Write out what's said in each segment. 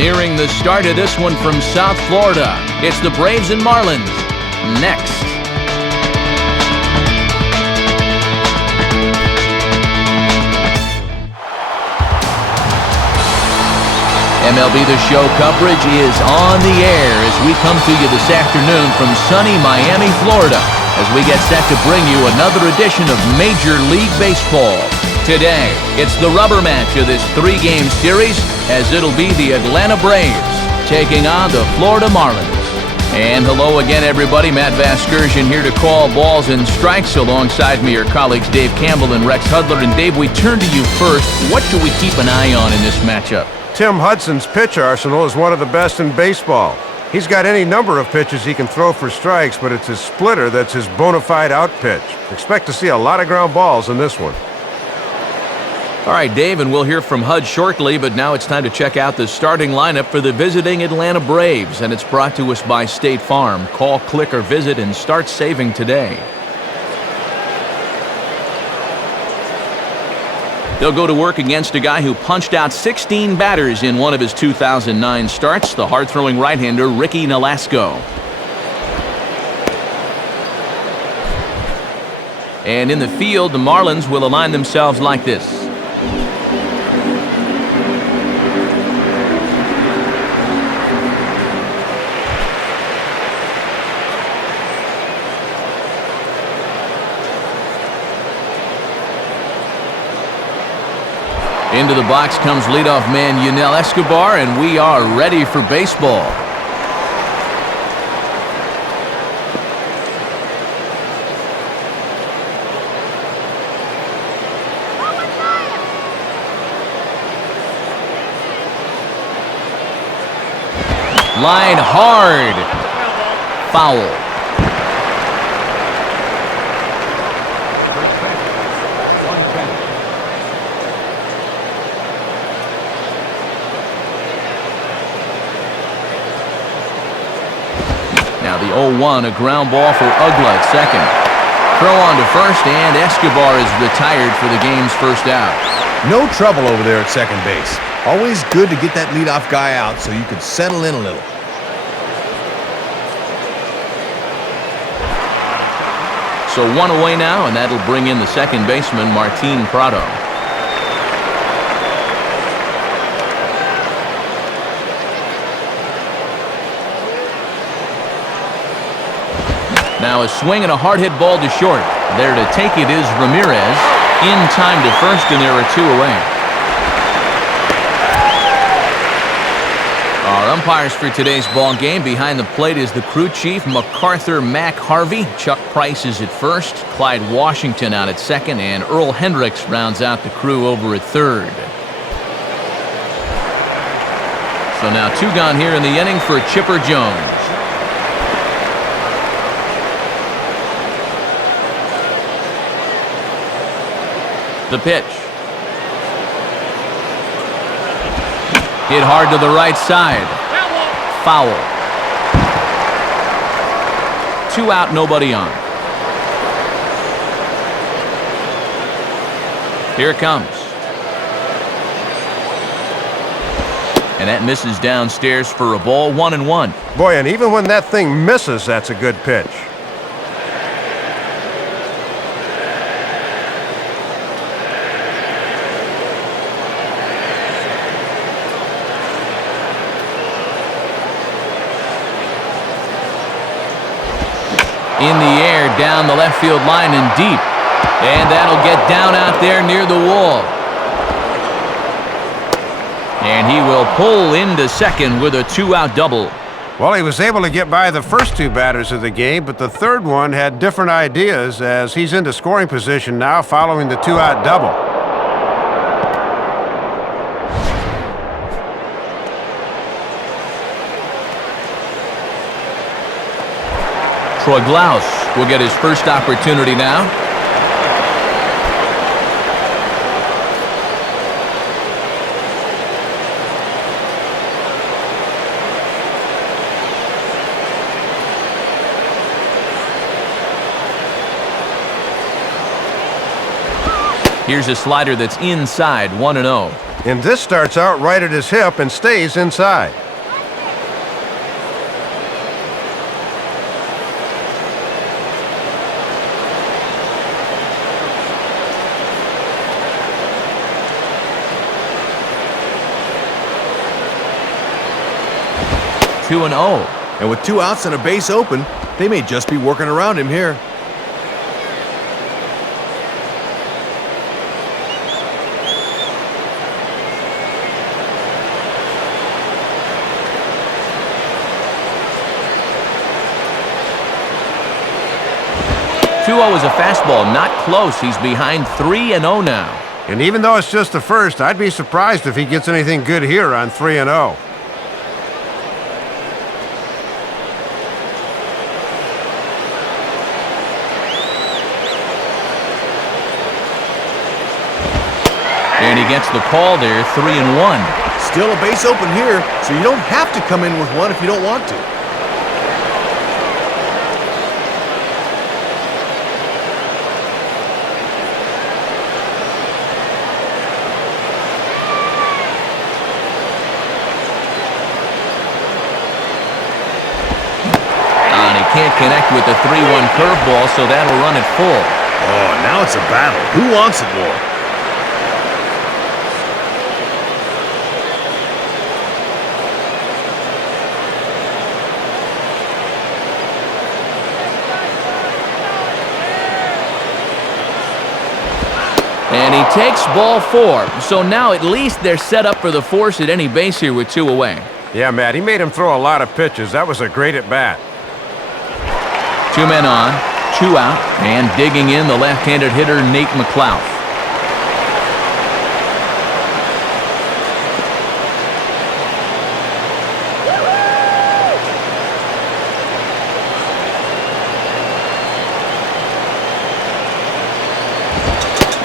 Nearing the start of this one from South Florida, it's the Braves and Marlins. Next. MLB The Show coverage is on the air as we come to you this afternoon from sunny Miami, Florida, as we get set to bring you another edition of Major League Baseball. Today, it's the rubber match of this three-game series, as it'll be the Atlanta Braves taking on the Florida Marlins. And hello again, everybody. Matt Vasgersian here to call balls and strikes. Alongside me are colleagues Dave Campbell and Rex Hudler. And Dave, we turn to you first. What should we keep an eye on in this matchup? Tim Hudson's pitch arsenal is one of the best in baseball. He's got any number of pitches he can throw for strikes, but it's his splitter that's his bona fide out pitch. Expect to see a lot of ground balls in this one. All right, Dave, and we'll hear from Hud shortly, but now it's time to check out the starting lineup for the visiting Atlanta Braves, and it's brought to us by State Farm. Call, click, or visit and start saving today. They'll go to work against a guy who punched out 16 batters in one of his 2009 starts, the hard-throwing right-hander Ricky Nolasco. And in the field, the Marlins will align themselves like this. Into the box comes leadoff man Yunel Escobar, and we are ready for baseball. Line hard. Foul. Now the 0-1, a ground ball for Ugla at second. Throw on to first, and Escobar is retired for the game's first out. No trouble over there at second base. Always good to get that leadoff guy out so you can settle in a little. So one away now, and that'll bring in the second baseman, Martin Prado. Now a swing and a hard hit ball to short. There to take it is Ramirez. In time to first, and there are two away. Our umpires for today's ball game, behind the plate is the crew chief, MacArthur Mac Harvey. Chuck Price is at first, Clyde Washington out at second, and Earl Hendricks rounds out the crew over at third. So now two gone here in the inning for Chipper Jones. The pitch. Hit hard to the right side. Foul. 2 out, nobody on. Here it comes. And that misses downstairs for a ball, 1-1. Boy, and even when that thing misses, that's a good pitch. In the air, down the left field line and deep. And that'll get down out there near the wall. And he will pull into second with a 2-out double. Well, he was able to get by the first two batters of the game, but the third one had different ideas as he's into scoring position now following the 2-out double. Troy Glaus will get his first opportunity now. Here's a slider that's inside, 1-0. And this starts out right at his hip and stays inside. Two and 0. And with 2 outs and a base open, they may just be working around him here. Is a fastball, not close. He's behind 3-0 now. And even though it's just the first, I'd be surprised if he gets anything good here on 3-0. And he gets the call there, 3-1. Still a base open here, so you don't have to come in with one if you don't want to. Can't connect with the 3-1 curveball, so that'll run it full. Oh, now it's a battle. Who wants it more? And he takes ball 4. So now at least they're set up for the force at any base here with 2 away. Yeah, Matt, he made him throw a lot of pitches. That was a great at-bat. 2 men on, 2 out, and digging in the left-handed hitter, Nate McLouth.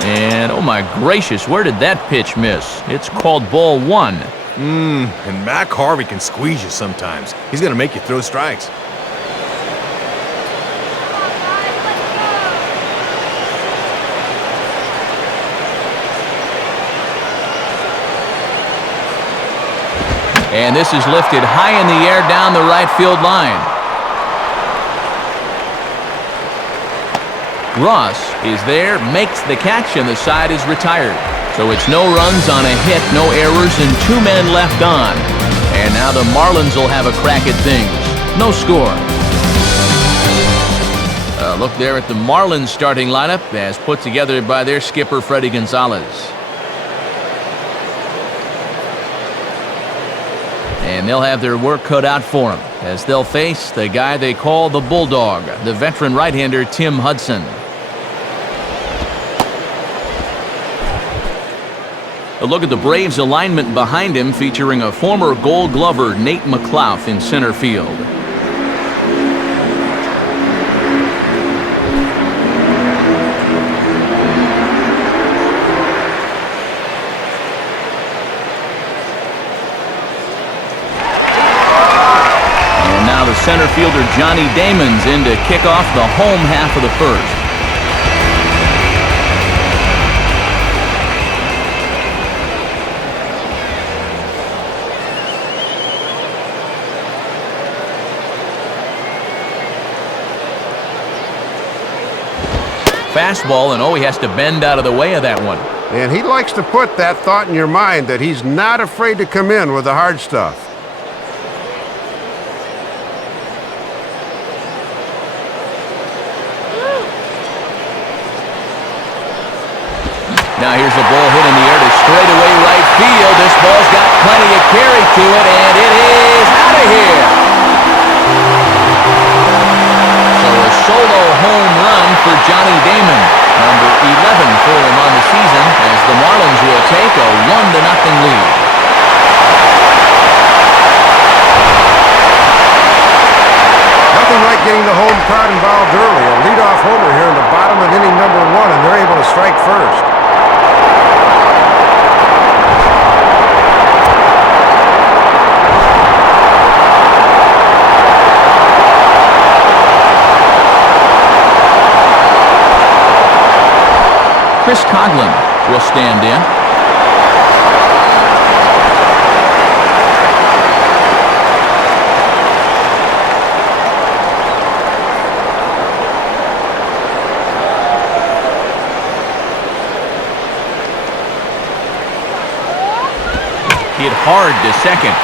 And, oh my gracious, where did that pitch miss? It's called ball 1. And Mac Harvey can squeeze you sometimes. He's going to make you throw strikes. And this is lifted high in the air down the right field line. Ross is there, makes the catch, and the side is retired. So it's no runs on a hit, no errors, and 2 men left on. And now the Marlins will have a crack at things. No score. A look there at the Marlins starting lineup as put together by their skipper, Freddie Gonzalez. And they'll have their work cut out for them as they'll face the guy they call the Bulldog, the veteran right-hander Tim Hudson. A look at the Braves alignment behind him, featuring a former Gold Glover, Nate McLouth, in center field. Center fielder Johnny Damon's in to kick off the home half of the first. Fastball, and oh, he has to bend out of the way of that one. And he likes to put that thought in your mind that he's not afraid to come in with the hard stuff. Now here's a ball hit in the air to straightaway right field. This ball's got plenty of carry to it, and it is out of here. So a solo home run for Johnny Damon, number 11 for him on the season, as the Marlins will take a 1-0 lead. Nothing like getting the home crowd involved early. A leadoff homer here in the bottom of inning number 1, and they're able to strike first. Chris Coughlin will stand in. hard to second.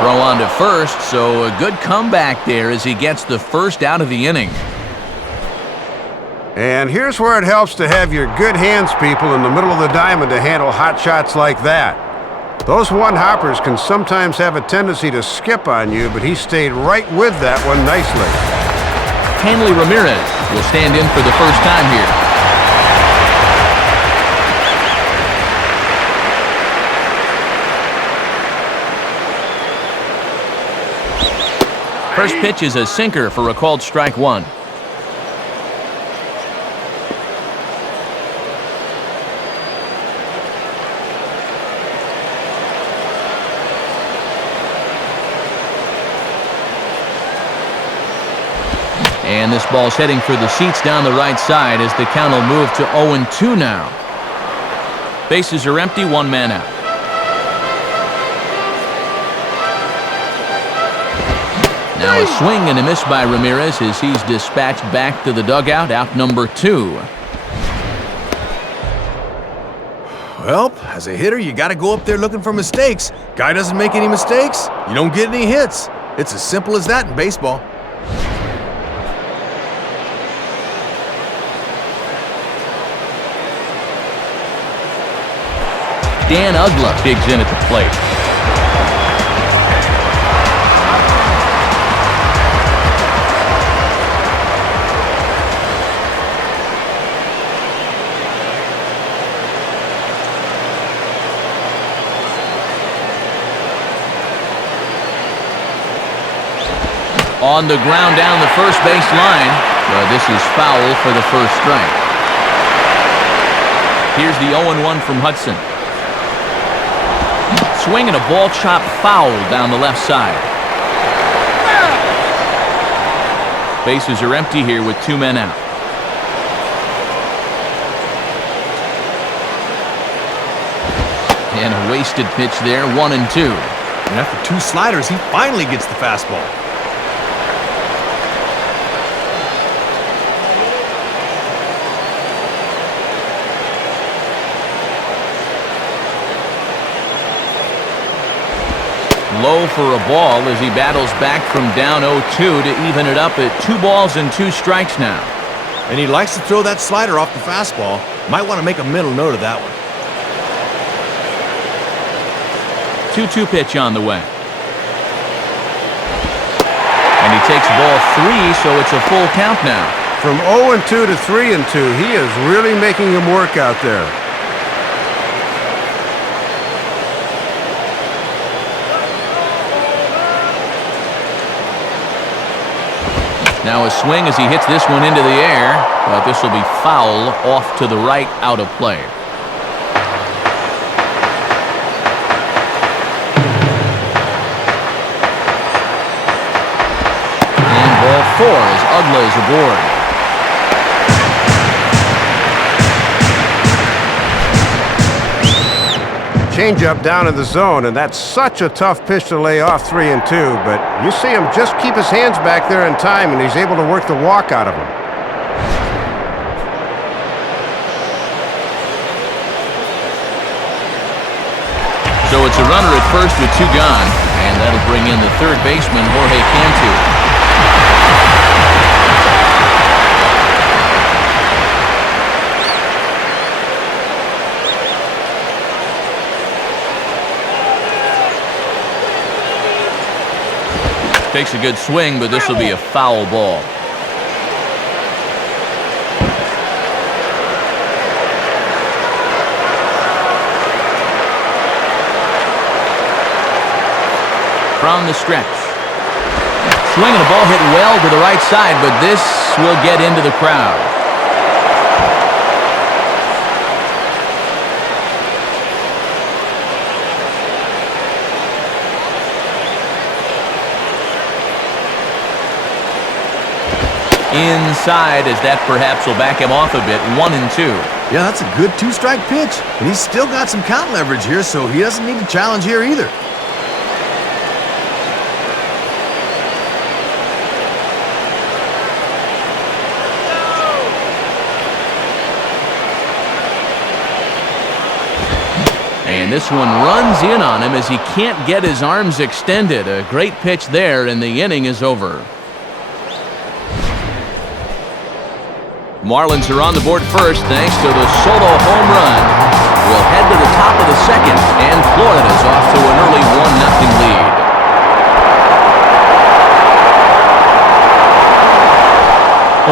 Throw on to first, so a good comeback there as he gets the first out of the inning. And here's where it helps to have your good hands people in the middle of the diamond to handle hot shots like that. Those one-hoppers can sometimes have a tendency to skip on you, but he stayed right with that one nicely. Hanley Ramirez will stand in for the first time here. First pitch is a sinker for a called strike one. And this ball's heading for the seats down the right side as the count will move to 0-2 now. Bases are empty, one man out. Now a swing and a miss by Ramirez as he's dispatched back to the dugout, out number 2. Well, as a hitter, you got to go up there looking for mistakes. Guy doesn't make any mistakes, you don't get any hits. It's as simple as that in baseball. Dan Uggla digs in at the plate. On the ground down the first base line. Well, this is foul for the first strike. Here's the 0-1 from Hudson. Swing and a ball chop foul down the left side. Bases are empty here with 2 men out. And a wasted pitch there, 1-2. And after 2 sliders, he finally gets the fastball. Low for a ball as he battles back from down 0-2 to even it up at 2 balls and 2 strikes now. And he likes to throw that slider off the fastball. Might want to make a mental note of that one. 2-2 pitch on the way. And he takes ball 3, so it's a full count now. From 0-2 to 3-2, he is really making him work out there. Now a swing as he hits this one into the air, but this will be foul off to the right, out of play. And ball 4 as Uggla is aboard. Changeup down in the zone, and that's such a tough pitch to lay off 3-2, but you see him just keep his hands back there in time, and he's able to work the walk out of him. So it's a runner at first with 2 gone, and that'll bring in the third baseman, Jorge Cantu. Takes a good swing, but this will be a foul ball. From the stretch. Swing and a ball hit well to the right side, but this will get into the crowd. Inside, as that perhaps will back him off a bit. 1-2. Yeah, that's a good 2-strike pitch. And he's still got some count leverage here, so he doesn't need to challenge here either. And this one runs in on him as he can't get his arms extended. A great pitch there, and the inning is over. Marlins are on the board first thanks to the solo home run. We'll head to the top of the second, and Florida's off to an early 1-0 lead.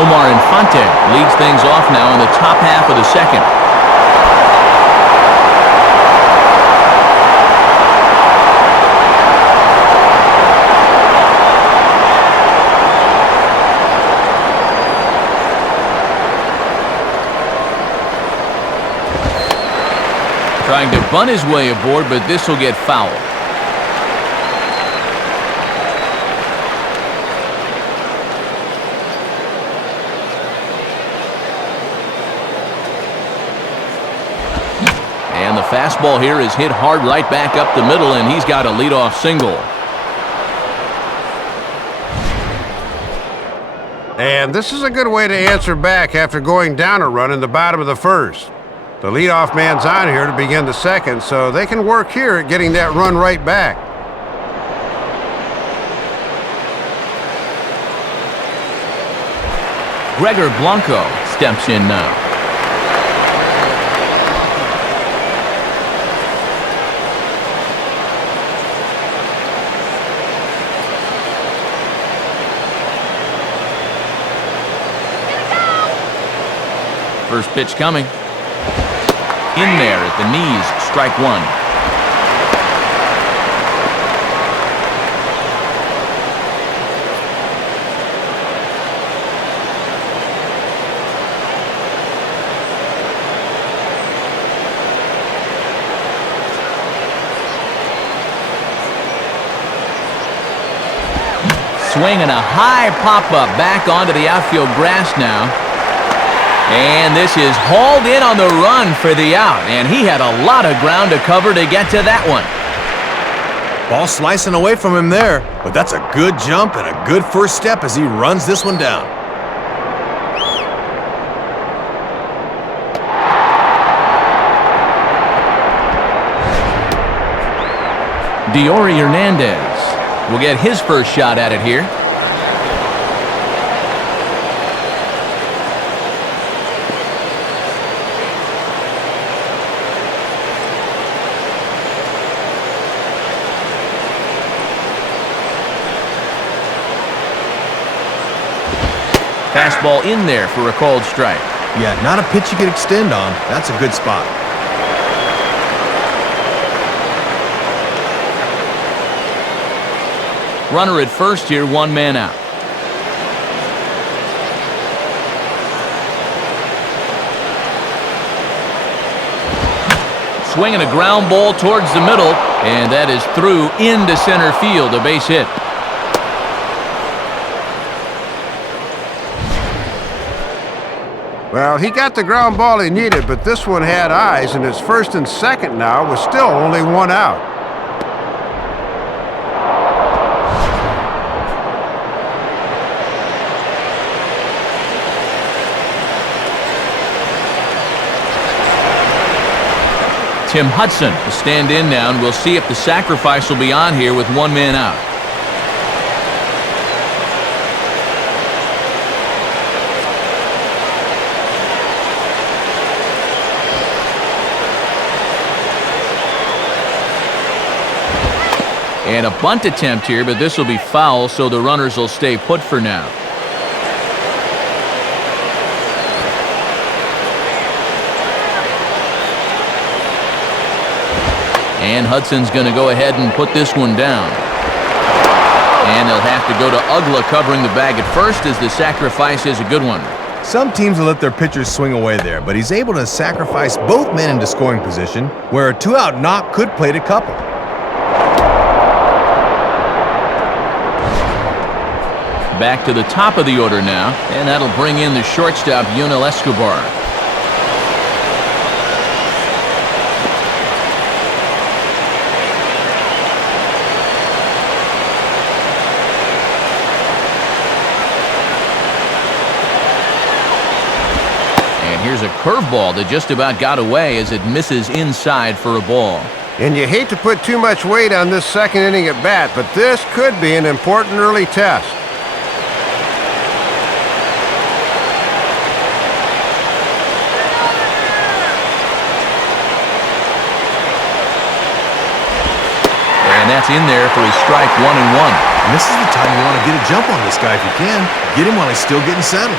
Omar Infante leads things off now in the top half of the second. Trying to bunt his way aboard, but this will get foul. And the fastball here is hit hard right back up the middle, and he's got a leadoff single. And this is a good way to answer back after going down a run in the bottom of the first. The leadoff man's on here to begin the second, so they can work here at getting that run right back. Gregor Blanco steps in now. First pitch coming. In there at the knees, strike one. Swinging a high pop-up back onto the outfield grass now. And this is hauled in on the run for the out, and he had a lot of ground to cover to get to that one. Ball slicing away from him there, but that's a good jump and a good first step as he runs this one down. Diori Hernandez will get his first shot at it here. Fastball in there for a called strike. Yeah, not a pitch you could extend on. That's a good spot. Runner at first here, one man out. Swinging a ground ball towards the middle, and that is through into center field, a base hit. Well, he got the ground ball he needed, but this one had eyes, and his first and second now was still only one out. Tim Hudson will stand in now, and we'll see if the sacrifice will be on here with one man out. And a bunt attempt here, but this will be foul, so the runners will stay put for now. And Hudson's going to go ahead and put this one down. And they'll have to go to Ugla covering the bag at first, as the sacrifice is a good one. Some teams will let their pitchers swing away there, but he's able to sacrifice both men into scoring position, where a two-out knock could play to couple. Back to the top of the order now, and that'll bring in the shortstop, Yunel Escobar. And here's a curveball that just about got away as it misses inside for a ball. And you hate to put too much weight on this second inning at bat, but this could be an important early test. And that's in there for his strike 1-1. And this is the time you want to get a jump on this guy if you can. Get him while he's still getting settled.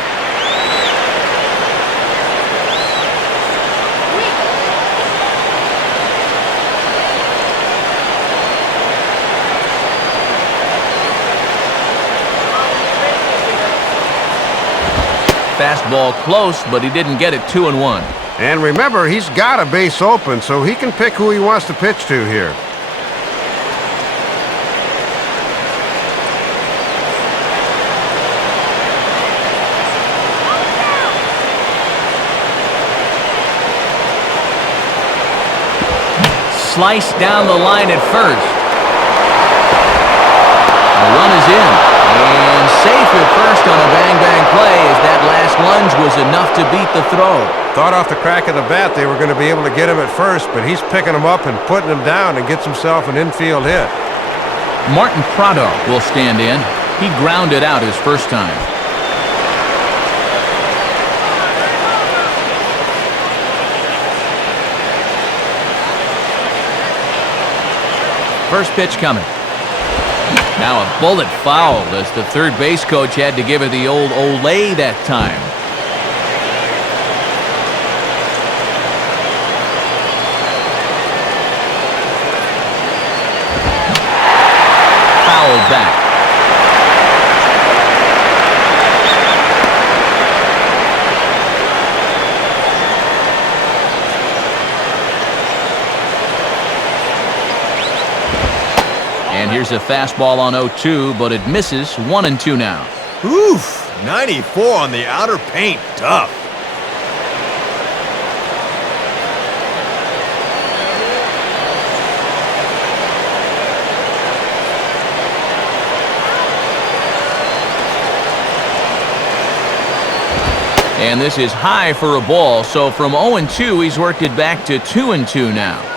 Fastball close, but he didn't get it 2-1. And remember, he's got a base open, so he can pick who he wants to pitch to here. Sliced down the line at first. The run is in. And safe at first on a bang-bang play as that last lunge was enough to beat the throw. Thought off the crack of the bat they were going to be able to get him at first, but he's picking him up and putting him down and gets himself an infield hit. Martin Prado will stand in. He grounded out his first time. First pitch coming. Now a bullet foul as the third base coach had to give it the old Olay that time. Fouled back. And here's a fastball on 0-2, but it misses. 1-2 now. Oof, 94 on the outer paint. Tough. And this is high for a ball, so from 0-2, he's worked it back to 2-2 now.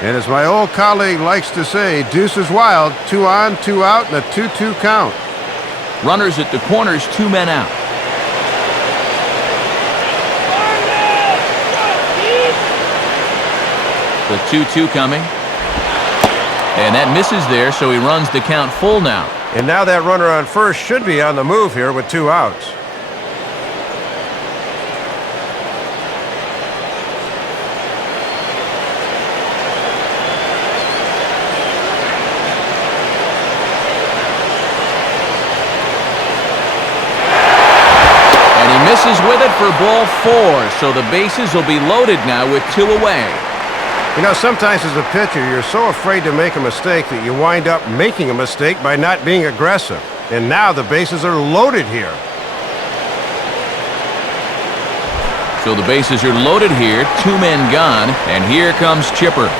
And as my old colleague likes to say, deuce is wild, 2 on, 2 out, and a 2-2 count. Runners at the corners, 2 men out. The 2-2 coming. And that misses there, so he runs the count full now. And now that runner on first should be on the move here with 2 outs. Misses with it for ball 4, so the bases will be loaded now with 2 away. You know, sometimes as a pitcher, you're so afraid to make a mistake that you wind up making a mistake by not being aggressive. And now the bases are loaded here. So the bases are loaded here, 2 men gone, and here comes Chipper.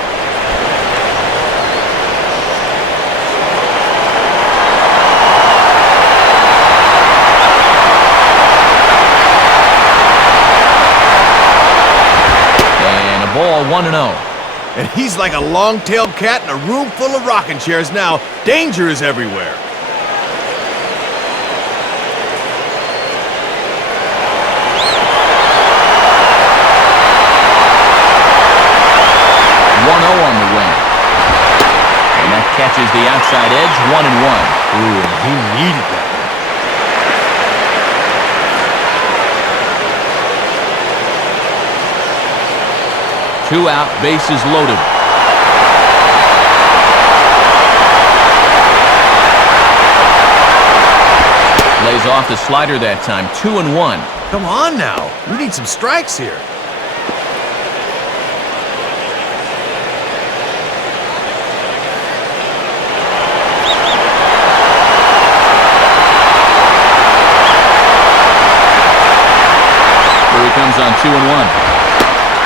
Ball 1-0. And he's like a long-tailed cat in a room full of rocking chairs now. Danger is everywhere. On the wing. And that catches the outside edge, 1-1. Ooh, and he needed that. 2 out, bases loaded. Lays off the slider that time, 2-1. Come on now, we need some strikes here. Here he comes on 2-1.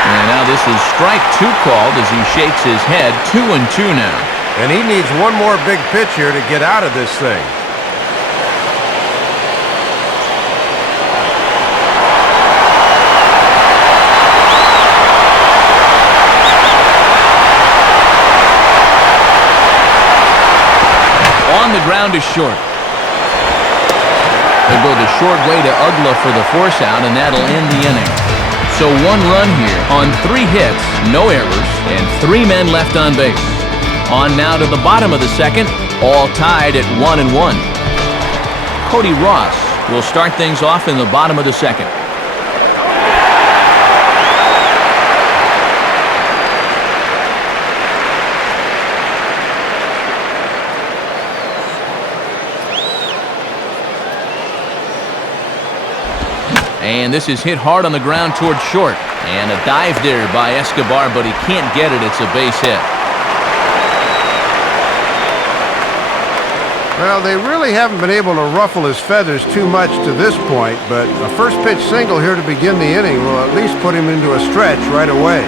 And now this is strike 2 called as he shakes his head. 2-2 now. And he needs one more big pitch here to get out of this thing. ground is short. They'll go the short way to Ugla for the force out, and that'll end the inning. So 1 run here on 3 hits, no errors, and 3 men left on base. On now to the bottom of the second, all tied at 1-1. Cody Ross will start things off in the bottom of the second. And this is hit hard on the ground towards short. And a dive there by Escobar, but he can't get it. It's a base hit. Well, they really haven't been able to ruffle his feathers too much to this point, but a first pitch single here to begin the inning will at least put him into a stretch right away.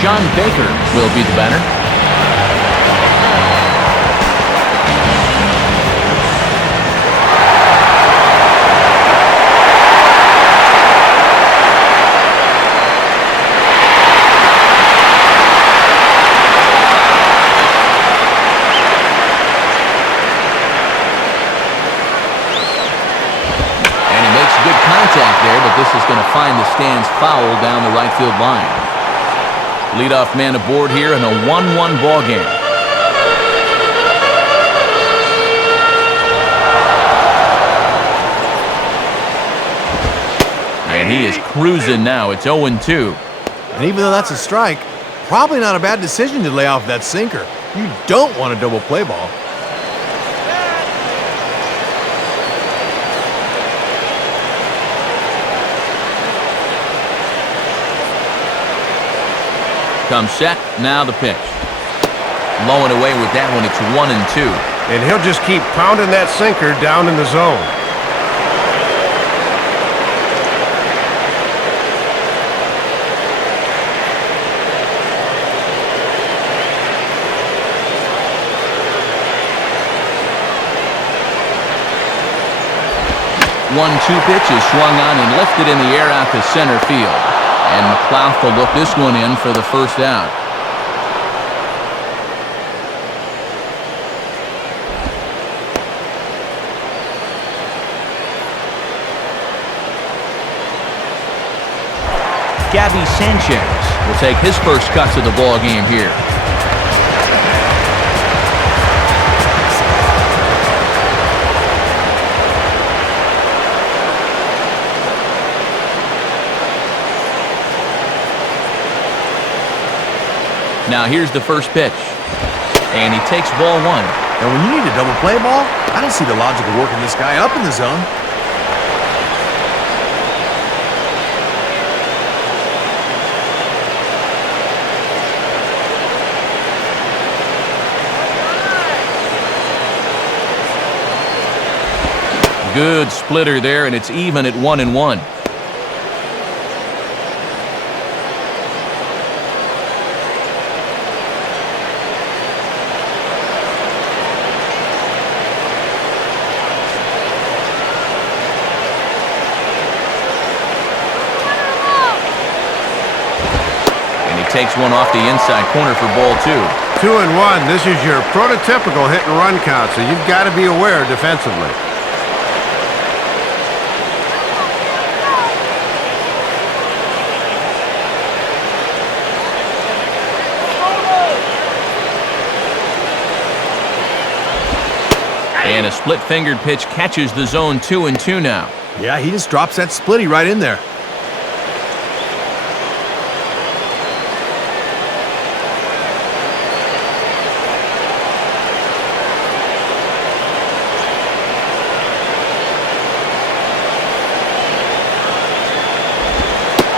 John Baker will be the batter. There, but this is going to find the stands foul down the right field line. Leadoff man aboard here in a 1-1 ball game. And he is cruising now. It's 0-2. And even though that's a strike, probably not a bad decision to lay off that sinker. You don't want a double play ball. Comes set, now the pitch. Low and away with that one, it's 1-2. And he'll just keep pounding that sinker down in the zone. One-two pitch is swung on and lifted in the air out to center field. And McLeod will look this one in for the first out. Gabby Sanchez will take his first cuts of the ball game here. Now here's the first pitch. And he takes ball 1. And when you need a double play ball, I don't see the logic of working this guy up in the zone. Good splitter there, and it's even at 1-1. Takes one off the inside corner for ball 2. 2-1. This is your prototypical hit and run count, so you've got to be aware defensively. And a split-fingered pitch catches the zone. 2-2 now. Yeah, he just drops that splitty right in there.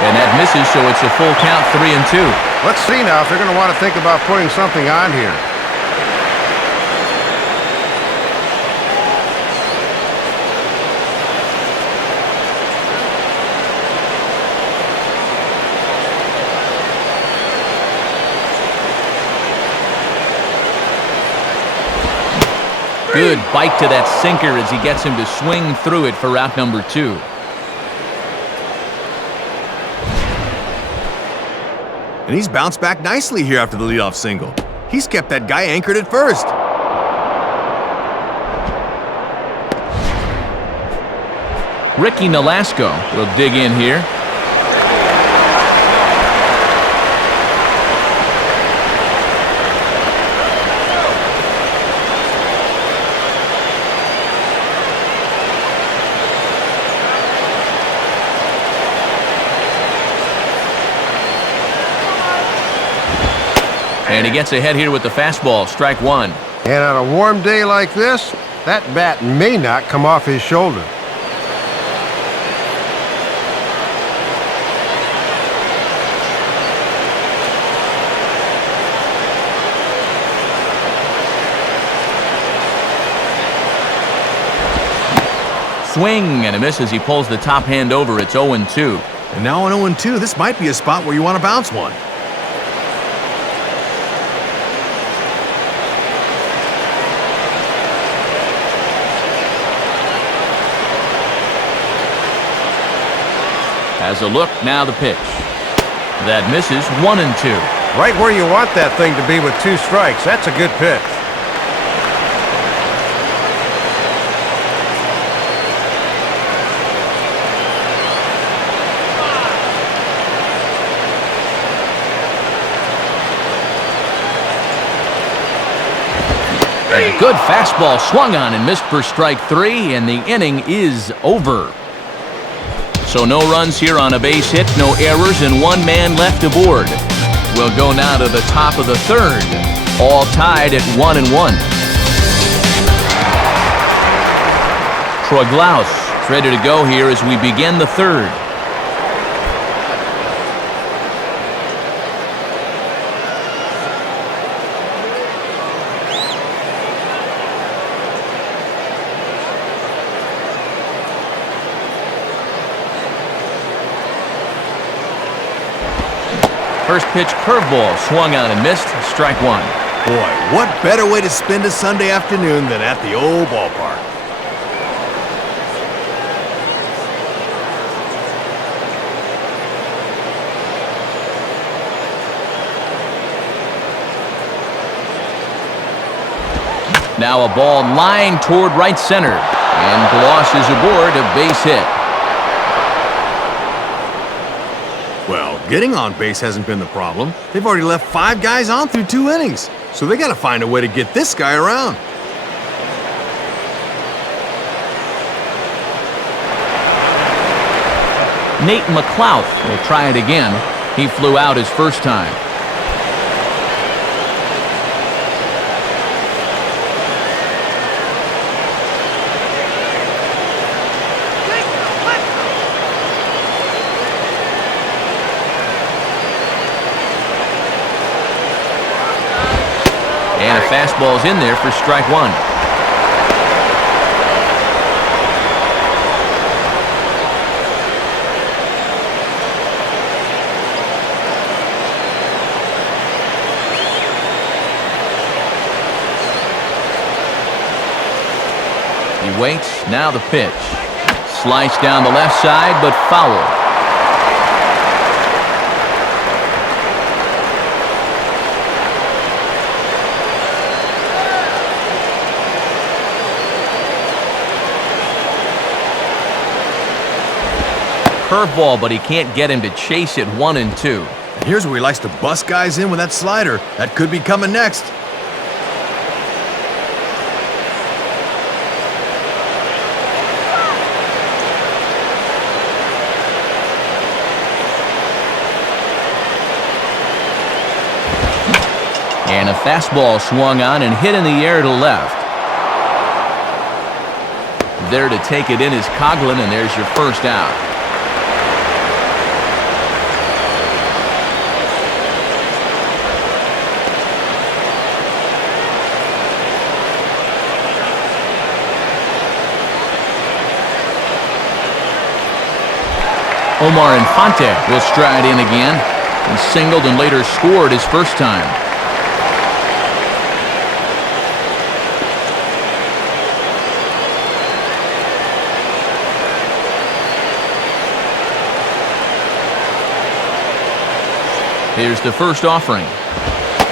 And that misses, so it's a full count, 3-2. Let's see now if they're going to want to think about putting something on here. Good bite to that sinker as he gets him to swing through it for out number 2. and he's bounced back nicely here after the leadoff single. He's kept that guy anchored at first. Ricky Nolasco will dig in here. And he gets ahead here with the fastball, strike one. And on a warm day like this, that bat may not come off his shoulder. Swing and a miss as he pulls the top hand over. It's 0-2. And now on 0-2, this might be a spot where you want to bounce one. Has a look, now the pitch. That misses, 1-2. Right where you want that thing to be with 2 strikes. That's a good pitch. A good fastball swung on and missed for strike 3, and the inning is over. So no runs here on a base hit, no errors, and 1 man left aboard. We'll go now to the top of the 3rd, all tied at 1-1. Troy Glaus is ready to go here as we begin the 3rd. First pitch curveball swung on and missed, strike 1. Boy, what better way to spend a Sunday afternoon than at the old ballpark. Now a ball lined toward right center, and Glaus is aboard, a base hit. Well, getting on base hasn't been the problem. They've already left 5 guys on through 2 innings, so they got to find a way to get this guy around. Nate McLouth will try it again. He flew out his first time. And a fastball's in there for strike 1. He waits, now the pitch. Sliced down the left side, but foul. Curveball, but he can't get him to chase it 1-2. And here's where he likes to bust guys in with that slider. That could be coming next. And a fastball swung on and hit in the air to left. There to take it in is Coughlin, and there's your first out. Omar Infante will stride in again, and singled and later scored his first time. Here's the first offering.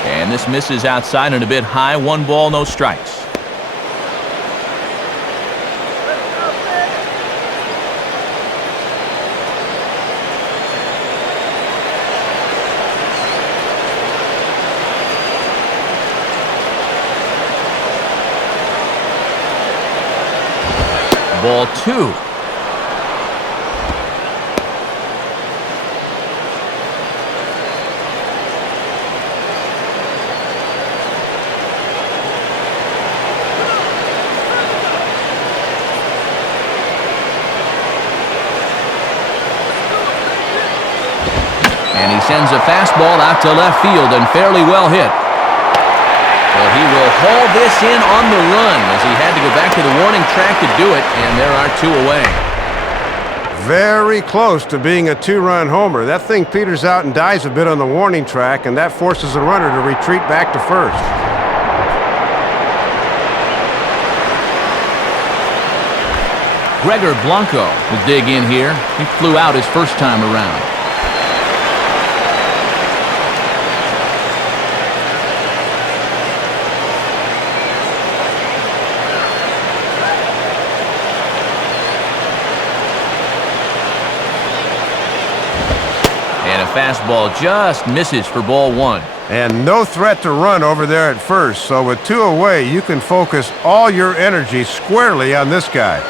And this misses outside and a bit high. 1 ball, no strikes. Ball 2. And he sends a fastball out to left field and fairly well hit. Well, he will haul this in on the run as he had to go back to the warning track to do it, and there are 2 away. Very close to being a 2-run homer. That thing peters out and dies a bit on the warning track, and that forces the runner to retreat back to first. Gregor Blanco will dig in here. He flew out his first time around. Fastball just misses for ball 1. And no threat to run over there at first, so with 2 away, you can focus all your energy squarely on this guy.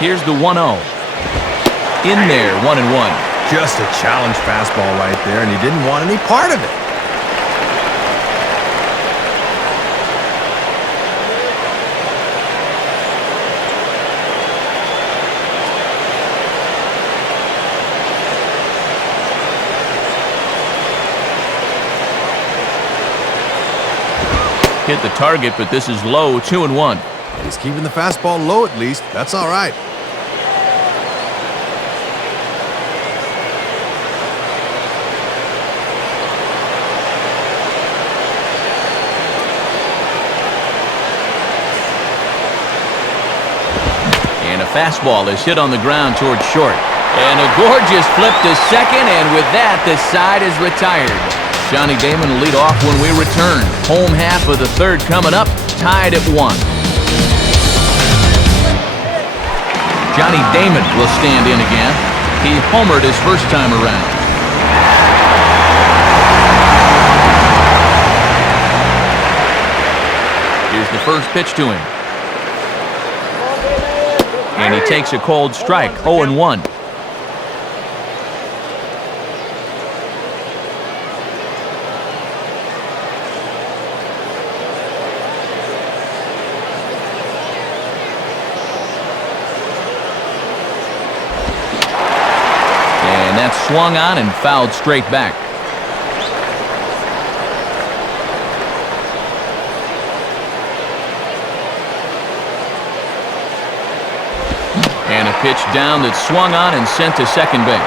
Here's the 1-0. In there, 1-1. Just a challenge fastball right there, and he didn't want any part of it. Hit the target, but this is low, 2-1. He's keeping the fastball low at least. That's all right. And a fastball is hit on the ground towards short. And a gorgeous flip to second, and with that, the side is retired. Johnny Damon will lead off when we return. Home half of the 3rd coming up, tied at 1. Johnny Damon will stand in again. He homered his first time around. Here's the first pitch to him. And he takes a cold strike, 0-1. Swung on and fouled straight back. And a pitch down that's swung on and sent to second base.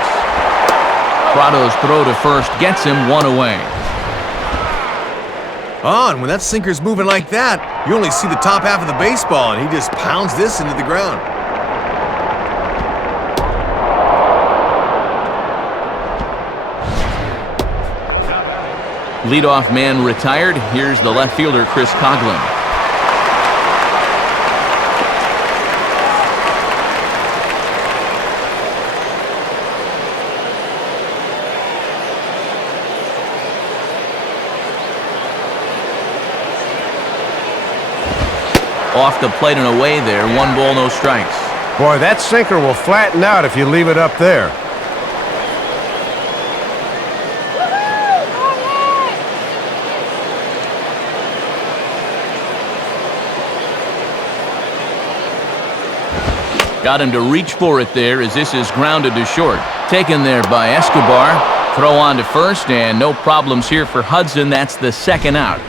Prado's throw to first gets him 1 away. And when that sinker's moving like that, you only see the top half of the baseball, and he just pounds this into the ground. Leadoff man retired. Here's the left fielder, Chris Coughlin. Off the plate and away there. 1 ball, no strikes. Boy, that sinker will flatten out if you leave it up there. Got him to reach for it there as this is grounded to short. Taken there by Escobar. Throw on to first, and no problems here for Hudson. That's the 2nd out.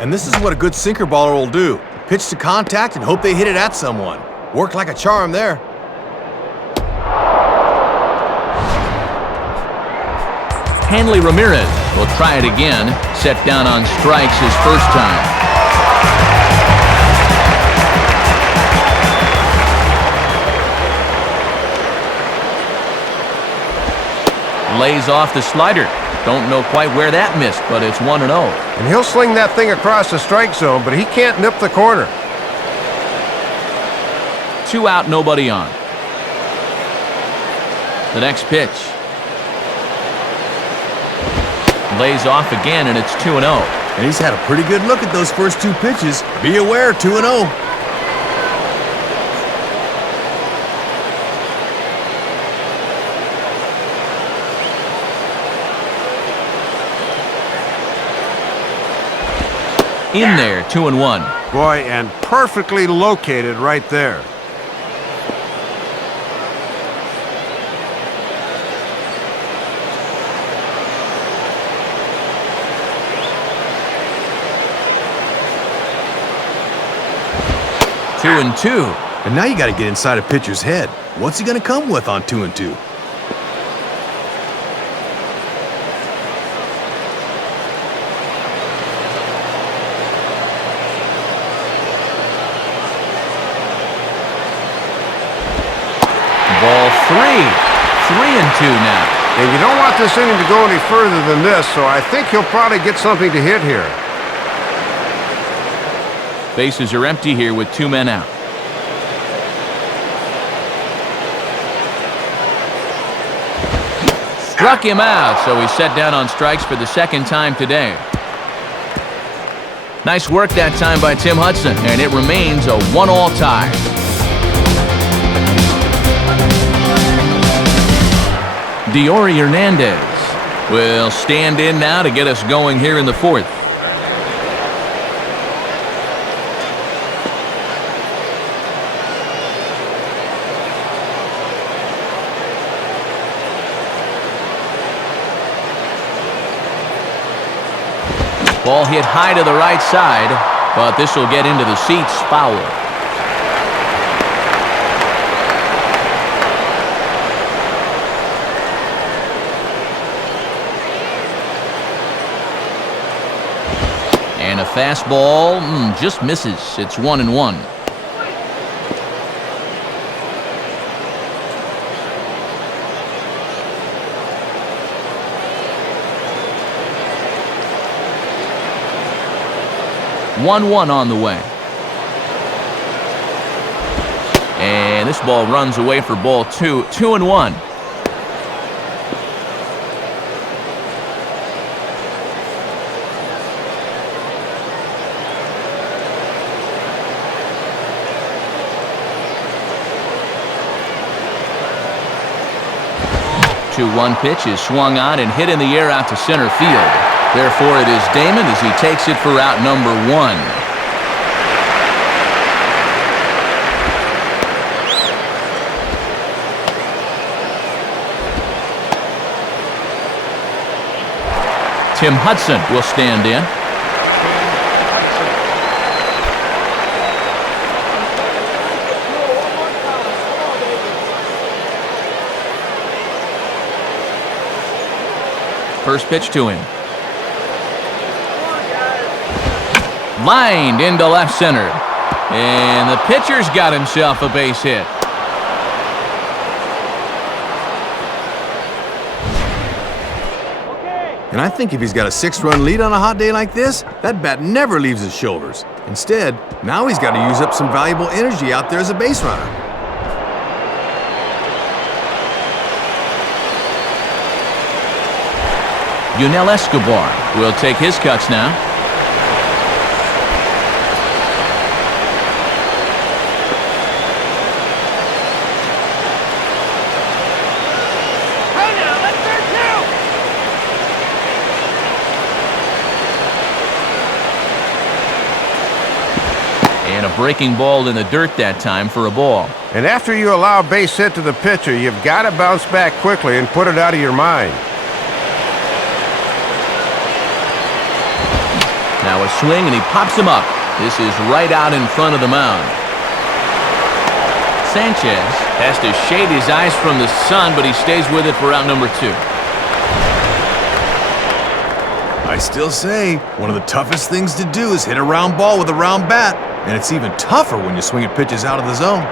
And this is what a good sinker baller will do. Pitch to contact and hope they hit it at someone. Worked like a charm there. Hanley Ramirez will try it again. Set down on strikes his first time. Lays off the slider. Don't know quite where that missed, but it's 1-0. And he'll sling that thing across the strike zone, but he can't nip the corner. 2 out, nobody on. The next pitch. Lays off again, and it's 2-0. And he's had a pretty good look at those first 2 pitches. Be aware, 2-0. In there, 2-1. Boy, and perfectly located right there. Two and two. And now you got to get inside a pitcher's head. What's he going to come with on 2-2? Ball 3. 3-2 now. And you don't want this inning to go any further than this, so I think he'll probably get something to hit here. Bases are empty here with 2 men out. Struck him out, so he's set down on strikes for the 2nd time today. Nice work that time by Tim Hudson, and it remains a 1-all tie. Diori Hernandez will stand in now to get us going here in the 4th. Ball hit high to the right side, but this will get into the seats, foul. And a fastball just misses. It's 1-1. On the way. And this ball runs away for ball 2. 2-1. One pitch is swung on and hit in the air out to center field. Therefore, it is Damon as he takes it for out number 1. Tim Hudson will stand in. First pitch to him. Lined into left center. And the pitcher's got himself a base hit. And I think if he's got a 6-run lead on a hot day like this, that bat never leaves his shoulders. Instead, now he's got to use up some valuable energy out there as a base runner. Yunel Escobar will take his cuts now. And a breaking ball in the dirt that time for a ball. And after you allow a base hit to the pitcher, you've got to bounce back quickly and put it out of your mind. Now a swing, and he pops him up. This is right out in front of the mound. Sanchez has to shade his eyes from the sun, but he stays with it for out number 2. I still say, one of the toughest things to do is hit a round ball with a round bat. And it's even tougher when you swing at pitches out of the zone.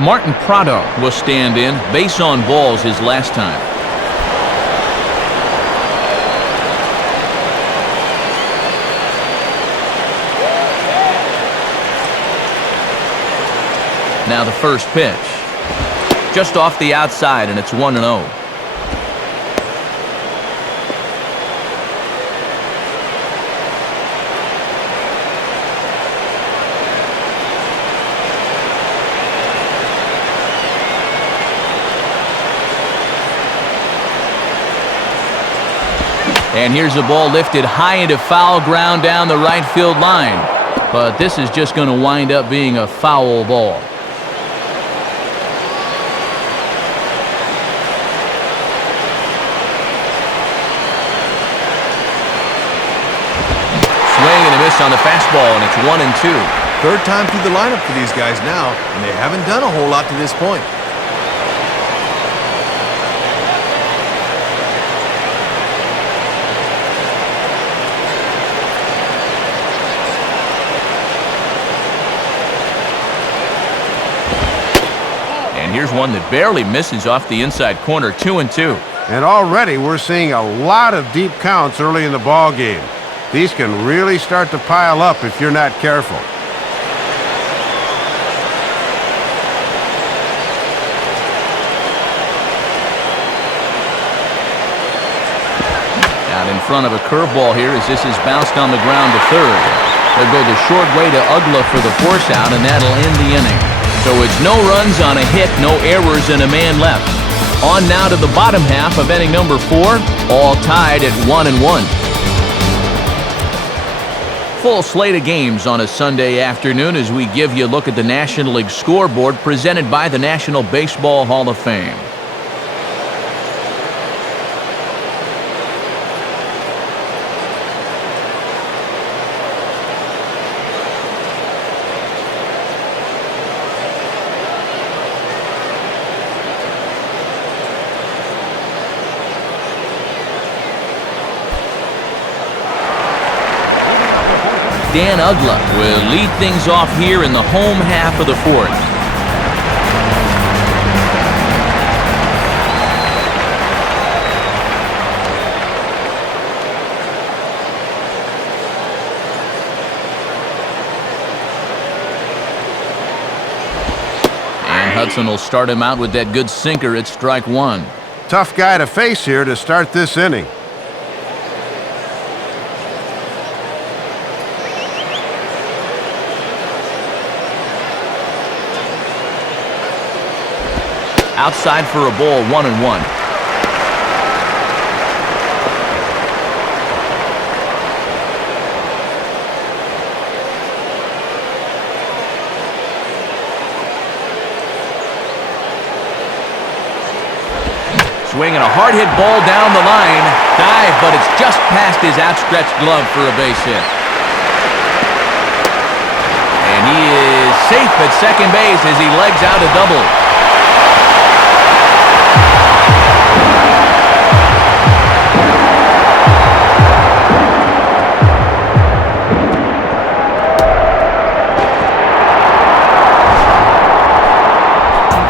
Martin Prado will stand in. Base on balls his last time. Now the first pitch. Just off the outside, and it's 1-0. And here's the ball lifted high into foul ground down the right field line. But this is just going to wind up being a foul ball. Swing and a miss on the fastball, and it's 1-2. Third time through the lineup for these guys now, and they haven't done a whole lot to this point. And here's one that barely misses off the inside corner, 2-2. And already we're seeing a lot of deep counts early in the ball game. These can really start to pile up if you're not careful. Out in front of a curveball here as this is bounced on the ground to third. They'll go the short way to Ugla for the force out, and that'll end the inning. So it's no runs on a hit, no errors, and a man left. On now to the bottom half of inning number 4, all tied at 1-1. Full slate of games on a Sunday afternoon as we give you a look at the National League scoreboard presented by the National Baseball Hall of Fame. Dan Ugla will lead things off here in the home half of the 4th. And Hudson will start him out with that good sinker at strike 1. Tough guy to face here to start this inning. Outside for a ball, 1-1. Swinging a hard hit ball down the line. Dive, but it's just past his outstretched glove for a base hit. And he is safe at second base as he legs out a double.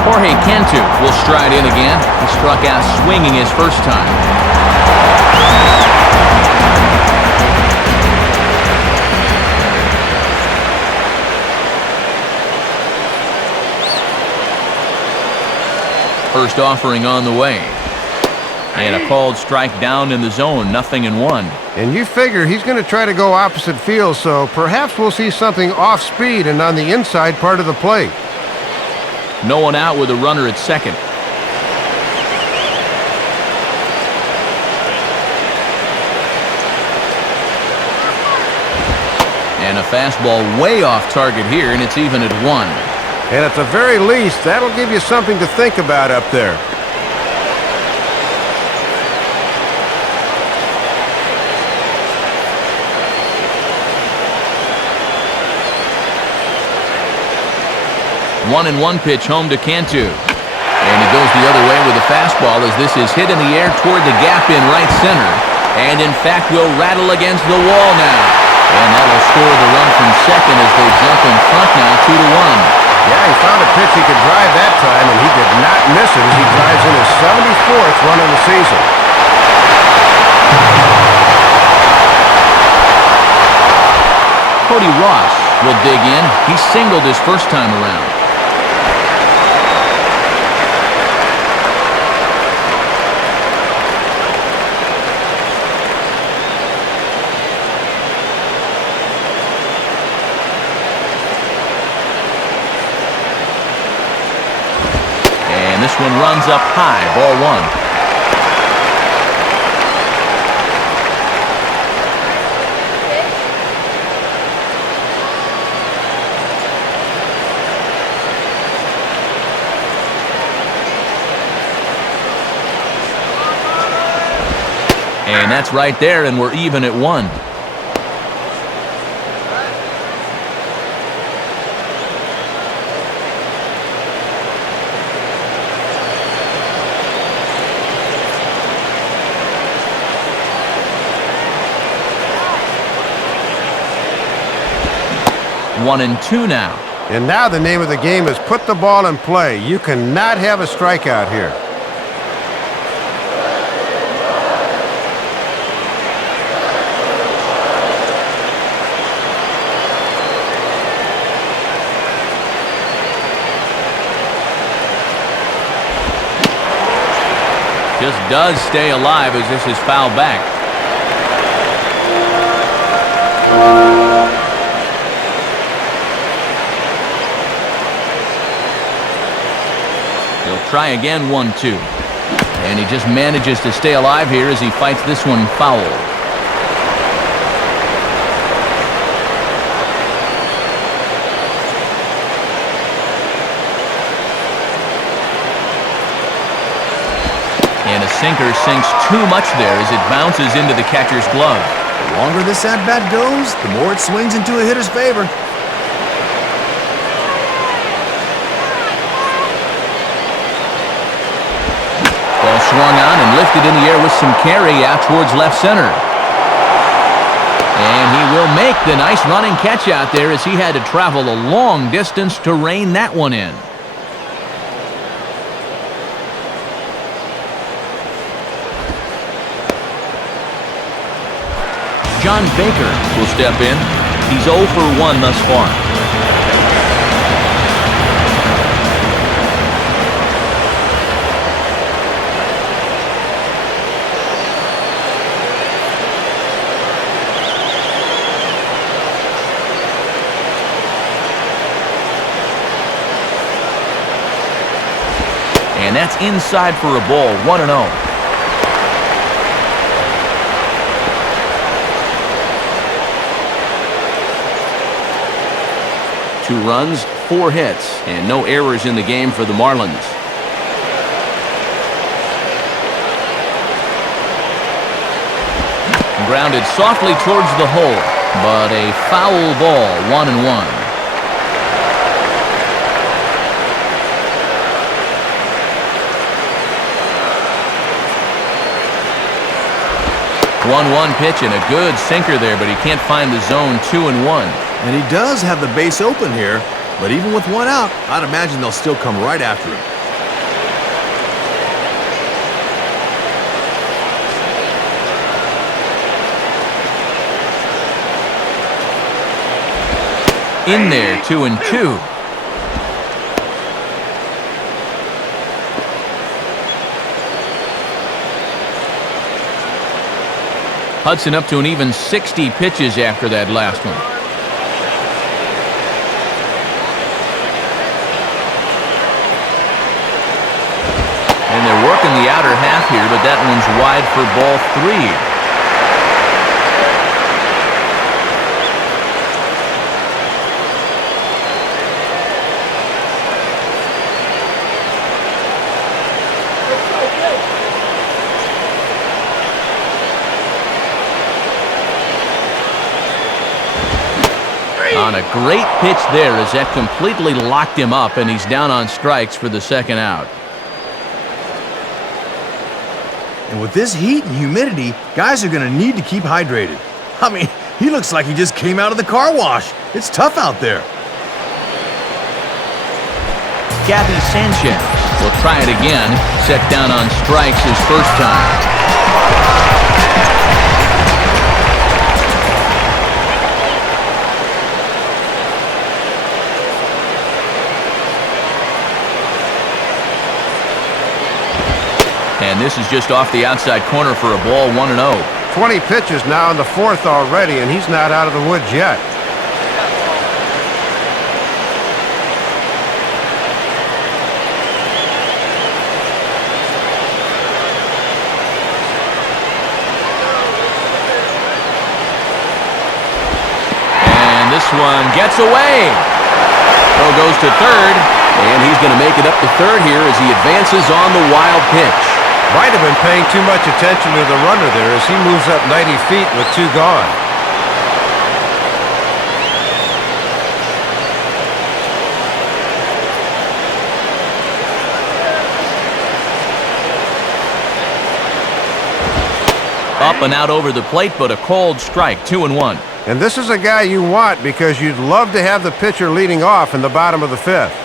Jorge Cantu will stride in again. He struck out swinging his first time. First offering on the way. And a called strike down in the zone, 0-1. And you figure he's going to try to go opposite field, so perhaps we'll see something off speed and on the inside part of the plate. No one out with a runner at second. And a fastball way off target here, and it's even at 1. And at the very least, that'll give you something to think about up there. One pitch home to Cantu. And he goes the other way with a fastball as this is hit in the air toward the gap in right center. And in fact will rattle against the wall now. And that'll score the run from second as they jump in front now 2-1. Yeah, he found a pitch he could drive that time, and he did not miss it as he drives in his 74th run of the season. Cody Ross will dig in. He singled his first time around. And this one runs up high, ball one. And that's right there, and we're even at 1. One and two now. And now the name of the game is put the ball in play. You cannot have a strikeout here. Just does stay alive as this is fouled back. He'll try again, 1-2. And he just manages to stay alive here as he fights this one foul. And a sinker sinks too much there as it bounces into the catcher's glove. The longer this at-bat goes, the more it swings into a hitter's favor. Ball swung on and lifted in the air with some carry out towards left center. And he will make the nice running catch out there as he had to travel a long distance to rein that one in. John Baker will step in. He's 0 for 1 thus far. And that's inside for a ball, 1-0. 2 runs, 4 hits, and no errors in the game for the Marlins. Grounded softly towards the hole, but a foul ball, 1-1. One pitch and a good sinker there, but he can't find the zone. 2-1. And he does have the base open here, but even with 1 out, I'd imagine they'll still come right after him. In there, 2-2. Hudson up to an even 60 pitches after that last one. And they're working the outer half here, but that one's wide for ball 3. On a great pitch there as that completely locked him up, and he's down on strikes for the second out. And with this heat and humidity, guys are going to need to keep hydrated. I mean, he looks like he just came out of the car wash. It's tough out there. Gabby Sanchez will try it again. Set down on strikes his first time. And this is just off the outside corner for a ball, 1-0. 20 pitches now in the fourth already, and he's not out of the woods yet. And this one gets away. Throw goes to third, and he's going to make it up to third here as he advances on the wild pitch. Might have been paying too much attention to the runner there as he moves up 90 feet with 2 gone. Up and out over the plate, but a cold strike, 2-1. And this is a guy you want because you'd love to have the pitcher leading off in the bottom of the fifth.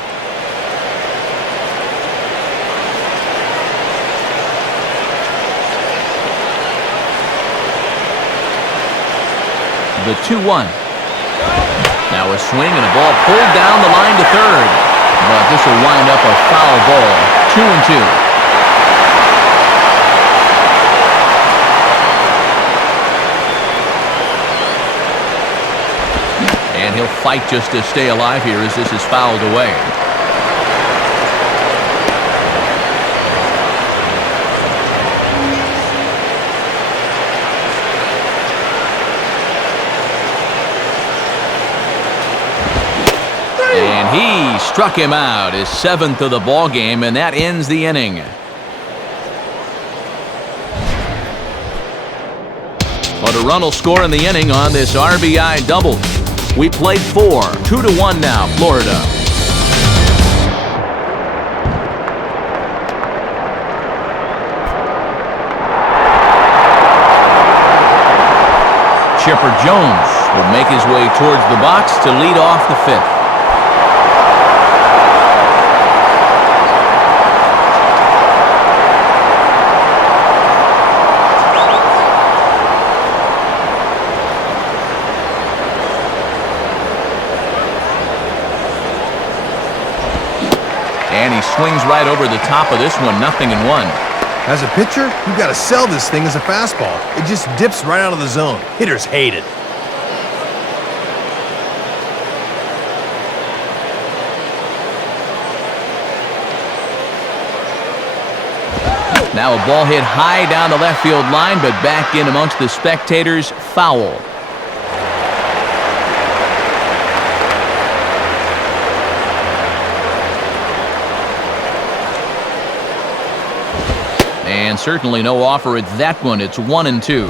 The 2-1. Now a swing and a ball pulled down the line to third. But this will wind up a foul ball. 2-2. And he'll fight just to stay alive here as this is fouled away. And he struck him out, his 7th of the ball game, and that ends the inning. But a run will score in the inning on this RBI double. We played 4, 2-1 now, Florida. Chipper Jones will make his way towards the box to lead off the 5th. And he swings right over the top of this one, 0-1. As a pitcher, you've got to sell this thing as a fastball. It just dips right out of the zone. Hitters hate it. Now a ball hit high down the left field line, but back in amongst the spectators, foul. And certainly no offer at that one. It's 1-2.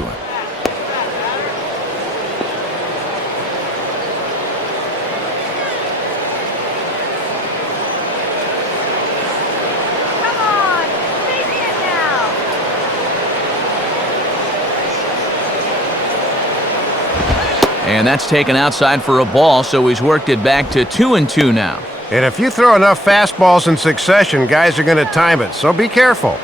Come on, face it now. And that's taken outside for a ball, so he's worked it back to 2-2 now. And if you throw enough fastballs in succession, guys are going to time it, so be careful.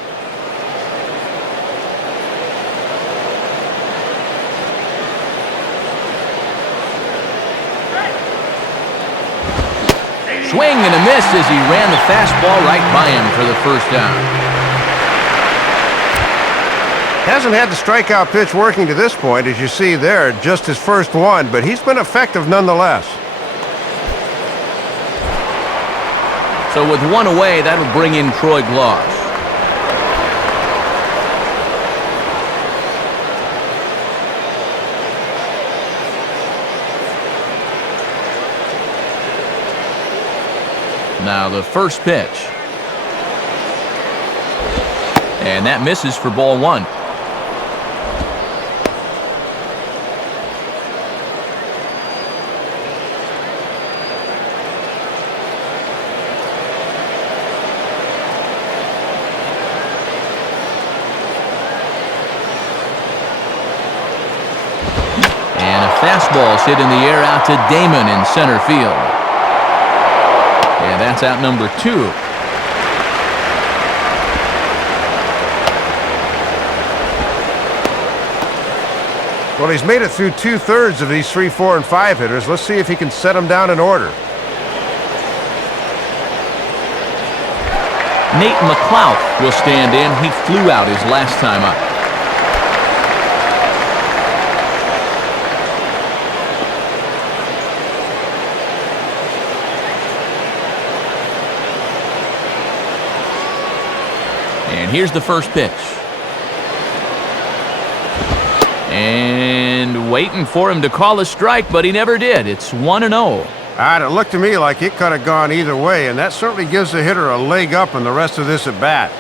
Swing and a miss as he ran the fastball right by him for the first down. Hasn't had the strikeout pitch working to this point, as you see there, just his first one, but he's been effective nonetheless. So with one away, that'll bring in Troy Gloss. Now the first pitch. And that misses for ball 1. And a fastball is hit in the air out to Damon in center field. And that's out number 2. Well, he's made it through 2/3 of these 3, 4, and 5 hitters. Let's see if he can set them down in order. Nate McLeod will stand in. He flew out his last time up. And here's the first pitch. And waiting for him to call a strike, but he never did. It's 1-0. It looked to me like it could have gone either way, and that certainly gives the hitter a leg up in the rest of this at-bat.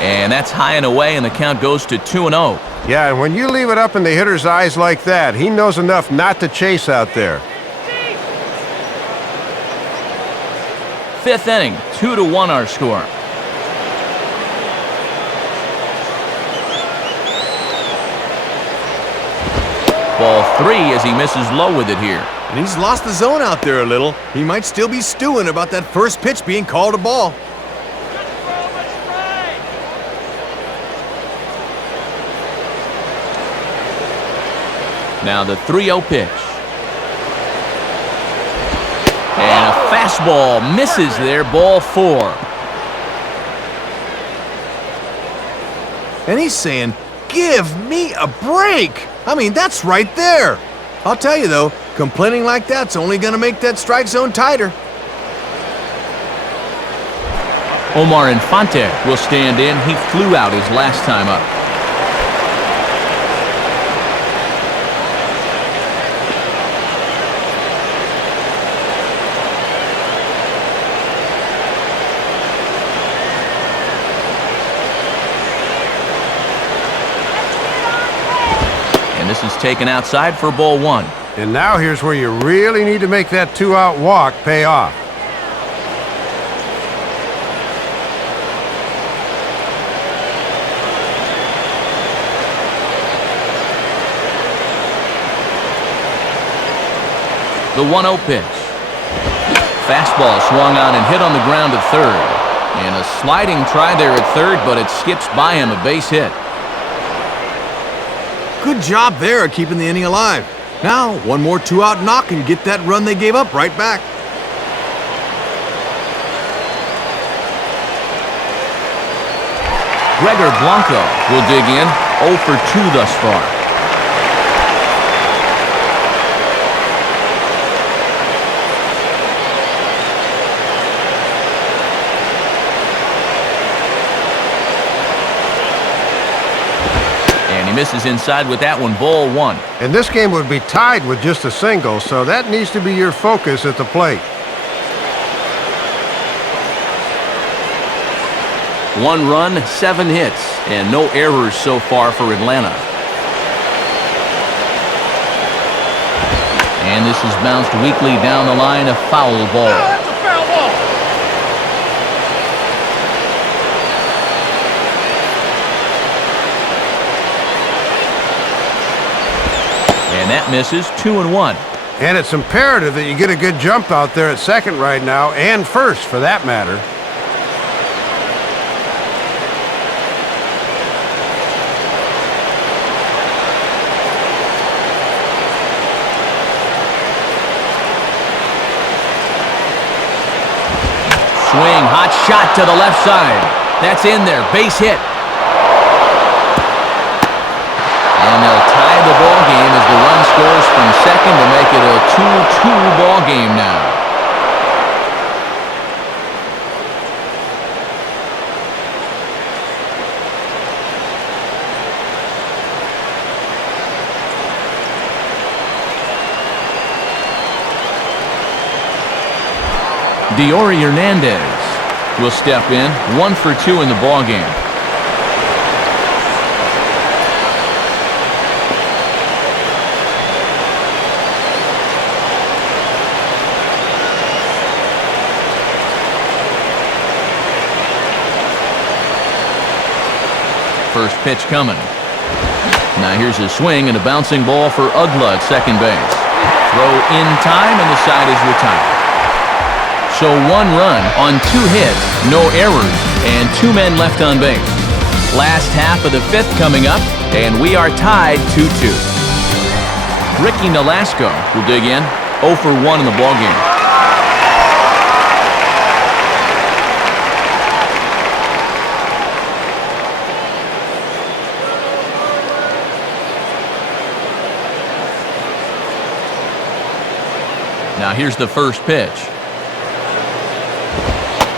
And that's high and away, and the count goes to 2-0. Yeah, and when you leave it up in the hitter's eyes like that, he knows enough not to chase out there. Fifth inning, 2-1 our score. Ball 3 as he misses low with it here. And he's lost the zone out there a little. He might still be stewing about that first pitch being called a ball. Now the 3-0 pitch. And a fastball misses there, ball 4. And he's saying, give me a break. I mean, that's right there. I'll tell you, though, complaining like that's only going to make that strike zone tighter. Omar Infante will stand in. He flew out his last time up. This is taken outside for ball 1. And now here's where you really need to make that 2-out walk pay off. The 1-0 pitch. Fastball swung on and hit on the ground at third. And a sliding try there at third, but it skips by him, a base hit. Good job there of keeping the inning alive. Now, one more 2-out knock and get that run they gave up right back. Gregor Blanco will dig in, 0 for 2 thus far. He misses inside with that one, ball 1. And this game would be tied with just a single, so that needs to be your focus at the plate. 1 run, 7 hits, and no errors so far for Atlanta. And this is bounced weakly down the line, a foul ball. That's a foul ball. And that misses, 2-1. And it's imperative that you get a good jump out there at second right now, and first for that matter. Swing, hot shot to the left side. That's in there, base hit. And they'll tie the ball game as the run scores from second to make it a 2-2 ball game now. Diori Hernandez will step in, 1 for 2 in the ball game. First pitch coming. Now here's a swing and a bouncing ball for Ugla at second base. Throw in time and the side is retired. So 1 run on 2 hits, no errors, and 2 men left on base. Last half of the 5th coming up, and we are tied 2-2. Ricky Nolasco will dig in, 0 for 1 in the ballgame. Now here's the first pitch.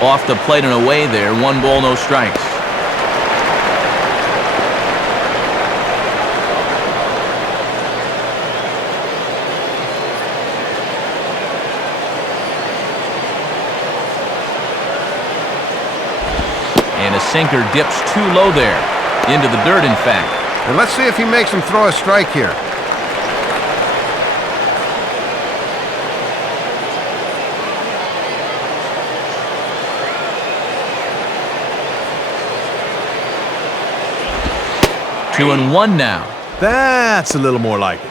Off the plate and away there, 1 ball, no strikes. And a sinker dips too low there. Into the dirt, in fact. And let's see if he makes him throw a strike here. Two and 1 now. That's a little more like it.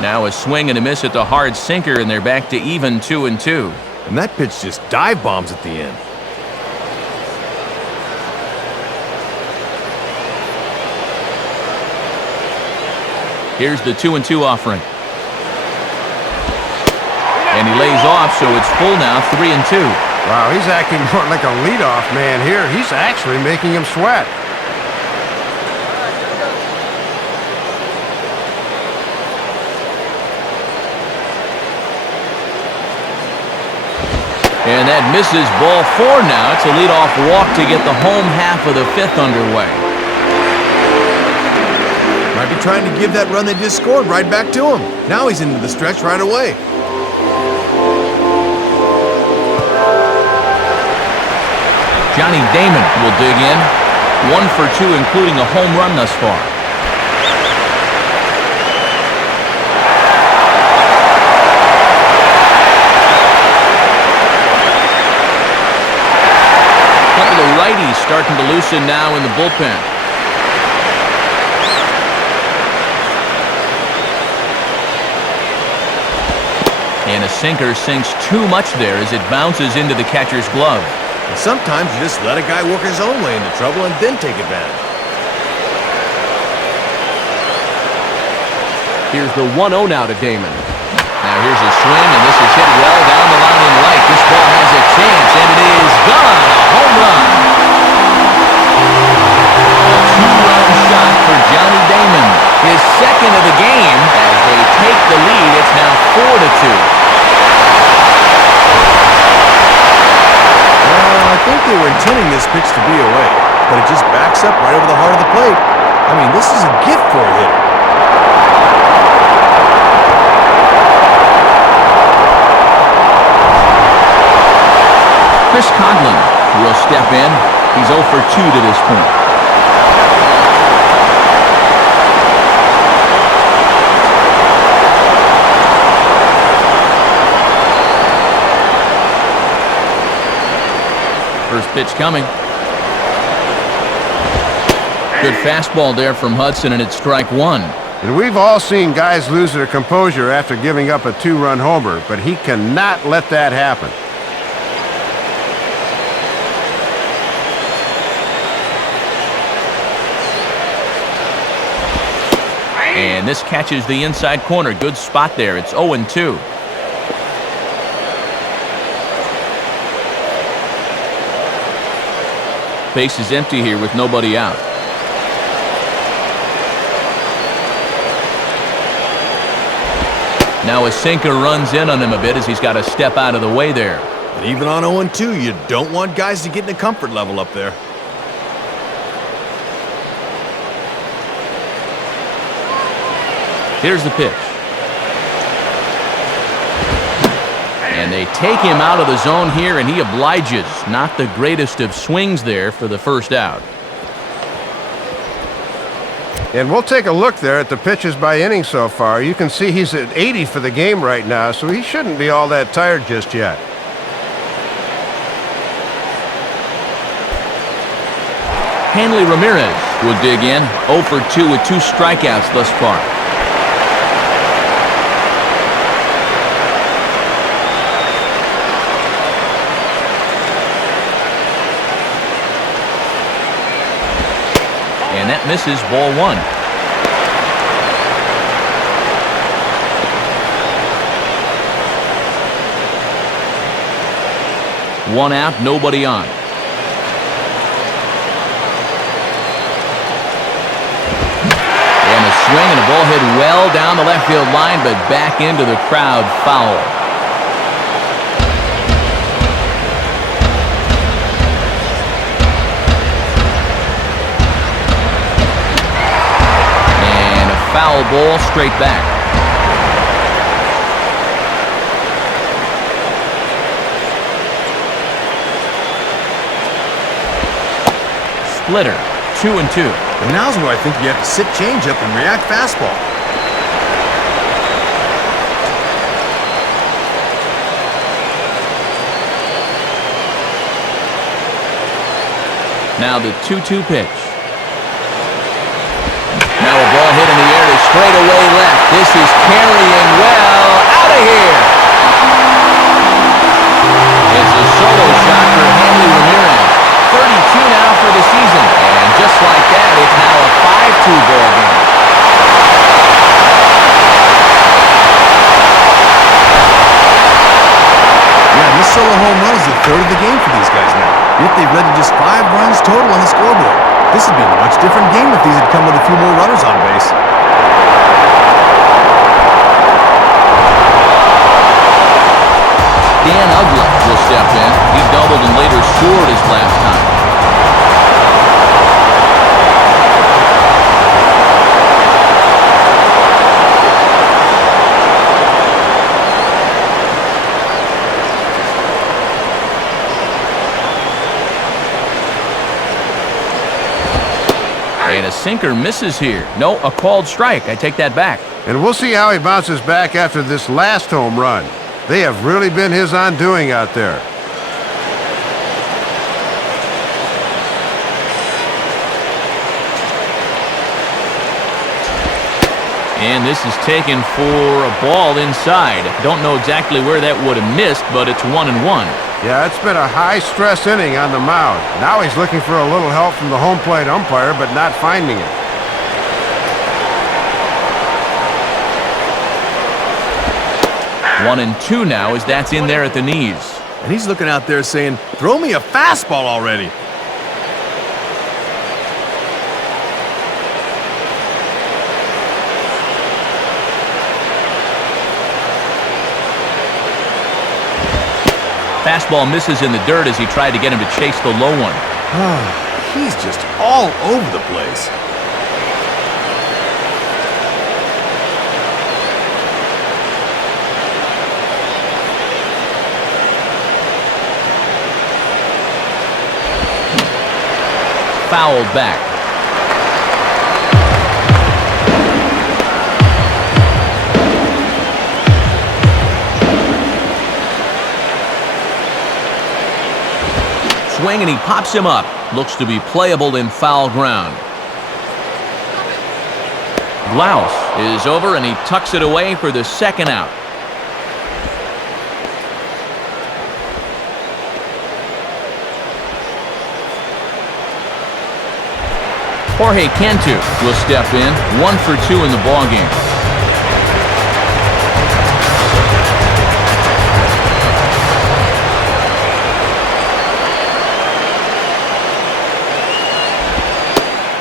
Now a swing and a miss at the hard sinker, and they're back to even 2 and 2. And that pitch just dive bombs at the end. Here's the 2 and 2 offering. And he lays off, so it's full now, 3 and 2. Wow, he's acting more like a leadoff man here. He's actually making him sweat. And that misses, ball 4 now. It's a leadoff walk to get the home half of the 5th underway. Might be trying to give that run they just scored right back to him. Now he's into the stretch right away. Johnny Damon will dig in. 1 for 2, including a home run thus far. Couple of righties starting to loosen now in the bullpen. And a sinker sinks too much there as it bounces into the catcher's glove. And sometimes you just let a guy work his own way into trouble and then take advantage. Here's the 1-0 now to Damon. Now here's a swing, and this is hit well down the line in right. This ball has a chance, and it is gone. A home run. A 2-run shot for Johnny Damon. His 2nd of the game as they take the lead. It's now 4-2. I think they were intending this pitch to be away, but it just backs up right over the heart of the plate. I mean, this is a gift for a hitter. Chris Coghlan will step in. He's 0 for 2 to this point. First pitch coming. Good fastball there from Hudson, and it's strike 1. And we've all seen guys lose their composure after giving up a 2-run homer, but he cannot let that happen. And this catches the inside corner. Good spot there. It's 0-2. Base is empty here with nobody out. Now a sinker runs in on him a bit as he's got to step out of the way there. And even on 0-2, you don't want guys to get in a comfort level up there. Here's the pitch. And they take him out of the zone here, and he obliges. Not the greatest of swings there for the first out. And we'll take a look there at the pitches by inning so far. You can see he's at 80 for the game right now, so he shouldn't be all that tired just yet. Hanley Ramirez will dig in, 0 for 2 with 2 strikeouts thus far. And that misses, ball 1. One out, nobody on. And a swing and a ball hit well down the left field line, but back into the crowd, foul. And a foul ball straight back. Splitter, 2-2. And now's where I think you have to sit changeup and react fastball. Now the 2-2 pitch. Now a ball hit in the air to straightaway left. This is carrying well. Out of here. It's a solo shot for Hanley Ramirez. 32 now for the season. And just like that, it's now a 5-2 ball game. Yeah, this solo home run is the third of the game for these guys now. Yet they've led to just 5 runs total on the scoreboard. This would be a much different game if these had come with a few more runners on base. Dan Uggla will step in. He doubled and later scored his last time. And a sinker misses here. No, a called strike. I take that back. And we'll see how he bounces back after this last home run. They have really been his undoing out there. And this is taken for a ball inside. Don't know exactly where that would have missed, but it's 1-1. Yeah, it's been a high-stress inning on the mound. Now he's looking for a little help from the home plate umpire, but not finding it. One and two now as that's in there at the knees. And he's looking out there saying, throw me a fastball already. Fastball misses in the dirt as he tried to get him to chase the low one. He's just all over the place. Fouled back. Swing and he pops him up. Looks to be playable in foul ground. Blouse is over and he tucks it away for the second out. Jorge Cantu will step in, 1 for 2 in the ballgame.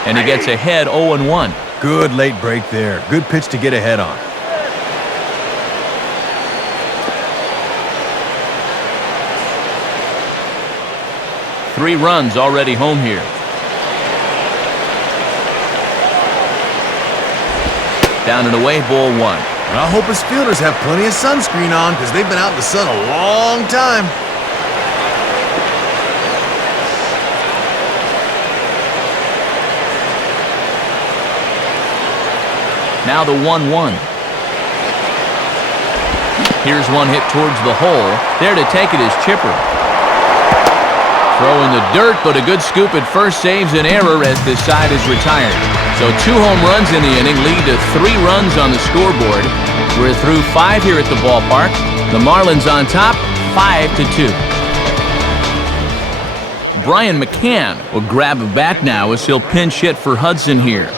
And he gets ahead 0-1. Good late break there. Good pitch to get ahead on. Three runs already home here. Down and away, ball one. And I hope his fielders have plenty of sunscreen on because they've been out in the sun a long time. Now the 1-1. Here's one hit towards the hole. There to take it is Chipper. Throw in the dirt, but a good scoop at first saves an error as this side is retired. So 2 home runs in the inning lead to 3 runs on the scoreboard. We're through 5 here at the ballpark. The Marlins on top, 5-2. Brian McCann will grab a bat now as he'll pinch hit for Hudson here.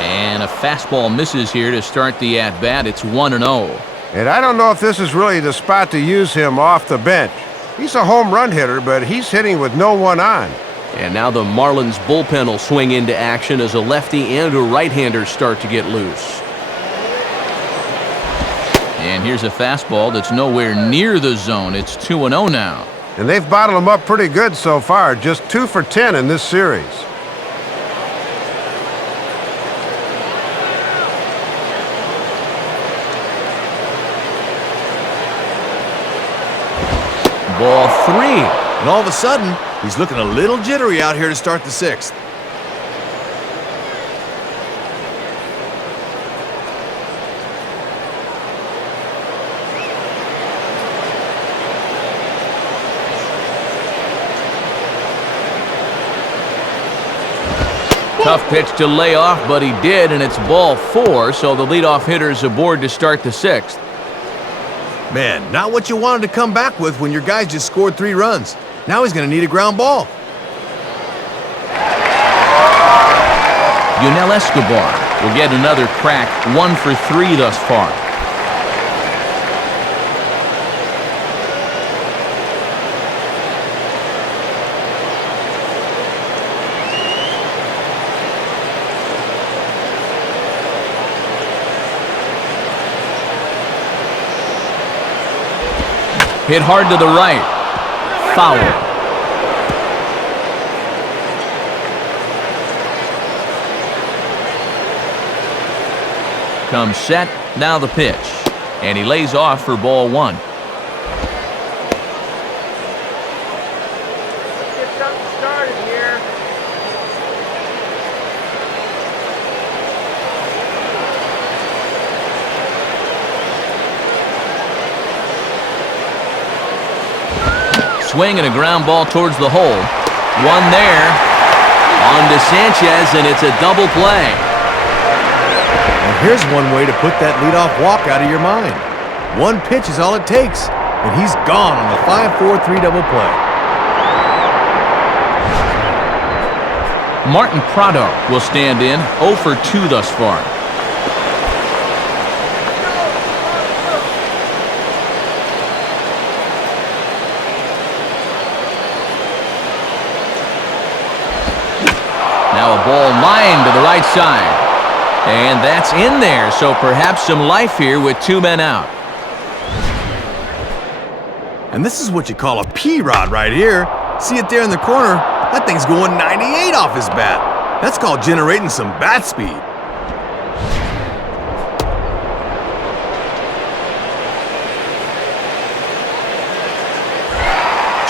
And a fastball misses here to start the at-bat. It's 1-0. And I don't know if this is really the spot to use him off the bench. He's a home run hitter, but he's hitting with no one on. And now the Marlins bullpen will swing into action as a lefty and a right-hander start to get loose. And here's a fastball that's nowhere near the zone. It's 2-0 now. And they've bottled him up pretty good so far, just 2 for 10 in this series. Ball 3. And all of a sudden, he's looking a little jittery out here to start the 6th. Tough pitch to lay off, but he did, and it's ball 4, so the leadoff hitter's aboard to start the 6th. Man, not what you wanted to come back with when your guys just scored 3 runs. Now he's going to need a ground ball. Yunel Escobar will get another crack, 1 for 3 thus far. Hit hard to the right. Foul. Comes set, now the pitch. And he lays off for ball 1. Get something started here. Swing and a ground ball towards the hole. 1 there. On to Sanchez, and it's a double play. Well, here's one way to put that leadoff walk out of your mind. 1 pitch is all it takes, and he's gone on the 5-4-3 double play. Martin Prado will stand in, 0 for 2 thus far. Now a ball lined to the right side. And that's in there, so perhaps some life here with 2 men out. And this is what you call a P-rod right here. See it there in the corner? That thing's going 98 off his bat. That's called generating some bat speed.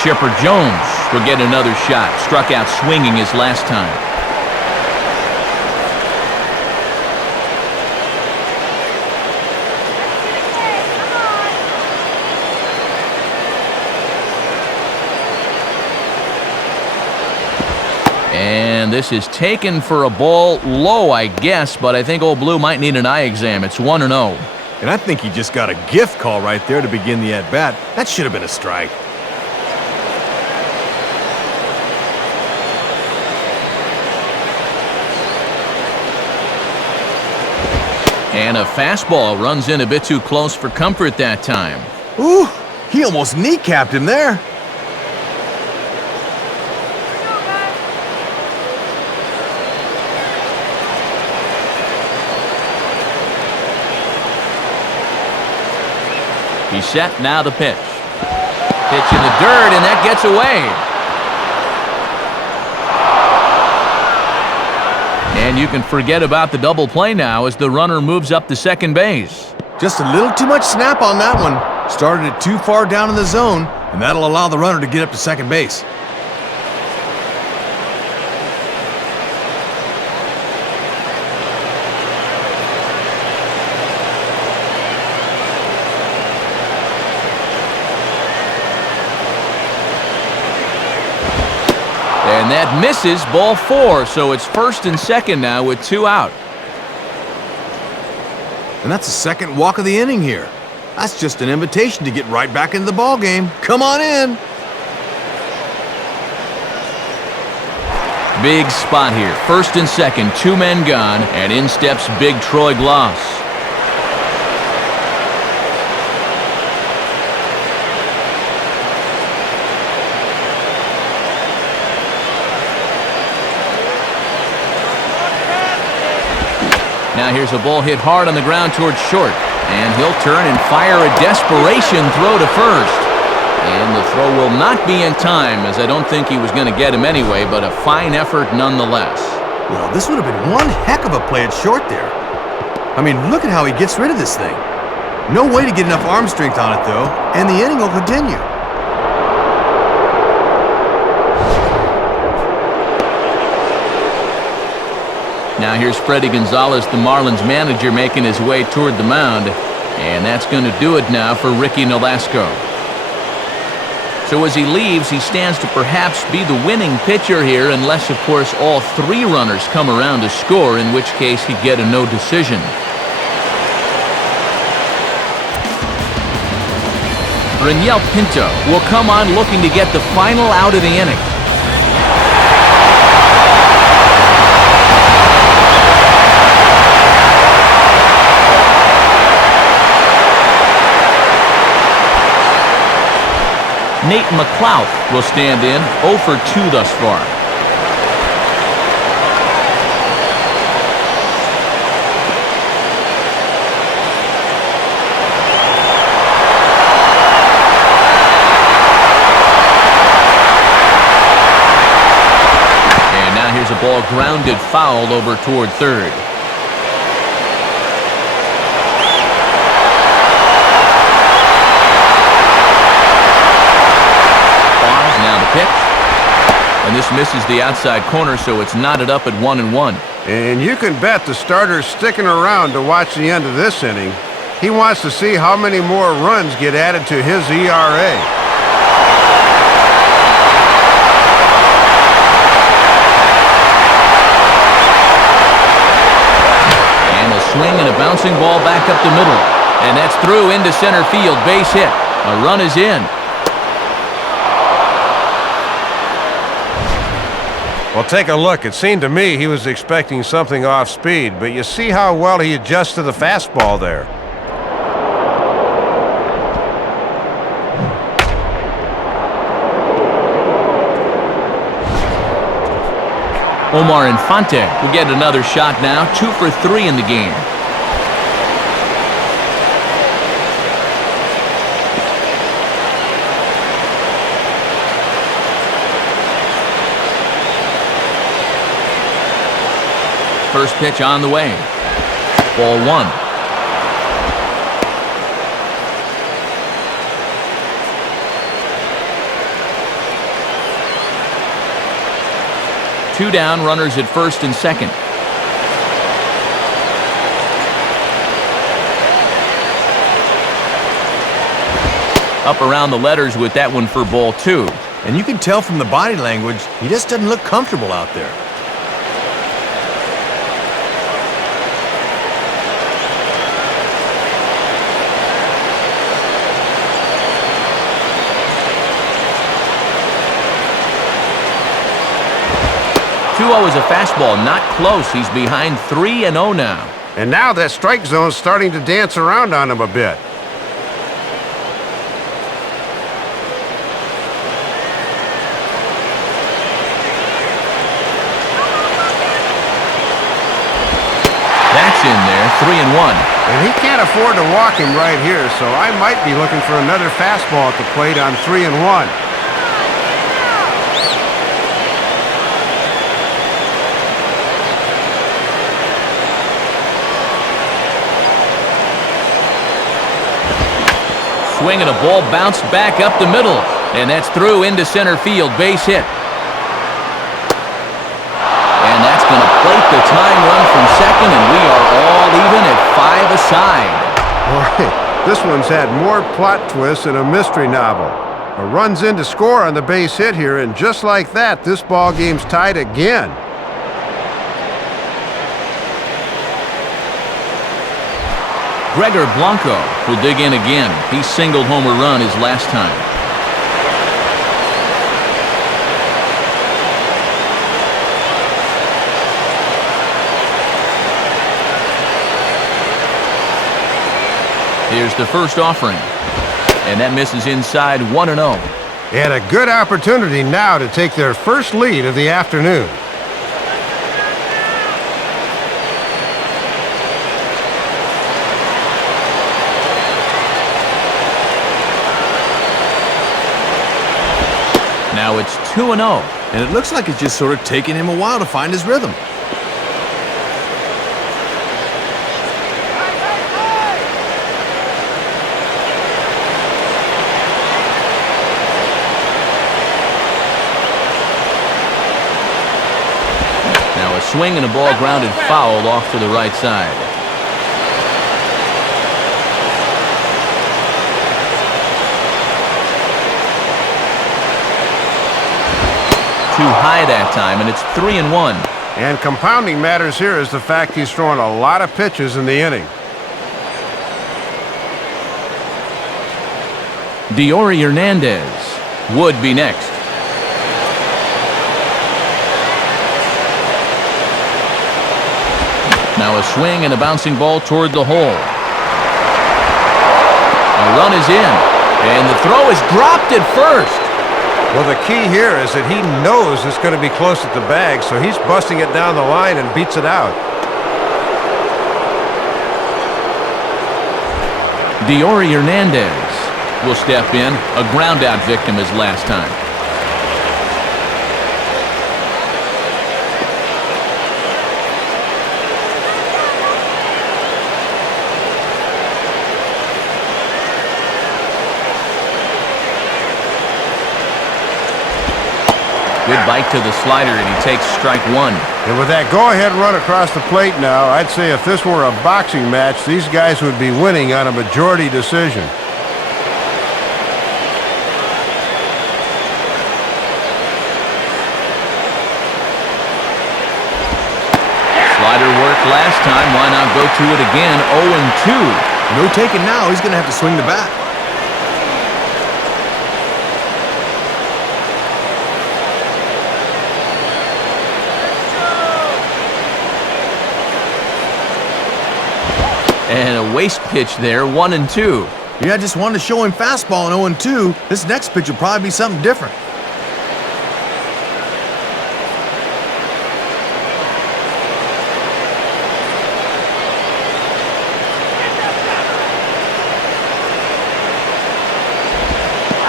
Chipper Jones will get another shot. Struck out swinging his last time. And this is taken for a ball low, I guess, but I think Old Blue might need an eye exam. It's 1-0. And I think he just got a gift call right there to begin the at-bat. That should have been a strike. And a fastball runs in a bit too close for comfort that time. Ooh, he almost kneecapped him there. He's set, now the pitch. Pitch in the dirt, and that gets away. And you can forget about the double play now as the runner moves up to second base. Just a little too much snap on that one. Started it too far down in the zone, and that'll allow the runner to get up to second base. And that misses, ball 4, so it's first and second now with 2 out. And that's the second walk of the inning here. That's just an invitation to get right back into the ball game. Come on in. Big spot here. First and second, 2 men gone, and in steps big Troy Gloss. Now here's a ball hit hard on the ground towards short. And he'll turn and fire a desperation throw to first. And the throw will not be in time, as I don't think he was going to get him anyway, but a fine effort nonetheless. Well, this would have been one heck of a play at short there. I mean, look at how he gets rid of this thing. No way to get enough arm strength on it, though, and the inning will continue. Now here's Freddie Gonzalez, the Marlins manager, making his way toward the mound. And that's going to do it now for Ricky Nolasco. So as he leaves, he stands to perhaps be the winning pitcher here, unless, of course, all 3 runners come around to score, in which case he'd get a no decision. Raniel Pinto will come on looking to get the final out of the inning. Nate McLeod will stand in, 0 for 2 thus far. And now here's a ball grounded foul over toward third. Pitch. And this misses the outside corner, so it's knotted up at 1-1. And you can bet the starter's sticking around to watch the end of this inning. He wants to see how many more runs get added to his ERA. And a swing and a bouncing ball back up the middle. And that's through into center field. Base hit. A run is in. Well, take a look. It seemed to me he was expecting something off speed, but you see how well he adjusts to the fastball there. Omar Infante will get another shot now, 2 for 3 in the game. First pitch on the way. Ball 1. Two down, runners at first and second. Up around the letters with that one for ball 2. And you can tell from the body language, he just doesn't look comfortable out there. Is a fastball, not close. He's behind 3-0 now. And now that strike zone's starting to dance around on him a bit. That's in there, 3-1. And he can't afford to walk him right here, so I might be looking for another fastball at the plate on 3-1. swing and a ball bounced back up the middle. And that's through into center field. Base hit. And that's going to plate the tying run from second, and we are all even at 5 aside. Boy, this one's had more plot twists than a mystery novel. A run's in to score on the base hit here, and just like that, this ball game's tied again. Gregor Blanco will dig in again. He singled home a run his last time. Here's the first offering. And that misses inside 1-0. And a good opportunity now to take their first lead of the afternoon. Now it's 2-0. And it looks like it's just sort of taking him a while to find his rhythm. Now a swing and a ball grounded foul off to the right side. Too high that time, and it's 3-1. And compounding matters here is the fact he's throwing a lot of pitches in the inning. Diori Hernandez would be next. Now a swing and a bouncing ball toward the hole. A run is in, and the throw is dropped at first. Well, the key here is that he knows it's going to be close at the bag, so he's busting it down the line and beats it out. Diori Hernandez will step in, a ground-out victim as last time. Good bite to the slider, and he takes strike one. And with that go-ahead run across the plate now, I'd say if this were a boxing match, these guys would be winning on a majority decision. Slider worked last time. Why not go to it again? 0-2. No taking now. He's going to have to swing the bat. And a waste pitch there, 1-2. Yeah, I just wanted to show him fastball in 0-2. This next pitch will probably be something different.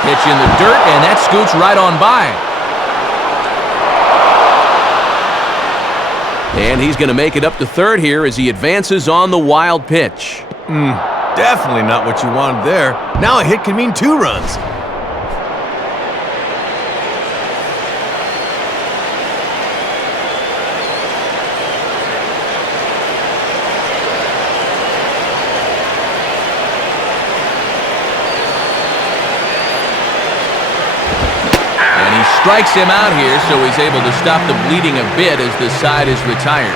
Pitch in the dirt, and that scoots right on by. And he's going to make it up to third here as he advances on the wild pitch. Definitely not what you wanted there. Now a hit can mean 2 runs. Strikes him out here, so he's able to stop the bleeding a bit as the side is retired.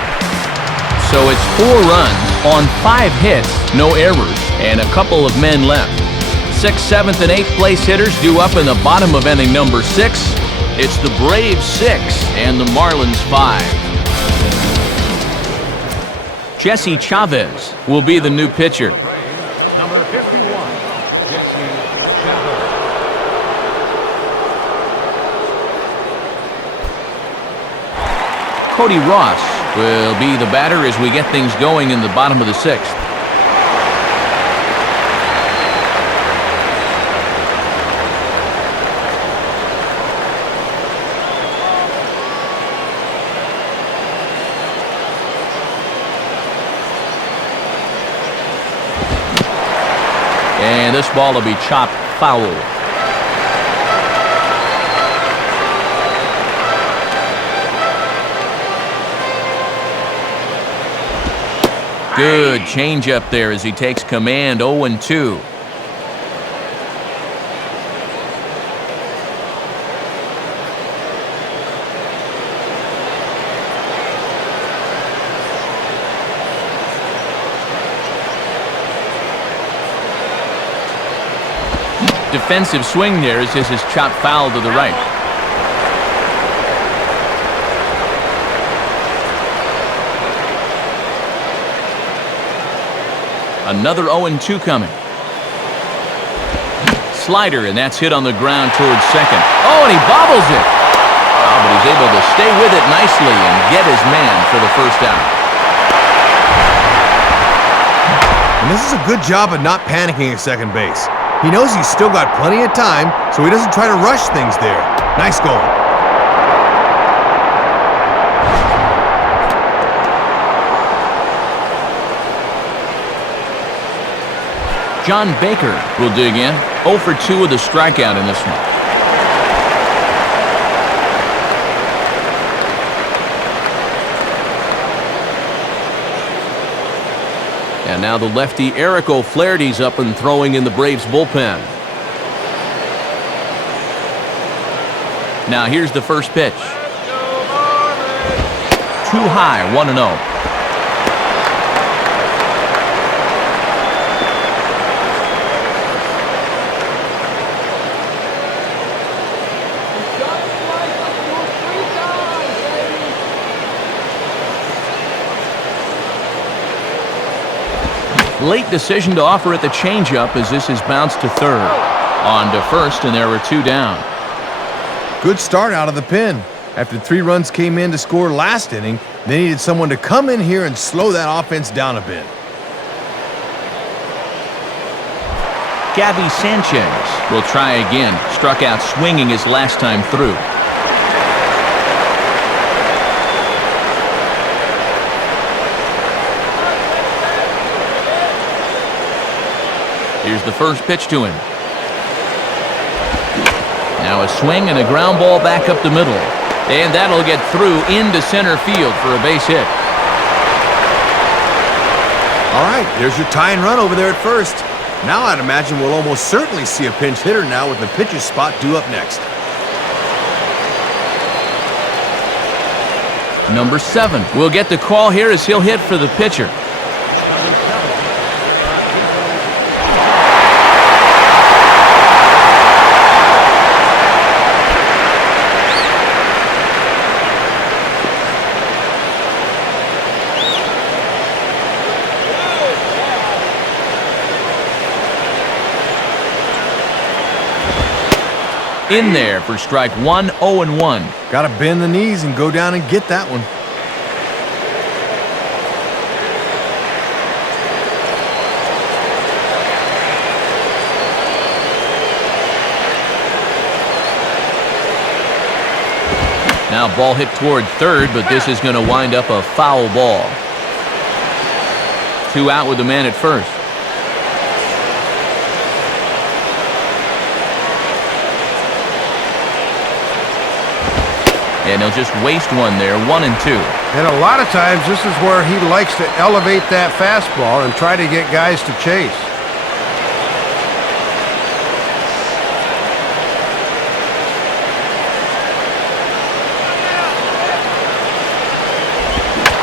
So it's 4 runs on 5 hits, no errors, and a couple of men left. 6th, 7th, and 8th place hitters due up in the bottom of inning number 6. It's the Braves 6 and the Marlins 5. Jesse Chavez will be the new pitcher. Number 51, Jesse Chavez. Cody Ross will be the batter as we get things going in the bottom of the 6th. And this ball will be chopped foul. Good changeup there as he takes command. 0-2. Defensive swing there as this is chopped foul to the right. Another 0-2 coming. Slider, and that's hit on the ground towards second. Oh, and he bobbles it. Oh, but he's able to stay with it nicely and get his man for the first out. And this is a good job of not panicking at second base. He knows he's still got plenty of time, so he doesn't try to rush things there. Nice going. John Baker will dig in. 0 for 2 with a strikeout in this one. And now the lefty Eric O'Flaherty's up and throwing in the Braves bullpen. Now here's the first pitch. Too high, 1-0. Late decision to offer at the changeup as this is bounced to third. On to first, and there were 2 down. Good start out of the pen. After 3 runs came in to score last inning, they needed someone to come in here and slow that offense down a bit. Gabby Sanchez will try again. Struck out swinging his last time through. Here's the first pitch to him. Now a swing and a ground ball back up the middle. And that'll get through into center field for a base hit. All right, there's your tying run over there at first. Now I'd imagine we'll almost certainly see a pinch hitter now with the pitcher's spot due up next. Number 7 will get the call here as he'll hit for the pitcher. In there for strike 1, 0-1. Got to bend the knees and go down and get that one. Now ball hit toward third, but this is going to wind up a foul ball. 2 out with the man at first. And he'll just waste one there, 1-2. And a lot of times this is where he likes to elevate that fastball and try to get guys to chase.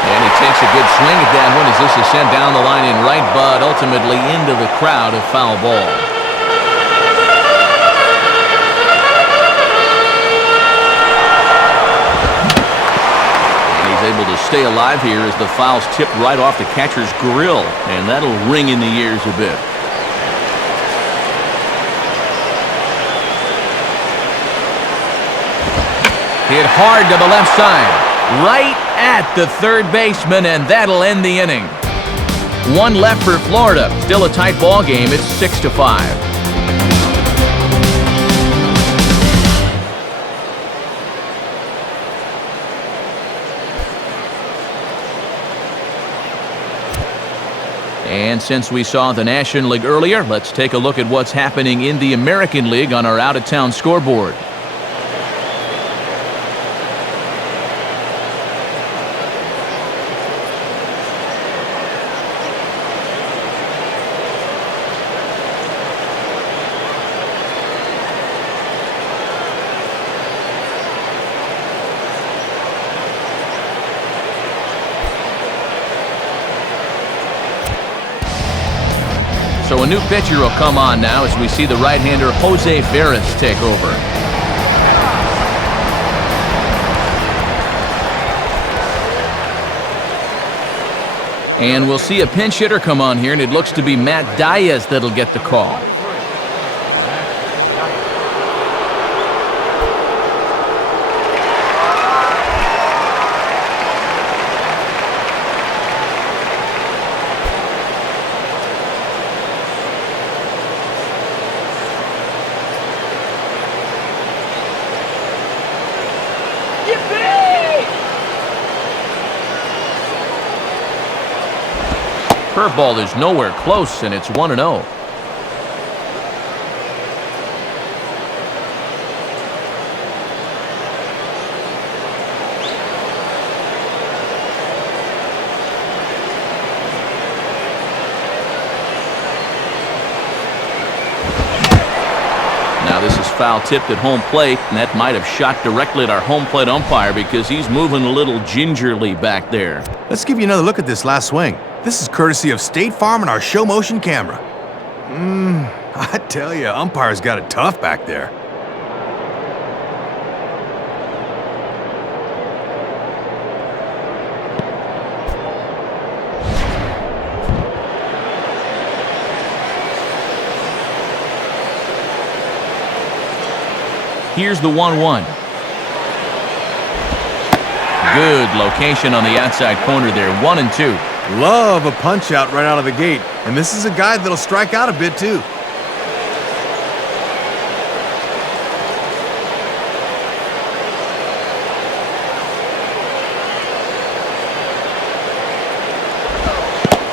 And he takes a good swing at that one as this is sent down the line in right, but ultimately into the crowd, a foul ball. Able to stay alive here as the foul's tipped right off the catcher's grill, and that'll ring in the ears a bit. Hit hard to the left side, right at the third baseman, and that'll end the inning. 1 left for Florida. Still a tight ball game. It's 6-5. And since we saw the National League earlier, let's take a look at what's happening in the American League on our out-of-town scoreboard. So a new pitcher will come on now as we see the right-hander Jose Veras take over. And we'll see a pinch hitter come on here, and it looks to be Matt Diaz that'll get the call. Curveball is nowhere close, and it's 1-0. Now this is foul tipped at home plate, and that might have shot directly at our home plate umpire because he's moving a little gingerly back there. Let's give you another look at this last swing. This is courtesy of State Farm and our show motion camera. I tell you, umpire's got it tough back there. Here's the 1-1. Good location on the outside corner there, 1-2. Love a punch out right out of the gate. And this is a guy that'll strike out a bit too.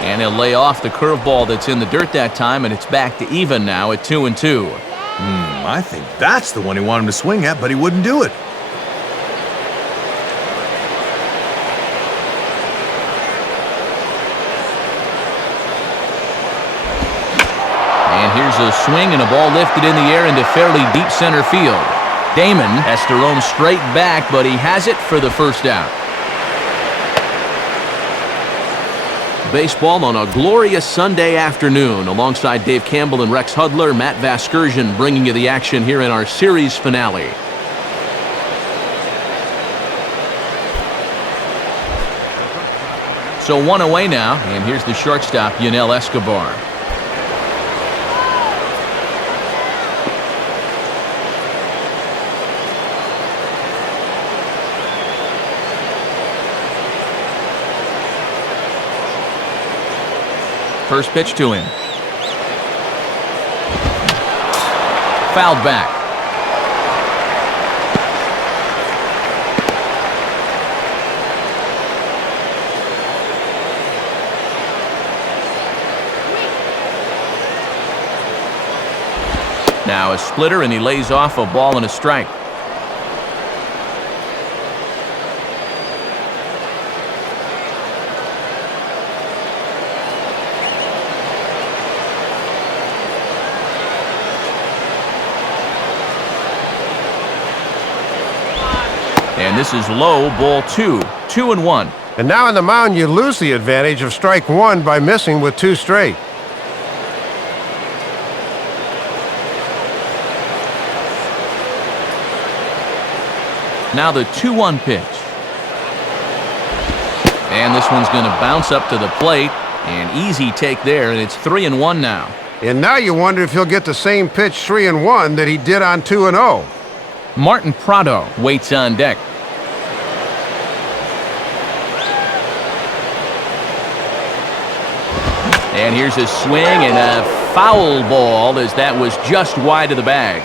And he'll lay off the curveball that's in the dirt that time, and it's back to even now at 2-2. I think that's the one he wanted him to swing at, but he wouldn't do it. And here's a swing and a ball lifted in the air into fairly deep center field. Damon has to roam straight back, but he has it for the first out. Baseball on a glorious Sunday afternoon. Alongside Dave Campbell and Rex Hudler, Matt Vasgersian bringing you the action here in our series finale. So one away now, and here's the shortstop, Yunel Escobar. First pitch to him. Fouled back. Now a splitter, and he lays off a ball and a strike. And this is low, ball 2, 2-1. And now on the mound, you lose the advantage of strike one by missing with 2 straight. Now the 2-1 pitch. And this one's going to bounce up to the plate. An easy take there, and it's 3-1 now. And now you wonder if he'll get the same pitch 3-1 that he did on 2-0. Martin Prado waits on deck. And here's a swing and a foul ball, as that was just wide of the bag.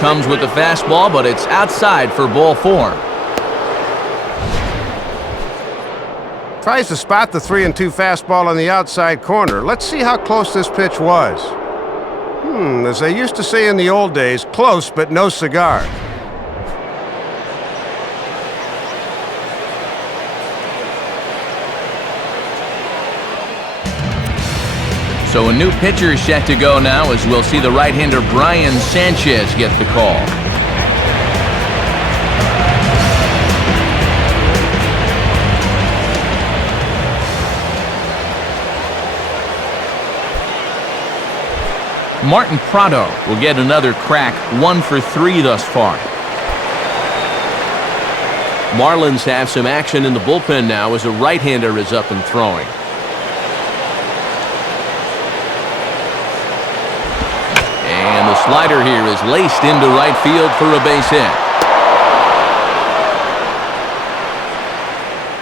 Comes with the fastball, but it's outside for ball 4. Tries to spot the 3-2 fastball on the outside corner. Let's see how close this pitch was. As they used to say in the old days, close but no cigar. So a new pitcher is set to go now, as we'll see the right-hander Brian Sanchez get the call. Martin Prado will get another crack, 1 for 3 thus far. Marlins have some action in the bullpen now as a right-hander is up and throwing. And the slider here is laced into right field for a base hit.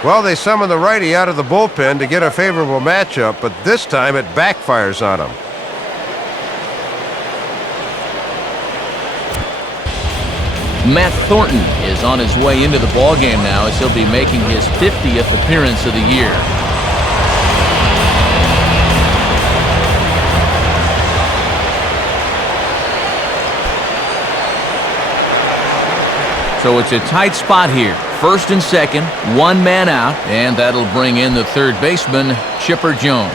Well, they summon the righty out of the bullpen to get a favorable matchup, but this time it backfires on him. Matt Thornton is on his way into the ballgame now, as he'll be making his 50th appearance of the year. So it's a tight spot here. First and second, 1 man out, and that'll bring in the third baseman, Chipper Jones.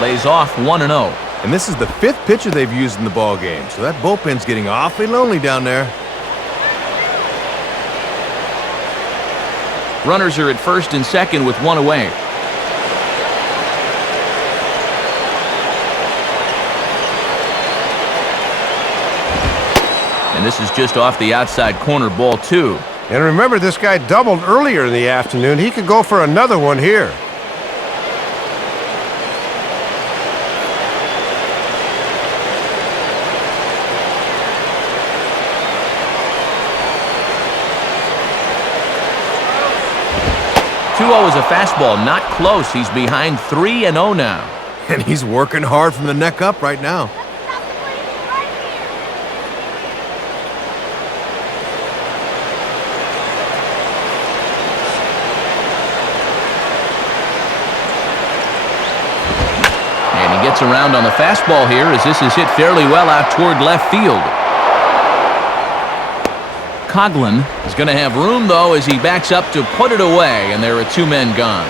Lays off 1-0. And this is the 5th pitcher they've used in the ball game, so that bullpen's getting awfully lonely down there. Runners are at first and second with 1 away. And this is just off the outside corner, ball 2. And remember, this guy doubled earlier in the afternoon. He could go for another one here. Is a fastball, not close. He's behind 3-0 now. And he's working hard from the neck up right now. And he gets around on the fastball here, as this is hit fairly well out toward left field. Coughlin is going to have room, though, as he backs up to put it away, and there are 2 men gone.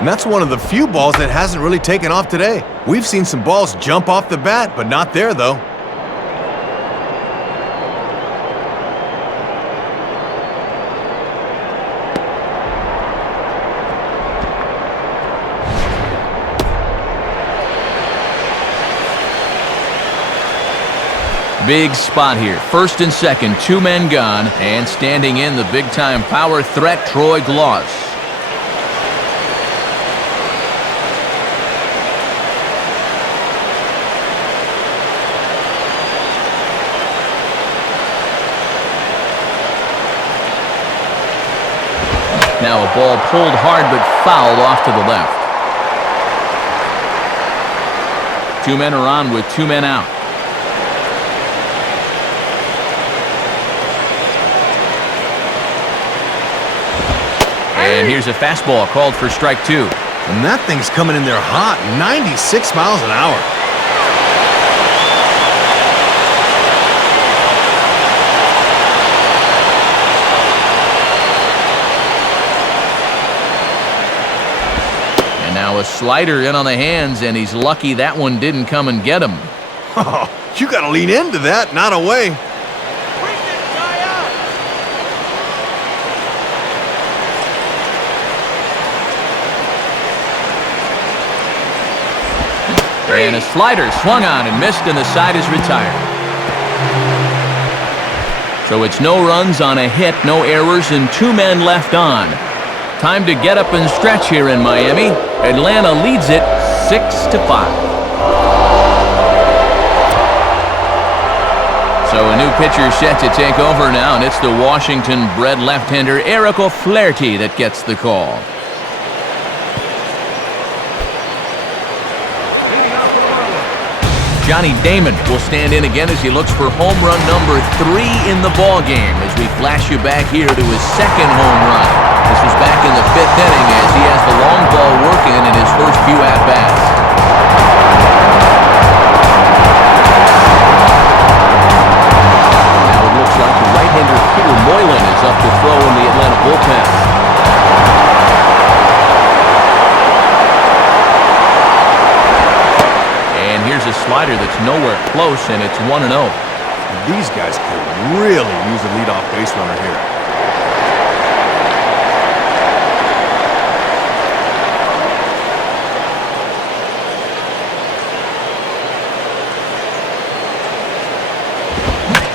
And that's one of the few balls that hasn't really taken off today. We've seen some balls jump off the bat, but not there, though. Big spot here. First and second, 2 men gone, and standing in the big-time power threat, Troy Gloss. Now a ball pulled hard but fouled off to the left. 2 men are on with 2 men out. And here's a fastball called for strike 2. And that thing's coming in there hot, 96 miles an hour. And now a slider in on the hands, and he's lucky that one didn't come and get him. Oh, you got to lean into that, not away. And a slider swung on and missed, and the side is retired. So it's no runs on a hit, no errors, and 2 men left on. Time to get up and stretch here in Miami. Atlanta leads it 6-5. So a new pitcher set to take over now, and it's the Washington-bred left-hander Eric O'Flaherty that gets the call. Johnny Damon will stand in again as he looks for home run number 3 in the ballgame as we flash you back here to his second home run. This was back in the 5th inning as he has the long ball working in his first few at-bats. Now it looks like the right-hander Peter Moylan is up to throw in the Atlanta bullpen. Here's a slider that's nowhere close, and it's 1-0. These guys could really use a leadoff base runner here.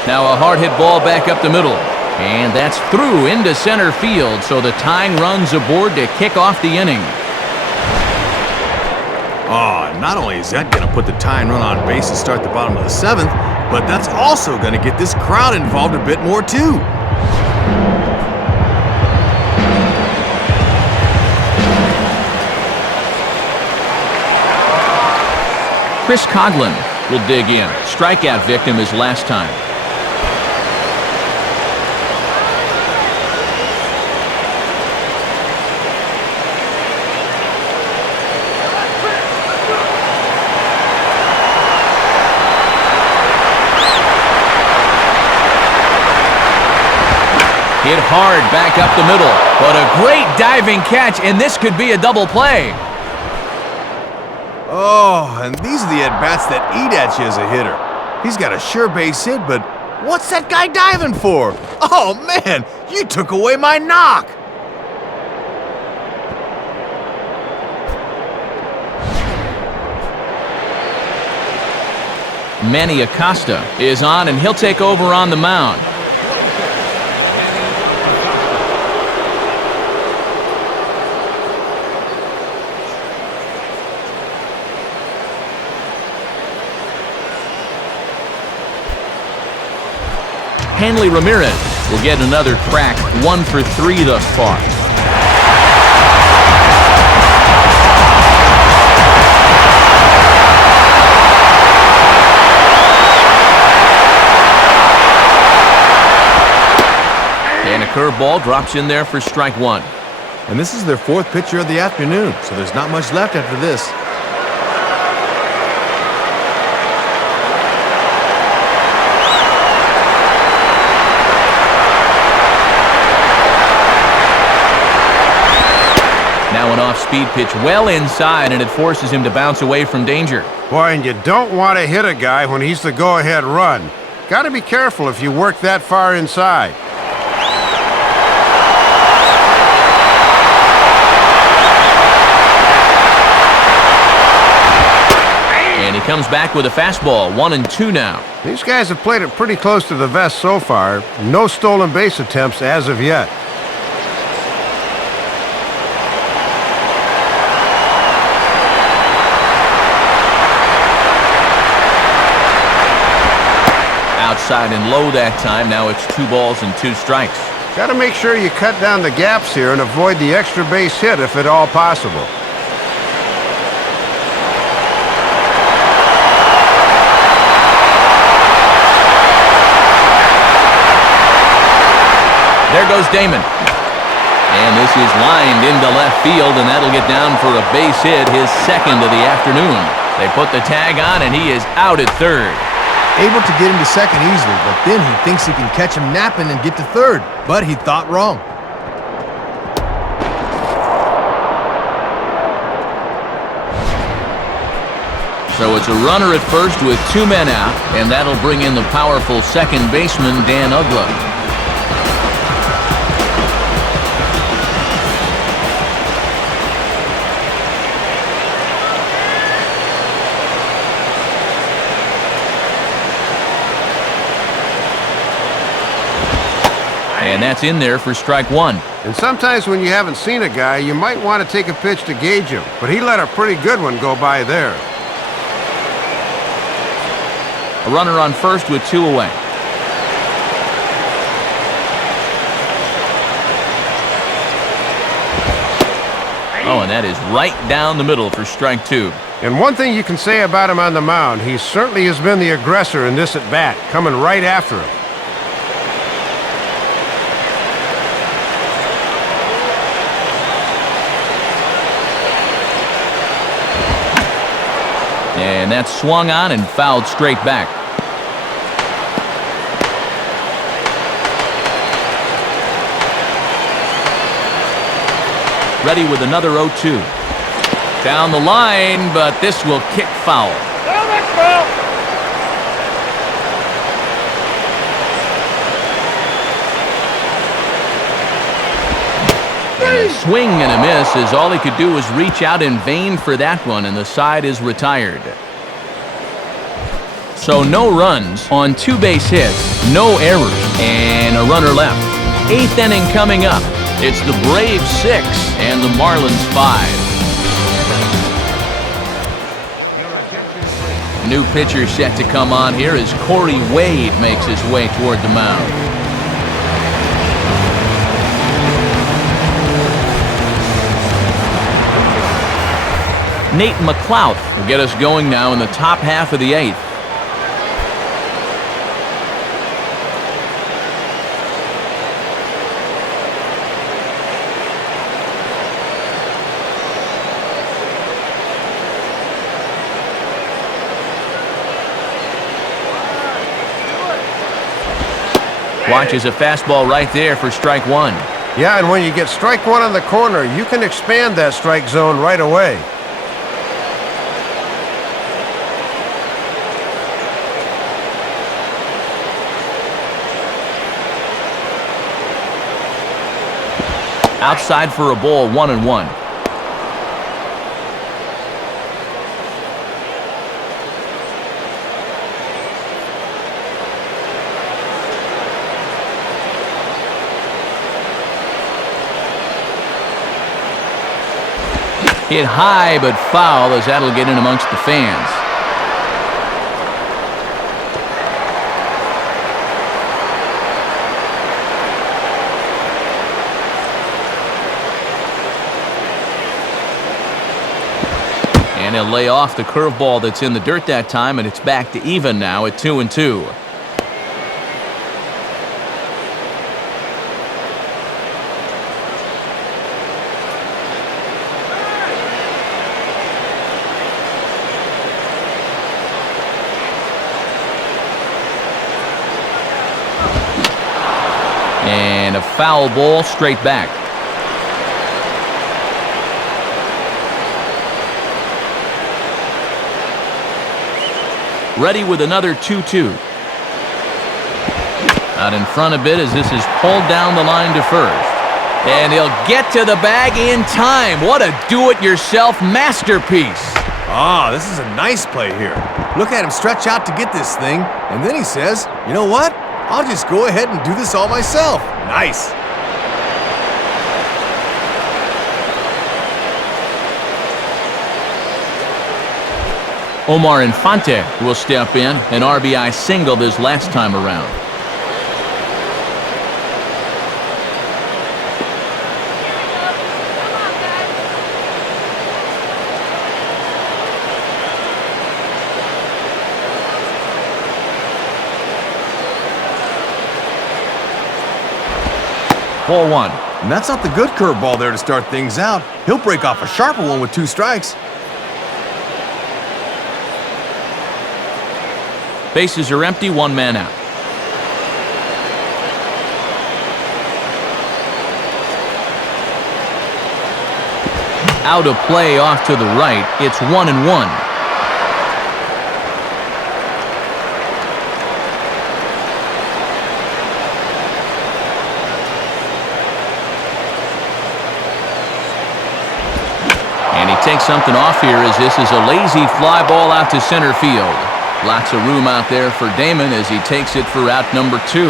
Now a hard hit ball back up the middle, and that's through into center field, so the tying run's aboard to kick off the inning. Oh, not only is that going to put the tying run on base to start the bottom of the 7th, but that's also going to get this crowd involved a bit more, too. Chris Coughlin will dig in. Strikeout victim his last time. Hit hard back up the middle, but a great diving catch, and this could be a double play. Oh, and these are the at-bats that eat at you as a hitter. He's got a sure base hit, but what's that guy diving for? Oh, man, you took away my knock. Manny Acosta is on, and he'll take over on the mound. Hanley Ramirez will get another crack, 1 for 3 thus far. And a curveball drops in there for strike 1. And this is their 4th pitcher of the afternoon, so there's not much left after this. Now an off-speed pitch well inside, and it forces him to bounce away from danger. Boy, and you don't want to hit a guy when he's the go-ahead run. Got to be careful if you work that far inside. And he comes back with a fastball, 1-2 now. These guys have played it pretty close to the vest so far. No stolen base attempts as of yet. Outside and low that time. Now it's 2 balls and 2 strikes. Got to make sure you cut down the gaps here and avoid the extra base hit if at all possible. There goes Damon. And this is lined into left field, and that'll get down for a base hit, his second of the afternoon. They put the tag on, and he is out at third. Able to get him to second easily, but then he thinks he can catch him napping and get to third. But he thought wrong. So it's a runner at first with 2 men out, and that'll bring in the powerful second baseman, Dan Uggla. And that's in there for strike 1. And sometimes when you haven't seen a guy, you might want to take a pitch to gauge him. But he let a pretty good one go by there. A runner on first with 2 away. Oh, and that is right down the middle for strike 2. And one thing you can say about him on the mound, he certainly has been the aggressor in this at-bat, coming right after him. And that's swung on and fouled straight back. Ready with another 0-2. Down the line, but this will kick foul. And a swing and a miss, as all he could do was reach out in vain for that one, and the side is retired. So no runs on 2 base hits, no errors, and a runner left. 8th inning coming up. It's the Braves 6 and the Marlins 5. New pitcher set to come on here as Corey Wade makes his way toward the mound. Nate McLeod will get us going now in the top half of the 8th. Watches a fastball right there for strike 1. Yeah, and when you get strike 1 on the corner, you can expand that strike zone right away. Outside for a ball, 1-1. Hit high but foul, as that'll get in amongst the fans. And he'll lay off the curveball that's in the dirt that time, and it's back to even now at 2-2. And a foul ball straight back. Ready with another 2-2. Out in front a bit as this is pulled down the line to first. And he'll get to the bag in time. What a do-it-yourself masterpiece. Ah, this is a nice play here. Look at him stretch out to get this thing, and then he says, you know what? I'll just go ahead and do this all myself. Nice. Omar Infante will step in, an RBI single this last time around. Ball 1. And that's not the good curveball there to start things out. He'll break off a sharper one with 2 strikes. Bases are empty, 1 man out. Out of play off to the right. It's 1-1. And he takes something off here as this is a lazy fly ball out to center field. Lots of room out there for Damon as he takes it for out number 2.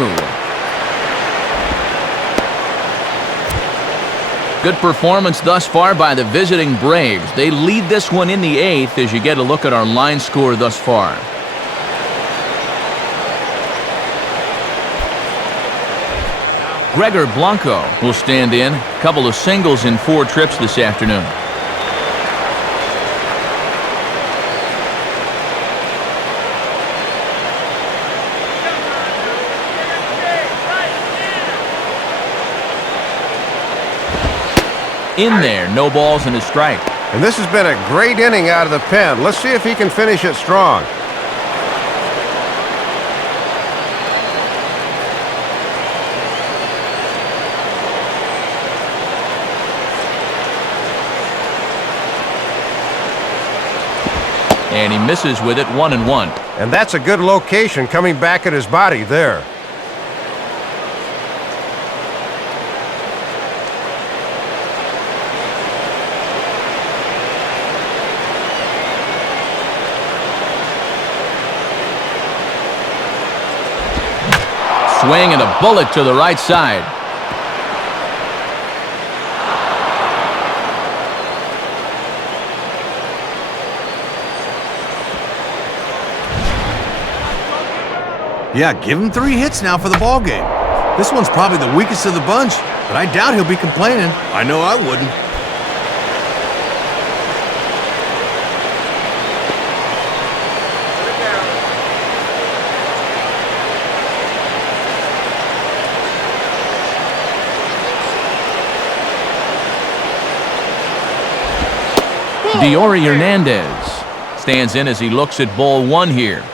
Good performance thus far by the visiting Braves. They lead this one in the 8th as you get a look at our line score thus far. Gregor Blanco will stand in. A couple of singles in 4 trips this afternoon. In there, no balls and a strike. And this has been a great inning out of the pen. Let's see if he can finish it strong. And he misses with it, 1-1. And that's a good location coming back at his body there. Swing and a bullet to the right side. Yeah, give him 3 hits now for the ball game. This one's probably the weakest of the bunch, but I doubt he'll be complaining. I know I wouldn't. Diori Hernandez stands in as he looks at ball 1 here.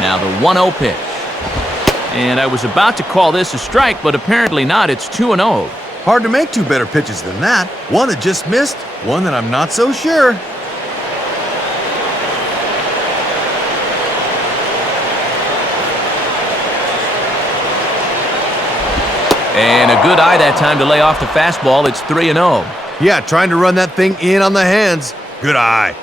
Now the 1-0 pitch. And I was about to call this a strike, but apparently not. It's 2-0. Hard to make 2 better pitches than that. One that just missed, one that I'm not so sure. And a good eye that time to lay off the fastball. It's 3-0. Yeah, trying to run that thing in on the hands. Good eye.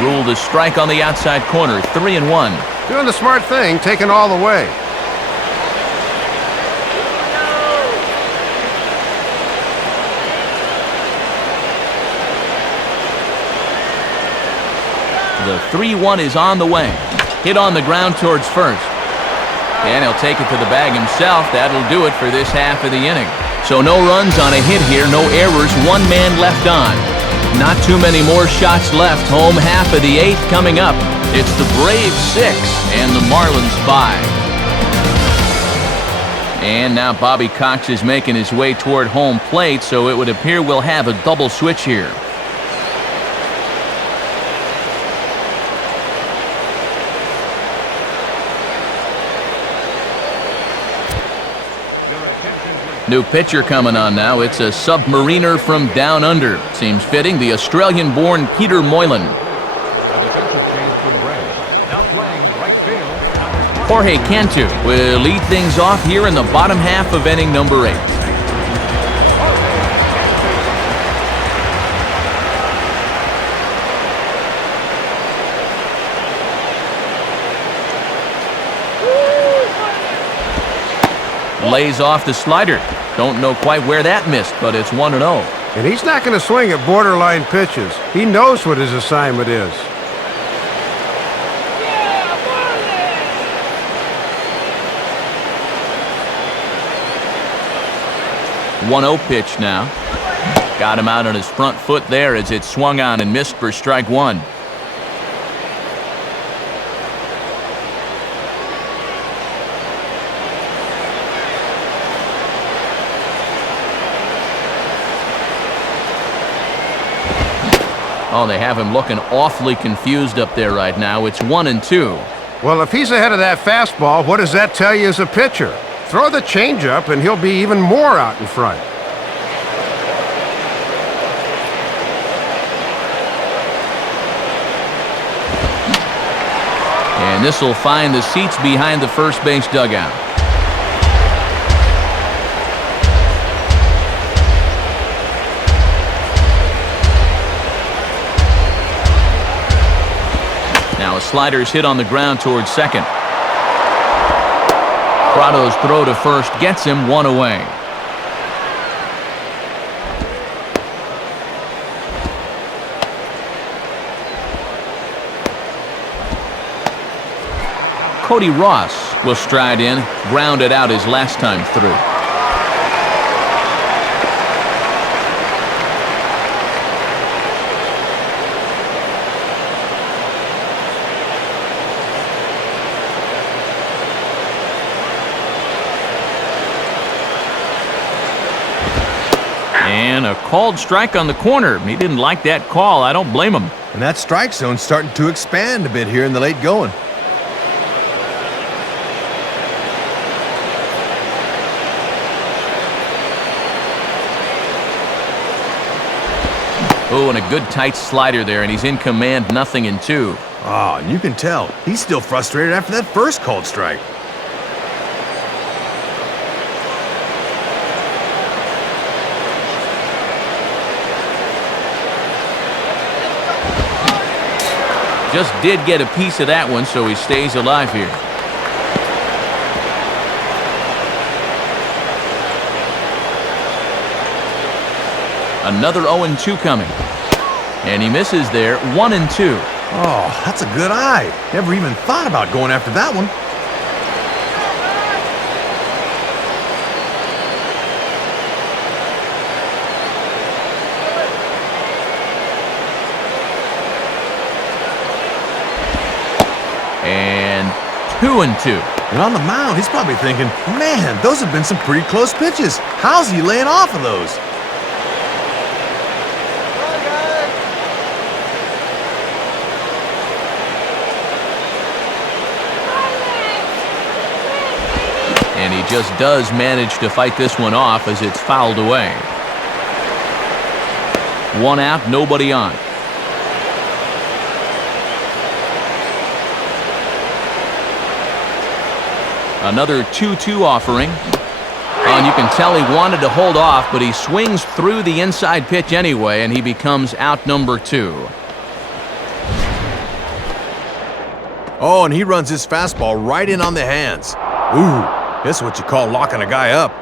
Ruled a strike on the outside corner, 3-1. Doing the smart thing, taking all the way. The 3-1 is on the way. Hit on the ground towards first. And he'll take it to the bag himself. That'll do it for this half of the inning. So no runs on a hit here, no errors, 1 man left on. Not too many more shots left. Home half of the 8th coming up. It's the Braves 6 and the Marlins 5. And now Bobby Cox is making his way toward home plate, so it would appear we'll have a double switch here. New pitcher coming on now. It's a submariner from down under. Seems fitting. The Australian-born Peter Moylan. A defensive change for the Braves. Now playing right field. Jorge Cantu will lead things off here in the bottom half of inning number 8. Lays off the slider. Don't know quite where that missed, but it's 1-0. And he's not going to swing at borderline pitches. He knows what his assignment is. Yeah, 1-0 pitch now. Got him out on his front foot there as it swung on and missed for strike 1. Oh, they have him looking awfully confused up there right now. It's 1-2. Well, if he's ahead of that fastball, what does that tell you as a pitcher? Throw the changeup and he'll be even more out in front. And this will find the seats behind the first base dugout. Now a slider's hit on the ground towards second. Prado's throw to first gets him one away. Cody Ross will stride in, grounded out his last time through. And a called strike on the corner. He didn't like that call. I don't blame him. And that strike zone's starting to expand a bit here in the late going. Oh, and a good tight slider there, and he's in command, 0-2. Oh, and you can tell he's still frustrated after that first called strike. Just did get a piece of that one, so he stays alive here. Another 0-2 coming. And he misses there, 1-2. Oh, that's a good eye. Never even thought about going after that one. And 2-2. And on the mound, he's probably thinking, man, those have been some pretty close pitches. How's he laying off of those? And he just does manage to fight this one off as it's fouled away. 1 out, nobody on. Another 2-2 offering. And you can tell he wanted to hold off, but he swings through the inside pitch anyway, and he becomes out number 2. Oh, and he runs his fastball right in on the hands. Ooh. This is what you call locking a guy up.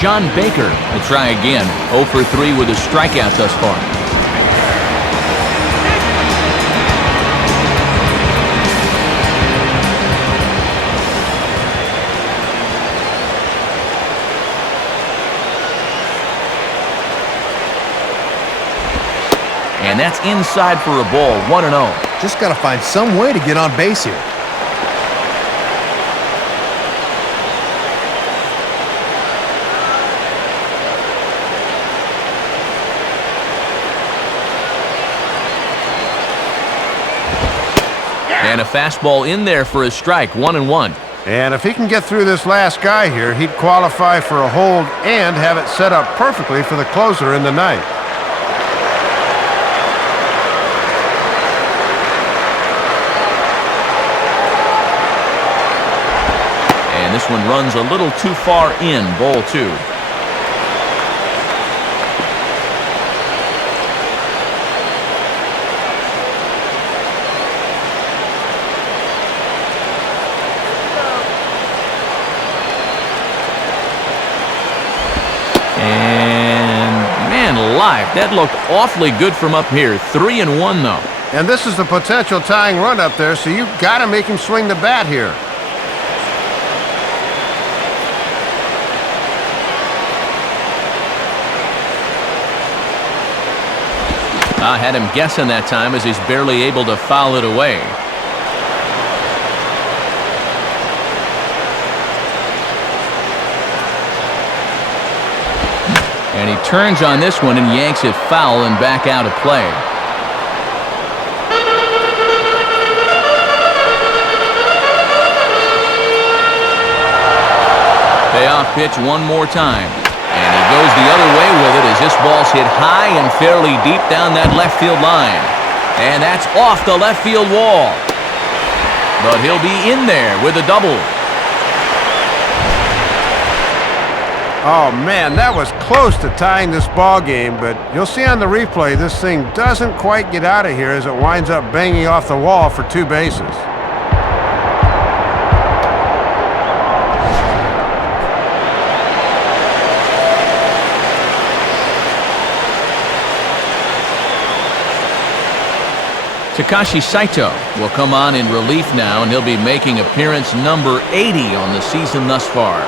John Baker will try again. 0 for 3 with a strikeout thus far. And that's inside for a ball, 1-0. Just got to find some way to get on base here. And a fastball in there for a strike, 1-1. And if he can get through this last guy here, he'd qualify for a hold and have it set up perfectly for the closer in the ninth. And this one runs a little too far in, ball 2. Live. That looked awfully good from up here. 3-1 though. And this is the potential tying run up there, so you've got to make him swing the bat here. I had him guessing that time as he's barely able to foul it away. And he turns on this one and yanks it foul and back out of play. Payoff pitch one more time. And he goes the other way with it as this ball's hit high and fairly deep down that left field line. And that's off the left field wall. But he'll be in there with a double. Oh, man, that was close to tying this ball game, but you'll see on the replay this thing doesn't quite get out of here as it winds up banging off the wall for 2 bases. Takashi Saito will come on in relief now, and he'll be making appearance number 80 on the season thus far.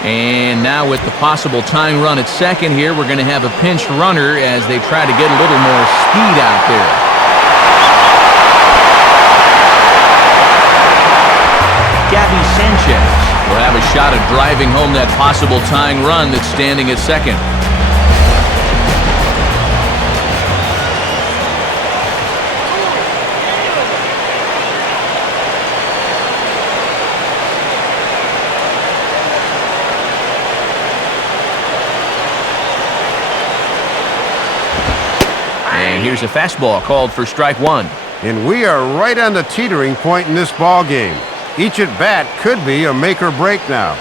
And now with the possible tying run at second here, we're going to have a pinch runner as they try to get a little more speed out there. Gabby Sanchez will have a shot at driving home that possible tying run that's standing at second. And here's a fastball called for strike 1. And we are right on the teetering point in this ball game. Each at bat could be a make or break now.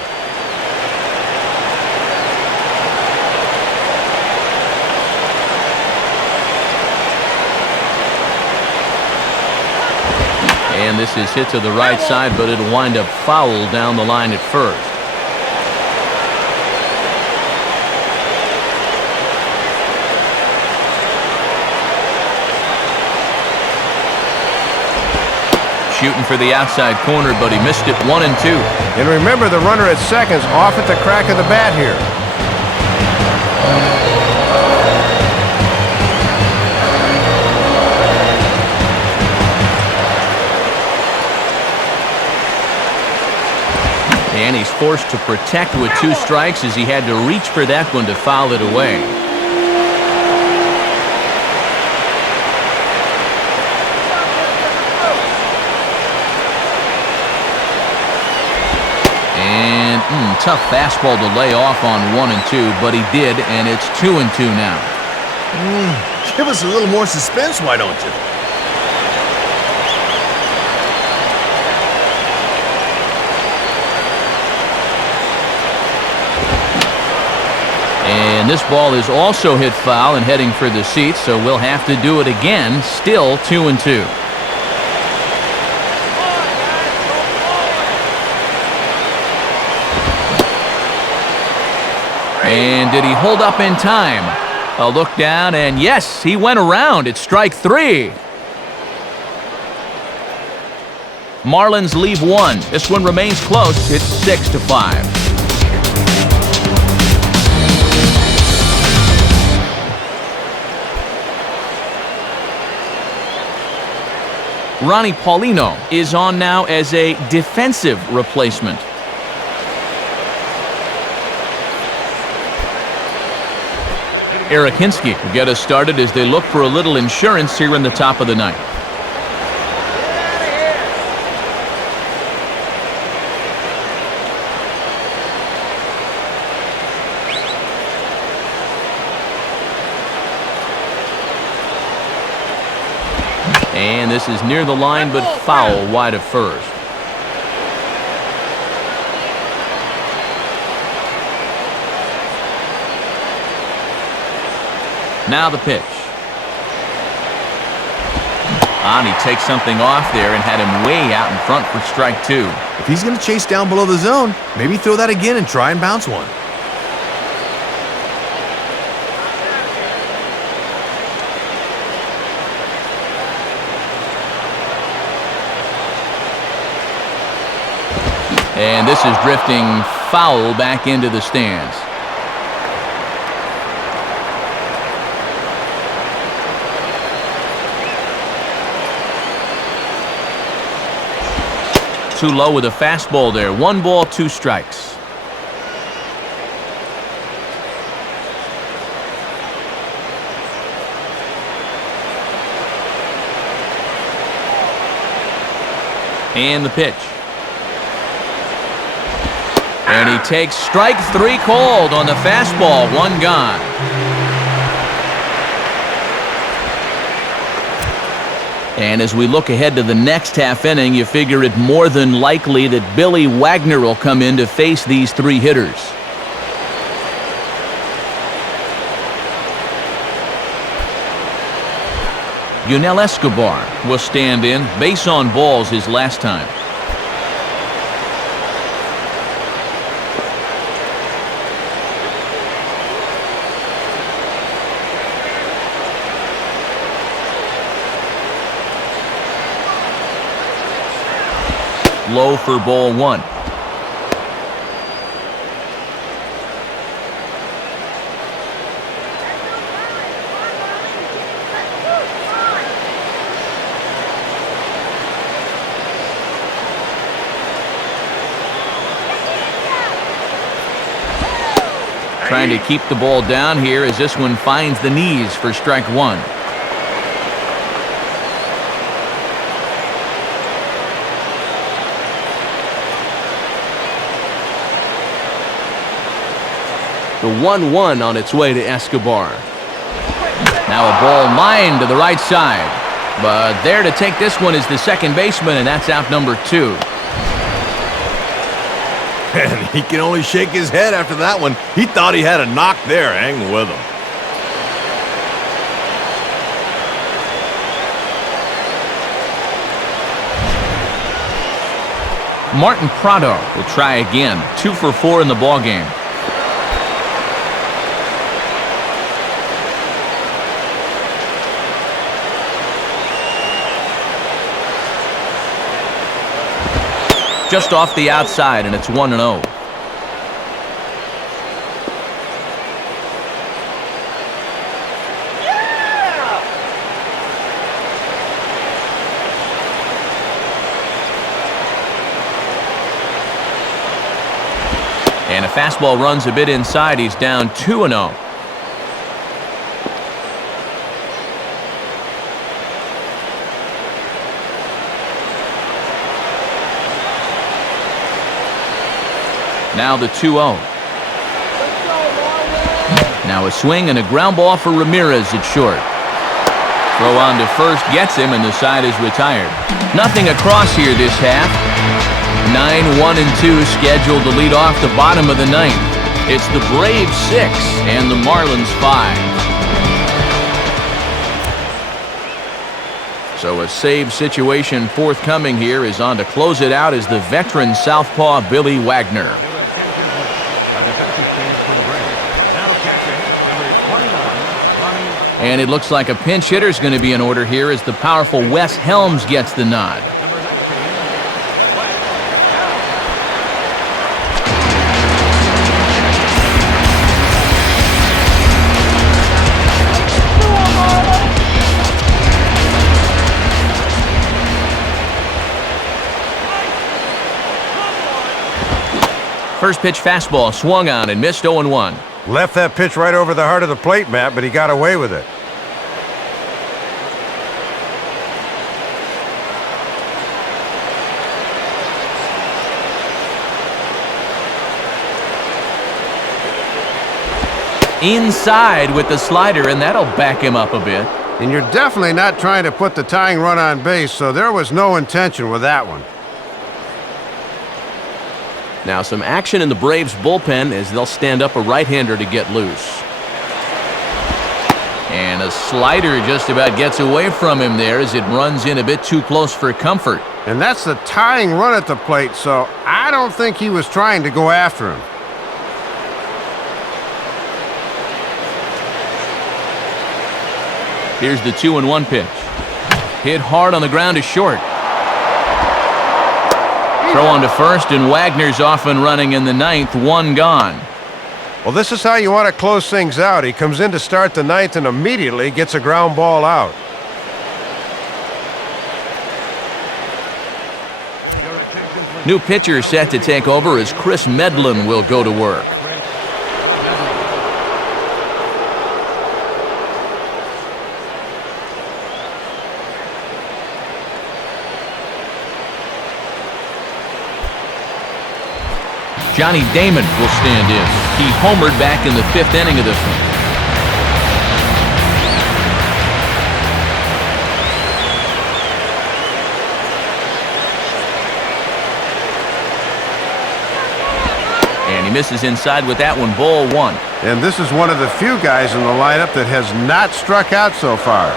And this is hit to the right side, but it'll wind up foul down the line at first. Shooting for the outside corner, but he missed it 1 and 2. And remember, the runner at second's off at the crack of the bat here. And he's forced to protect with 2 strikes as he had to reach for that one to foul it away. Tough fastball to lay off on 1 and 2, but he did, and it's 2 and 2 now. Give us a little more suspense, why don't you? And this ball is also hit foul and heading for the seats, so we'll have to do it again. Still 2 and 2. And did he hold up in time? A look down, and yes, he went around. It's strike 3. Marlins leave 1. This one remains close. It's 6-5. Ronnie Paulino is on now as a defensive replacement. Eric Hinsky will get us started as they look for a little insurance here in the top of the ninth. And this is near the line, but foul wide of first. Now the pitch. And he takes something off there and had him way out in front for strike 2. If he's going to chase down below the zone, maybe throw that again and try and bounce one. And this is drifting foul back into the stands. Too low with a fastball there. 1 ball, 2 strikes. And the pitch. And he takes strike 3 called on the fastball. 1 gone. And as we look ahead to the next half inning, you figure it more than likely that Billy Wagner will come in to face these three hitters. Yunel Escobar will stand in. Base on balls his last time. Low for ball one. Trying to keep the ball down here as this one finds the knees for strike one. The 1-1 on its way to Escobar. Now a ball lined to the right side. But there to take this one is the second baseman, and that's out number 2. And he can only shake his head after that one. He thought he had a knock there. Hang with him. Martin Prado will try again. 2 for 4 in the ballgame. Just off the outside, and it's 1-0. And a fastball runs a bit inside. He's down 2-0. Now the 2-0. Now a swing and a ground ball for Ramirez at short. Throw on to first gets him, and the side is retired. Nothing across here this half. 9-1-2 scheduled to lead off the bottom of the ninth. It's the Braves 6 and the Marlins 5. So a save situation forthcoming here. Is on to close it out is the veteran southpaw Billy Wagner. And it looks like a pinch hitter is going to be in order here as the powerful Wes Helms gets the nod. First pitch fastball swung on and missed 0-1. Left that pitch right over the heart of the plate, Matt, but he got away with it. Inside with the slider, and that'll back him up a bit. And you're definitely not trying to put the tying run on base, so there was no intention with that one. Now some action in the Braves bullpen as they'll stand up a right-hander to get loose. And a slider just about gets away from him there as it runs in a bit too close for comfort. And that's the tying run at the plate, so I don't think he was trying to go after him. Here's the 2-1 pitch. Hit hard on the ground to short. Throw on to first, and Wagner's off and running in the ninth. 1 gone. Well, this is how you want to close things out. He comes in to start the ninth and immediately gets a ground ball out. New pitcher set to take over as Chris Medlin will go to work. Johnny Damon will stand in. He homered back in the 5th inning of this one. misses inside with that one, ball one. And this is one of the few guys in the lineup that has not struck out so far.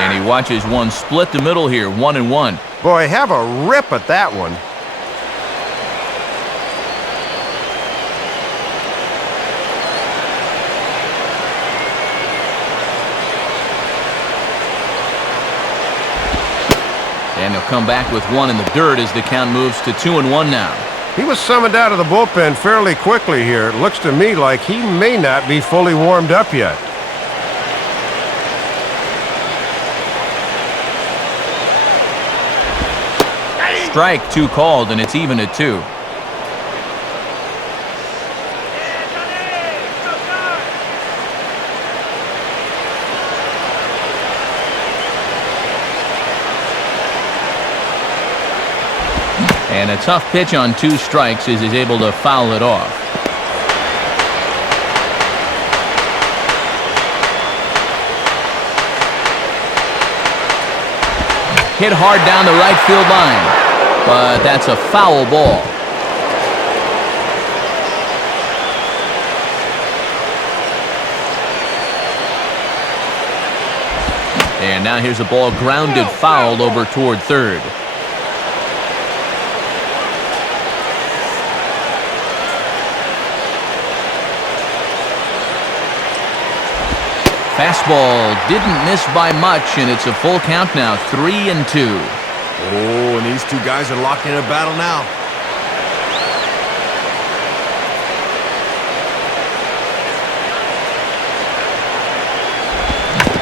And he watches one split the middle here, 1-1. Boy, have a rip at that one. And he'll come back with one in the dirt as the count moves to 2-1 now. He was summoned out of the bullpen fairly quickly here. It looks to me like he may not be fully warmed up yet. Strike, 2 called, and it's even at 2. And a tough pitch on 2 strikes as he's able to foul it off. Hit hard down the right field line, but that's a foul ball. And now here's a ball grounded foul over toward third. Fastball didn't miss by much, and it's a full count now, 3-2. Oh, and these two guys are locked in a battle now.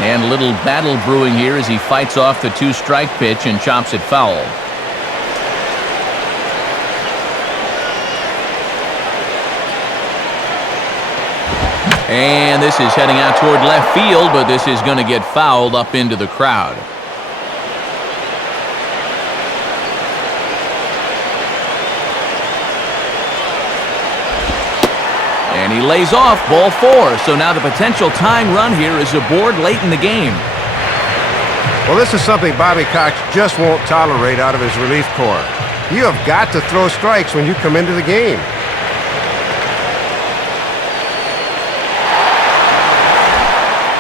And a little battle brewing here as he fights off the 2-strike pitch and chops it foul. And this is heading out toward left field, but this is going to get fouled up into the crowd. And he lays off, ball 4. So now the potential tying run here is aboard late in the game. Well, this is something Bobby Cox just won't tolerate out of his relief corps. You have got to throw strikes when you come into the game.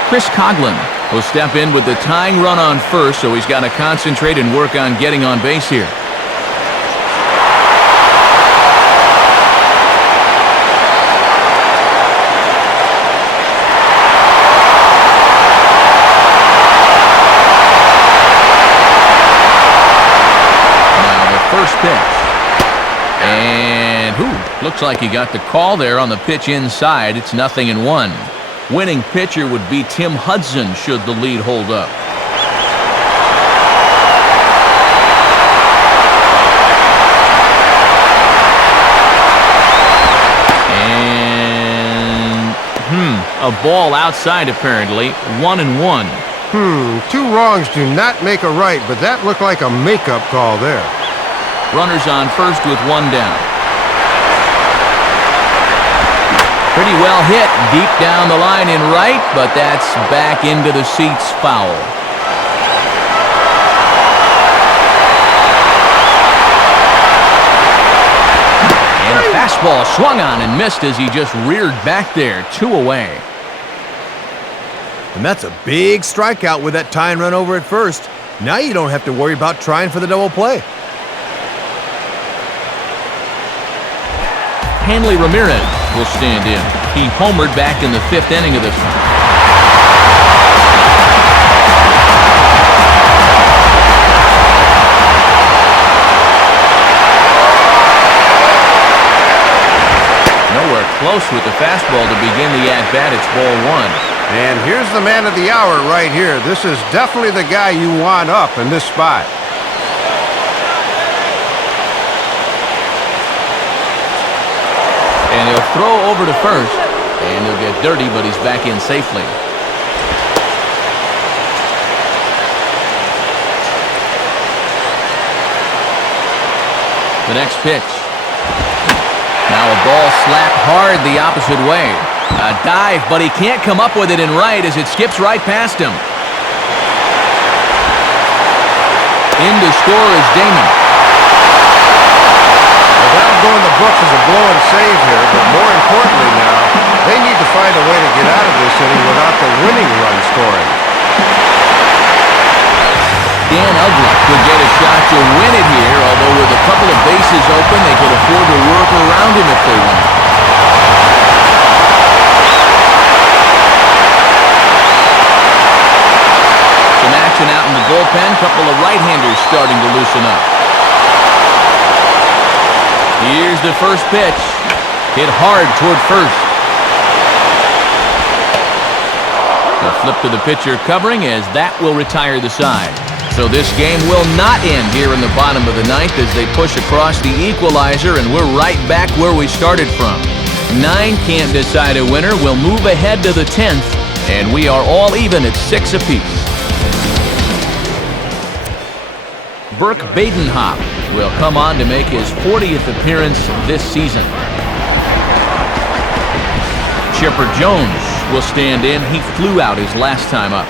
Chris Coughlin will step in with the tying run on first, so he's got to concentrate and work on getting on base here. Now the first pitch. And looks like he got the call there on the pitch inside. It's 0-1. Winning pitcher would be Tim Hudson should the lead hold up. And a ball outside apparently, 1-1. 2 wrongs do not make a right, but that looked like a makeup call there. Runners on first with 1 down. Pretty well hit deep down the line in right, but that's back into the seats, foul. And a fastball swung on and missed as he just reared back there, 2 away. And that's a big strikeout with that tying run over at first. Now you don't have to worry about trying for the double play. Hanley Ramirez will stand in. He homered back in the 5th inning of this one. Nowhere close with the fastball to begin the at-bat. It's ball 1. And here's the man of the hour right here. This is definitely the guy you want up in this spot. And he'll throw over to first, and he'll get dirty, but he's back in safely. The next pitch. Now a ball slapped hard the opposite way. A dive, but he can't come up with it in right as it skips right past him. In to score is Damon. Well, that'll go in the books as a blow-in save here, but more importantly now, they need to find a way to get out of this inning without the winning run scoring. Dan Uggla could get a shot to win it here, although with a couple of bases open, they could afford to work around him if they want. Some action out in the bullpen. Couple of right-handers starting to loosen up. Here's the first pitch. Hit hard toward first. A flip to the pitcher covering as that will retire the side. So this game will not end here in the bottom of the ninth as they push across the equalizer, and we're right back where we started from. 9 can't decide a winner. We'll move ahead to the 10th, and we are all even at 6 apiece. Burke Badenhop will come on to make his 40th appearance this season. Chipper Jones will stand in. He flew out his last time up.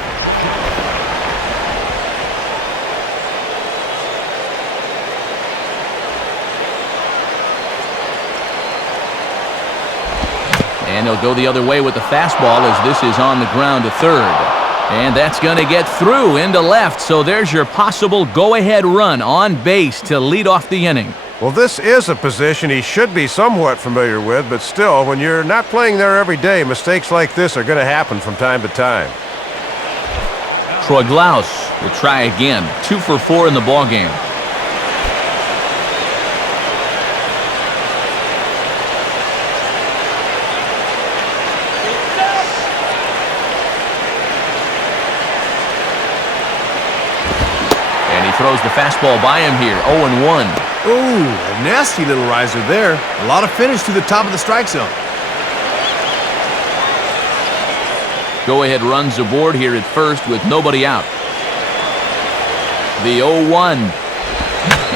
And he'll go the other way with the fastball as this is on the ground to third. And that's going to get through into left, so there's your possible go-ahead run on base to lead off the inning. Well, this is a position he should be somewhat familiar with, but still, when you're not playing there every day, mistakes like this are going to happen from time to time. Troy Glaus will try again. 2 for 4 in the ballgame. Throws the fastball by him here. 0-1. Ooh, a nasty little riser there. A lot of finish to the top of the strike zone. Go-ahead runs aboard here at first with nobody out. The 0-1.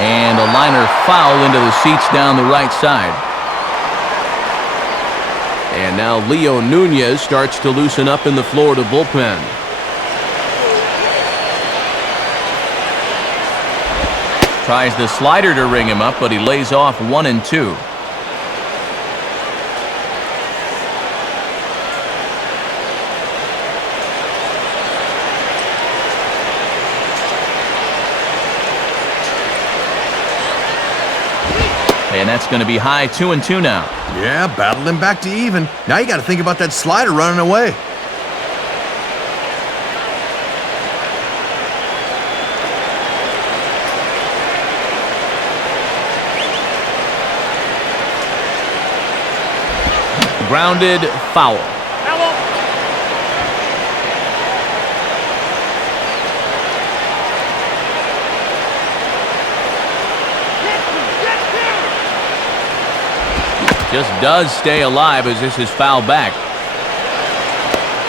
And a liner foul into the seats down the right side. And now Leo Nunez starts to loosen up in the Florida bullpen. Tries the slider to ring him up, but he lays off 1-2. And that's going to be high. 2-2 now. Yeah, battled him back to even. Now you got to think about that slider running away. Grounded foul. Just does stay alive as this is fouled back.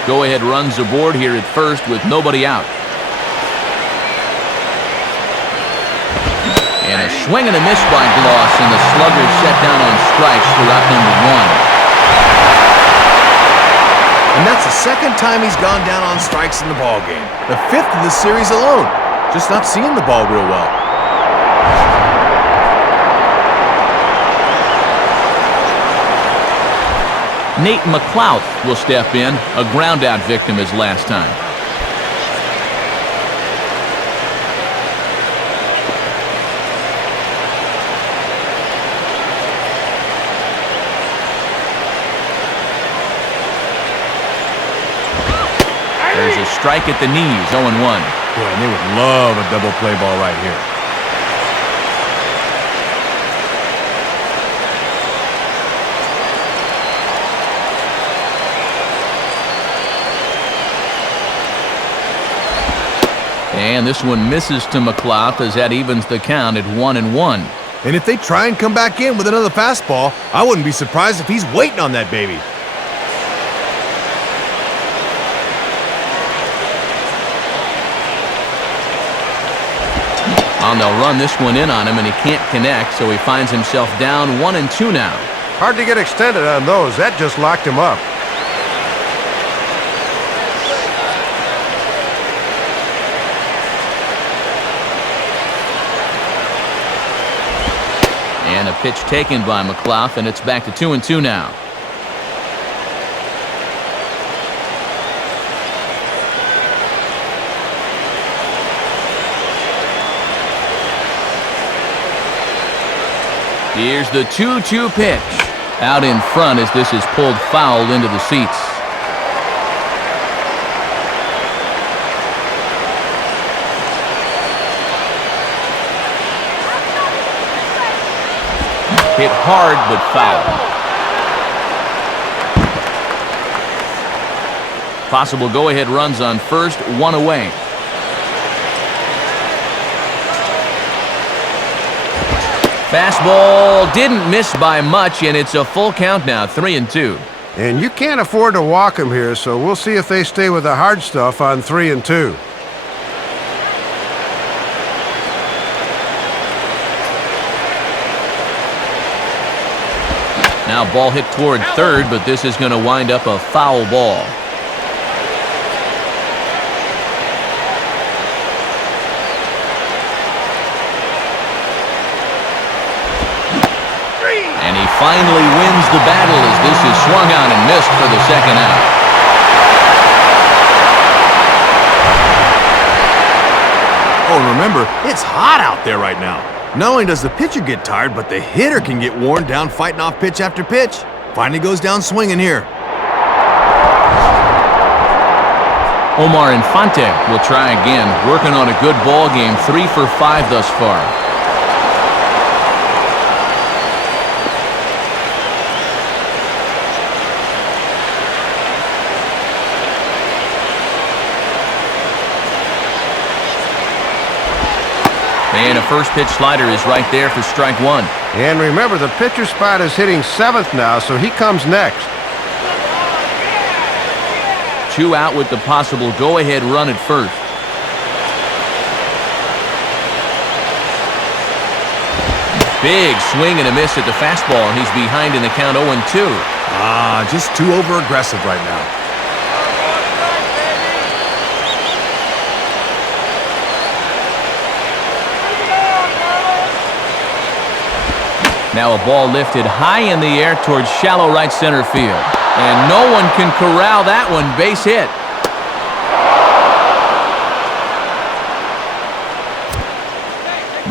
Go-ahead runs aboard here at first with nobody out. And a swing and a miss by Glaus, and the slugger set down on strikes throughout number 1. And that's the second time he's gone down on strikes in the ballgame. The 5th of the series alone. Just not seeing the ball real well. Nate McLouth will step in, a ground-out victim as last time. There's a strike at the knees, 0-1. Boy, and they would love a double play ball right here. And this one misses to McLouth as that evens the count at 1-1. And if they try and come back in with another fastball, I wouldn't be surprised if he's waiting on that baby. And they'll run this one in on him, and he can't connect, so he finds himself down 1-2 now. Hard to get extended on those. That just locked him up. And a pitch taken by McLaughlin, and it's back to 2-2 now. Here's the 2-2 pitch. Out in front as this is pulled foul into the seats. Hit hard but foul. Possible go-ahead runs on first, one away. Fastball didn't miss by much, and it's a full count now, 3-2. And you can't afford to walk him here, so we'll see if they stay with the hard stuff on 3-2. Now ball hit toward third, but this is going to wind up a foul ball. And he finally wins the battle as this is swung on and missed for the second out. Oh, and remember, it's hot out there right now. Not only does the pitcher get tired, but the hitter can get worn down fighting off pitch after pitch. Finally goes down swinging here. Omar Infante will try again, working on a good ball game, 3 for 5 thus far. And a first pitch slider is right there for strike one. And remember, the pitcher spot is hitting 7th now, so he comes next. 2 out with the possible go-ahead run at first. Big swing and a miss at the fastball, and he's behind in the count 0-2. Just too over-aggressive right now. Now a ball lifted high in the air towards shallow right center field. And no one can corral that one. Base hit.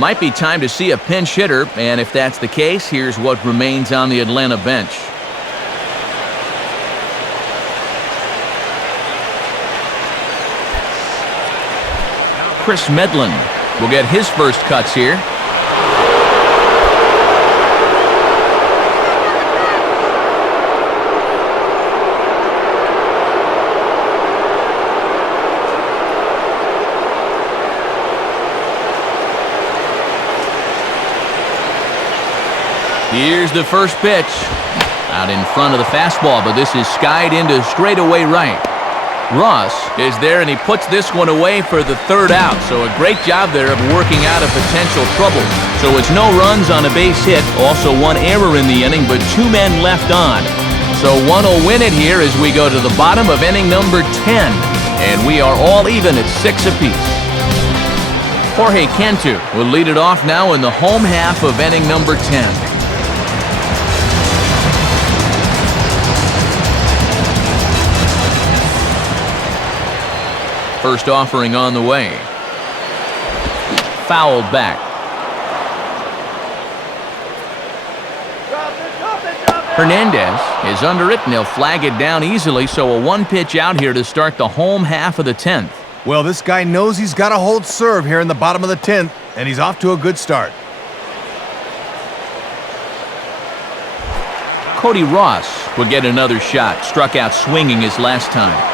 Might be time to see a pinch hitter, and if that's the case, here's what remains on the Atlanta bench. Chris Medlin will get his first cuts here. Here's the first pitch. Out in front of the fastball, but this is skied into straightaway right. Ross is there, and he puts this one away for the third out. So a great job there of working out a potential trouble. So it's no runs on a base hit. Also one error in the inning, but 2 men left on. So one will win it here as we go to the bottom of inning number 10. And we are all even at 6 apiece. Jorge Cantu will lead it off now in the home half of inning number 10. First offering on the way. Fouled back. Hernandez is under it, and they'll flag it down easily, so a 1-pitch out here to start the home half of the 10th. Well, this guy knows he's got to hold serve here in the bottom of the 10th, and he's off to a good start. Cody Ross will get another shot. Struck out swinging his last time.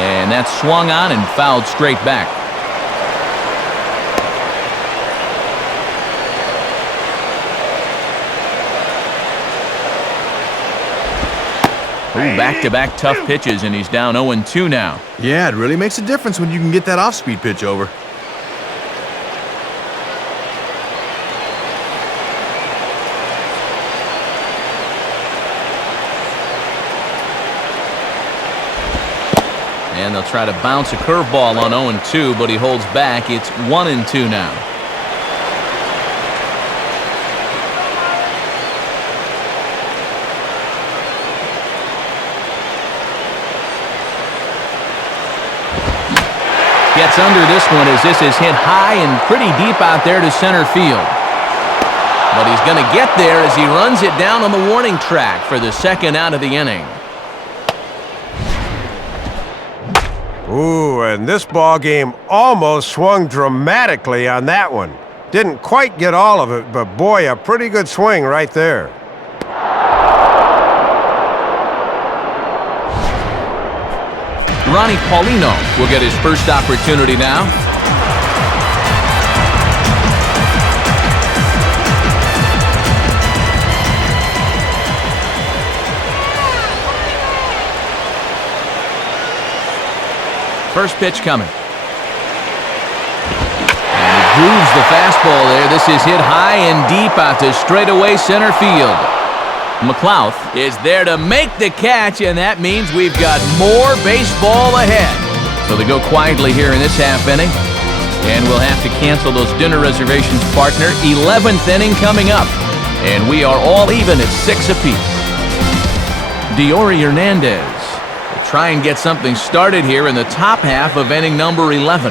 And that's swung on and fouled straight back. Ooh, back-to-back tough pitches, and he's down 0-2 now. Yeah, it really makes a difference when you can get that off-speed pitch over. And they'll try to bounce a curveball on 0-2, but he holds back. It's 1-2 now. Gets under this one as this is hit high and pretty deep out there to center field. But he's going to get there as he runs it down on the warning track for the second out of the inning. Ooh, and this ball game almost swung dramatically on that one. Didn't quite get all of it, but boy, a pretty good swing right there. Ronnie Paulino will get his first opportunity now. First pitch coming. And he grooves the fastball there. This is hit high and deep out to straightaway center field. McLeod is there to make the catch, and that means we've got more baseball ahead. So they go quietly here in this half inning, and we'll have to cancel those dinner reservations, partner. 11th inning coming up, and we are all even at 6 apiece. Diori Hernandez will try and get something started here in the top half of inning number 11.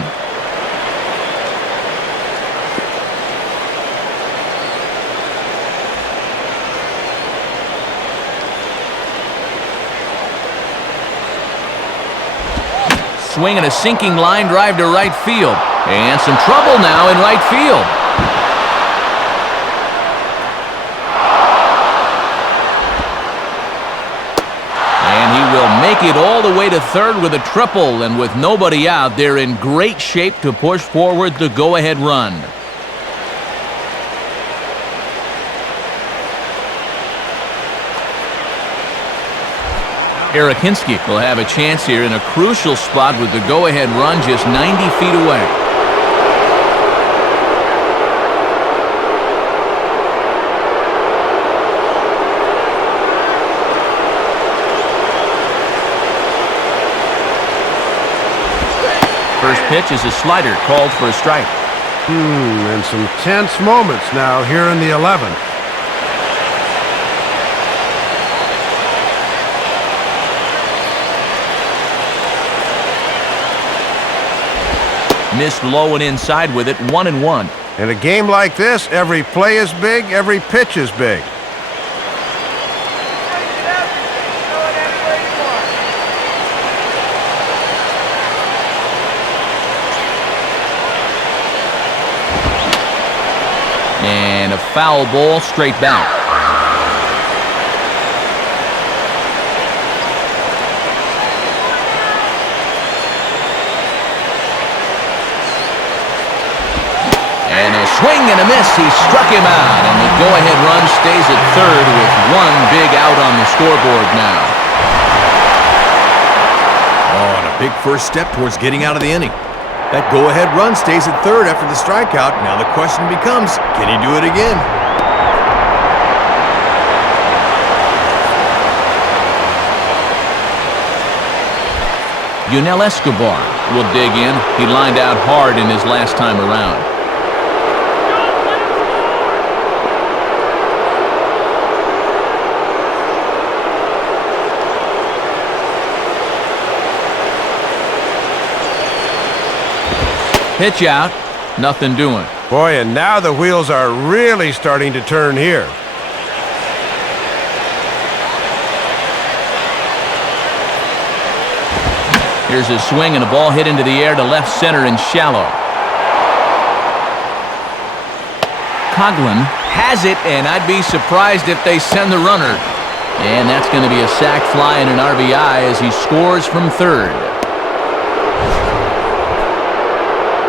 Swing and a sinking line drive to right field. And some trouble now in right field. And he will make it all the way to third with a triple. And with nobody out, they're in great shape to push forward the go-ahead run. Eric Hinsky will have a chance here in a crucial spot with the go-ahead run just 90 feet away. First pitch is a slider called for a strike. And some tense moments now here in the 11th. Missed low and inside with it, 1-1. In a game like this, every play is big, every pitch is big. And a foul ball straight back. And a swing and a miss. He struck him out, and the go-ahead run stays at third with one big out on the scoreboard now. Oh, and a big first step towards getting out of the inning. That go-ahead run stays at third after the strikeout. Now the question becomes, can he do it again? Yunel Escobar will dig in. He lined out hard in his last time around. Pitch out, nothing doing. Boy, and now the wheels are really starting to turn here. Here's a swing and a ball hit into the air to left center and shallow. Coughlin has it, and I'd be surprised if they send the runner. And that's going to be a sac fly and an RBI as he scores from third.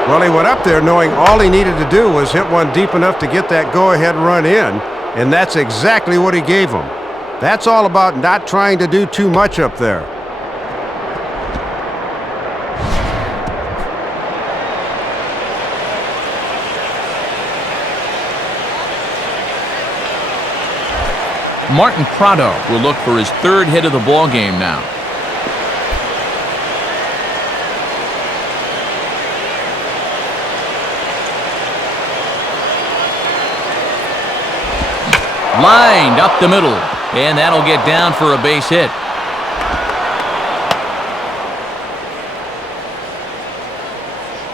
Well, he went up there knowing all he needed to do was hit one deep enough to get that go-ahead run in, and that's exactly what he gave him. That's all about not trying to do too much up there. Martin Prado will look for his third hit of the ball game now. Lined up the middle. And that'll get down for a base hit.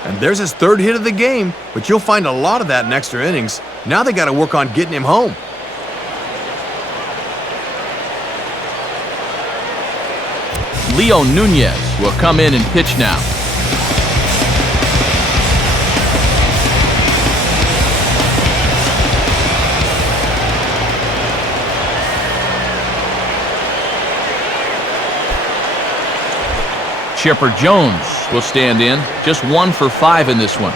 And there's his third hit of the game, but you'll find a lot of that in extra innings. Now they got to work on getting him home. Leo Nunez will come in and pitch now. Chipper Jones will stand in. Just 1 for 5 in this one.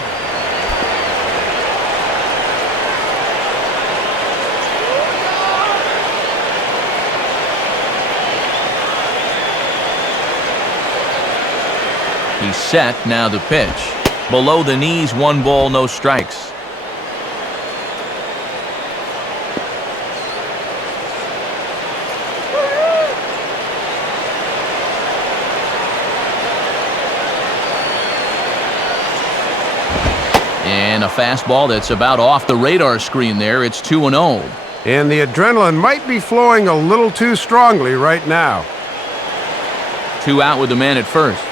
He's set, now the pitch. Below the knees, 1 ball, no strikes. And a fastball that's about off the radar screen there. It's 2-0. And the adrenaline might be flowing a little too strongly right now. 2 out with the man at first.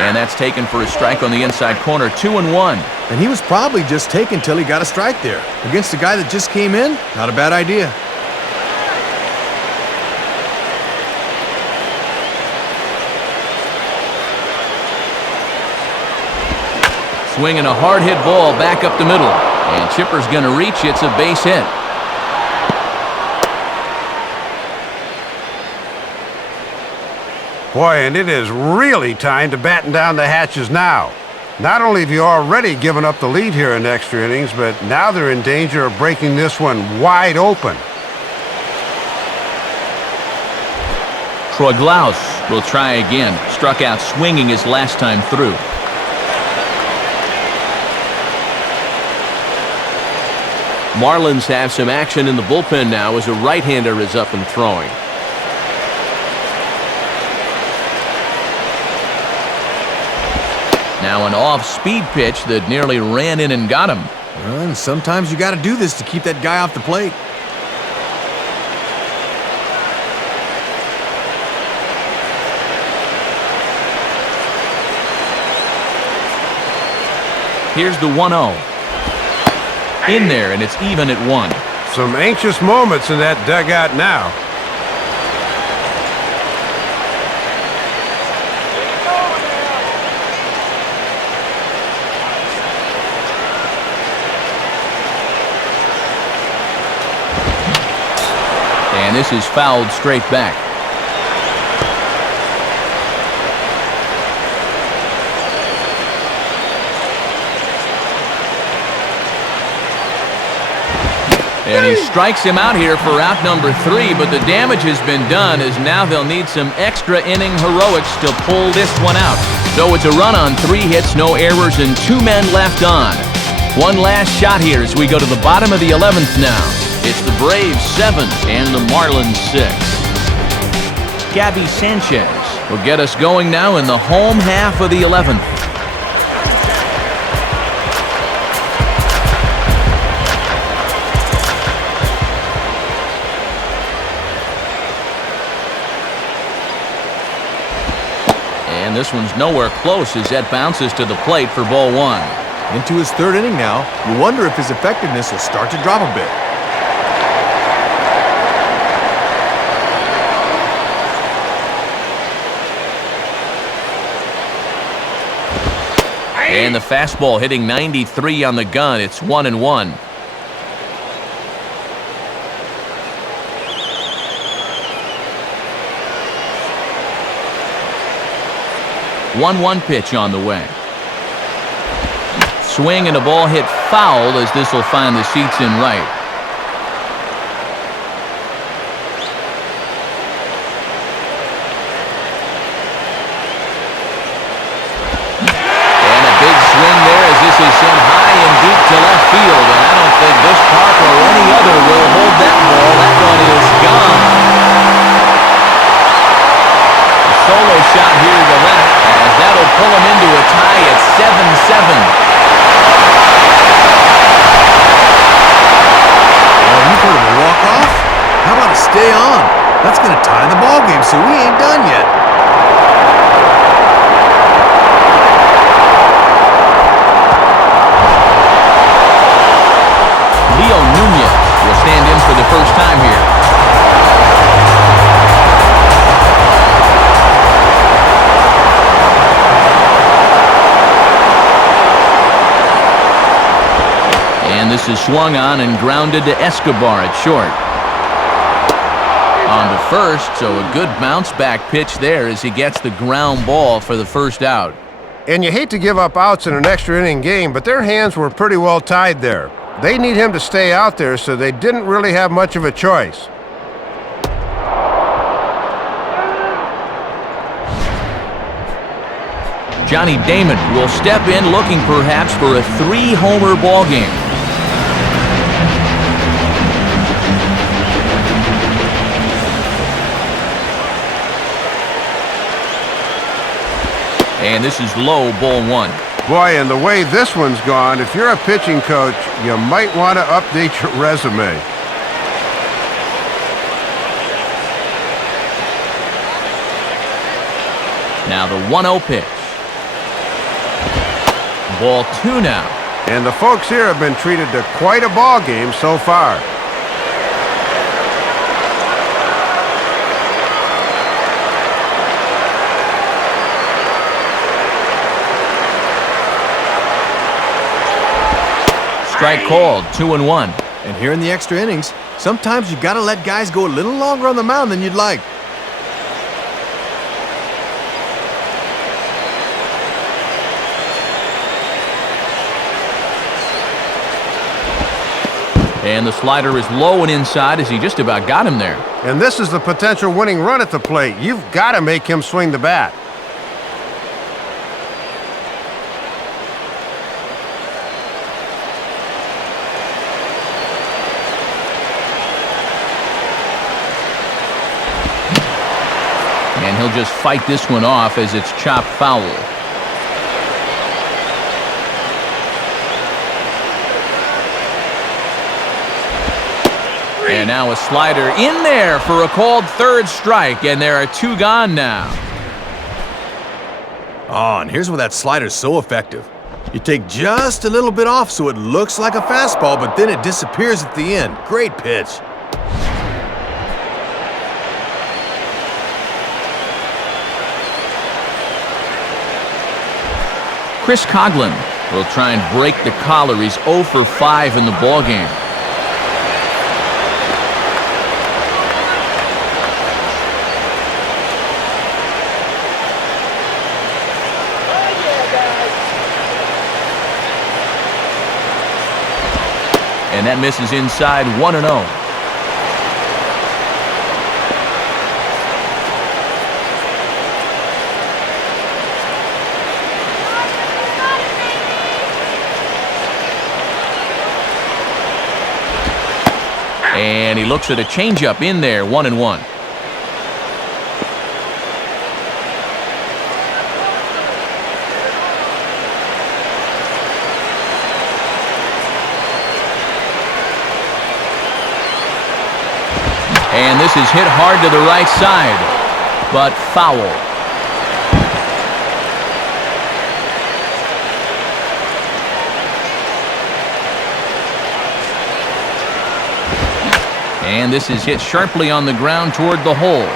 And that's taken for a strike on the inside corner. 2-1. And he was probably just taken till he got a strike there. Against a guy that just came in, not a bad idea. Swinging a hard hit ball back up the middle. And Chipper's going to reach. It's a base hit. Boy, and it is really time to batten down the hatches now. Not only have you already given up the lead here in extra innings, but now they're in danger of breaking this one wide open. Troy Glaus will try again. Struck out swinging his last time through. Marlins have some action in the bullpen now as a right-hander is up and throwing. Now an off-speed pitch that nearly ran in and got him. And sometimes you got to do this to keep that guy off the plate. Here's the 1-0. In there, and it's even at 1. Some anxious moments in that dugout now. And this is fouled straight back. And he strikes him out here for out number 3, but the damage has been done as now they'll need some extra inning heroics to pull this one out. So it's a run on 3 hits, no errors, and 2 men left on. One last shot here as we go to the bottom of the 11th now. It's the Braves 7 and the Marlins 6. Gabby Sanchez will get us going now in the home half of the 11th. And this one's nowhere close as that bounces to the plate for ball 1. Into his 3rd inning now. You wonder if his effectiveness will start to drop a bit. And the fastball hitting 93 on the gun. It's 1-1. One pitch on the way. Swing and a ball hit foul as this will find the seats in right. And a big swing there as this is sent high and deep to left field. And I don't think this park or any other will hold that ball. That one is gone. A solo shot here to the left as that'll pull him into a tie at Oh, you've heard of a walk-off? How about a stay on? That's going to tie the ball game, so we ain't done yet. Leo Nunez will stand in for the first time here. And this is swung on and grounded to Escobar at short. On to first, so a good bounce-back pitch there as he gets the ground ball for the first out. And you hate to give up outs in an extra inning game, but their hands were pretty well tied there. They need him to stay out there, so they didn't really have much of a choice. Johnny Damon will step in looking perhaps for a 3-homer ball game. And this is low, ball 1. Boy, and the way this one's gone, if you're a pitching coach, you might want to update your resume. Now the 1-0 pitch. Ball 2 now. And the folks here have been treated to quite a ball game so far. Strike called, 2-1. And here in the extra innings, sometimes you got to let guys go a little longer on the mound than you'd like. And the slider is low and inside as he just about got him there. And this is the potential winning run at the plate. You've got to make him swing the bat. And he'll just fight this one off as it's chopped foul. And now a slider in there for a called third strike, and there are 2 gone now. Oh, and here's where that slider's so effective. You take just a little bit off so it looks like a fastball, but then it disappears at the end. Great pitch. Chris Coughlin will try and break the collar. He's 0 for 5 in the ballgame. And that misses inside, 1-0. And he looks at a changeup in there, 1-1. And this is hit hard to the right side, but foul. And this is hit sharply on the ground toward the hole.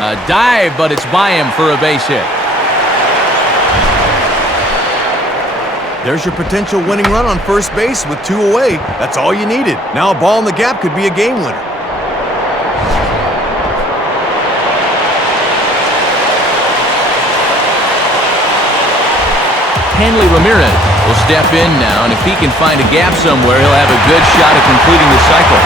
A dive, but it's by him for a base hit. There's your potential winning run on first base with 2 away. That's all you needed. Now a ball in the gap could be a game winner. Hanley Ramirez will step in now, and if he can find a gap somewhere, he'll have a good shot at completing the cycle.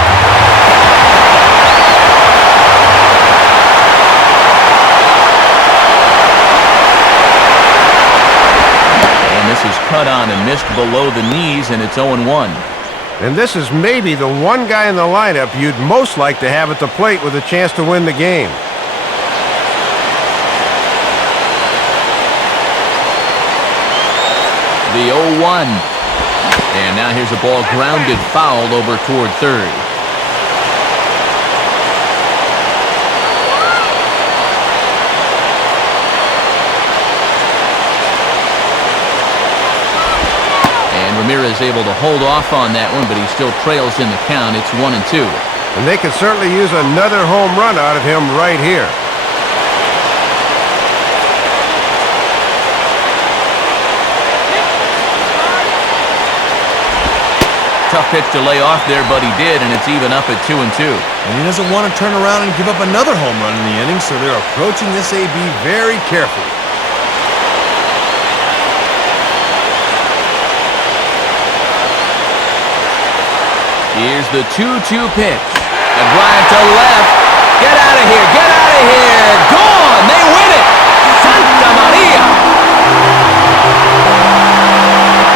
And this is cut on and missed below the knees, and it's 0-1. And this is maybe the one guy in the lineup you'd most like to have at the plate with a chance to win the game. The 0-1. And now here's a ball grounded foul over toward third. And Ramirez able to hold off on that one, but he still trails in the count. It's 1-2. And they could certainly use another home run out of him right here. Tough pitch to lay off there, but he did, and it's even up at 2-2. And he doesn't want to turn around and give up another home run in the inning, so they're approaching this AB very carefully. Here's the 2-2 pitch. A drive to left. Get out of here. Get out of here. Gone. They win it. Santa Maria.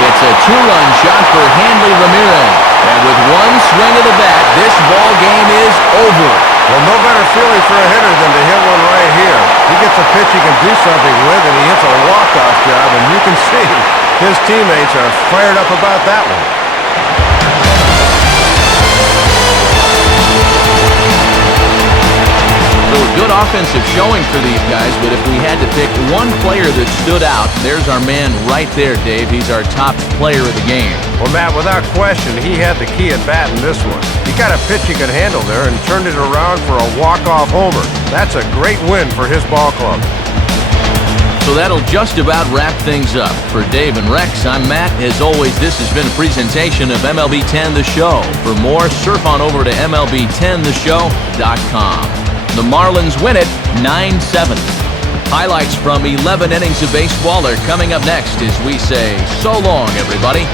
It's a two-run shot for Hanley Ramirez. And with one swing of the bat, this ball game is over. Well, no better feeling for a hitter than to hit one right here. He gets a pitch he can do something with, and he hits a walk-off job, and you can see his teammates are fired up about that one. So a good offensive showing for these guys, but if we had to pick one player that stood out, there's our man right there, Dave. He's our top player of the game. Well, Matt, without question, he had the key at bat in this one. He got a pitch he could handle there and turned it around for a walk-off homer. That's a great win for his ball club. So that'll just about wrap things up. For Dave and Rex, I'm Matt. As always, this has been a presentation of MLB 10 The Show. For more, surf on over to MLB10theshow.com. The Marlins win it 9-7. Highlights from 11 innings of baseball are coming up next as we say so long, everybody.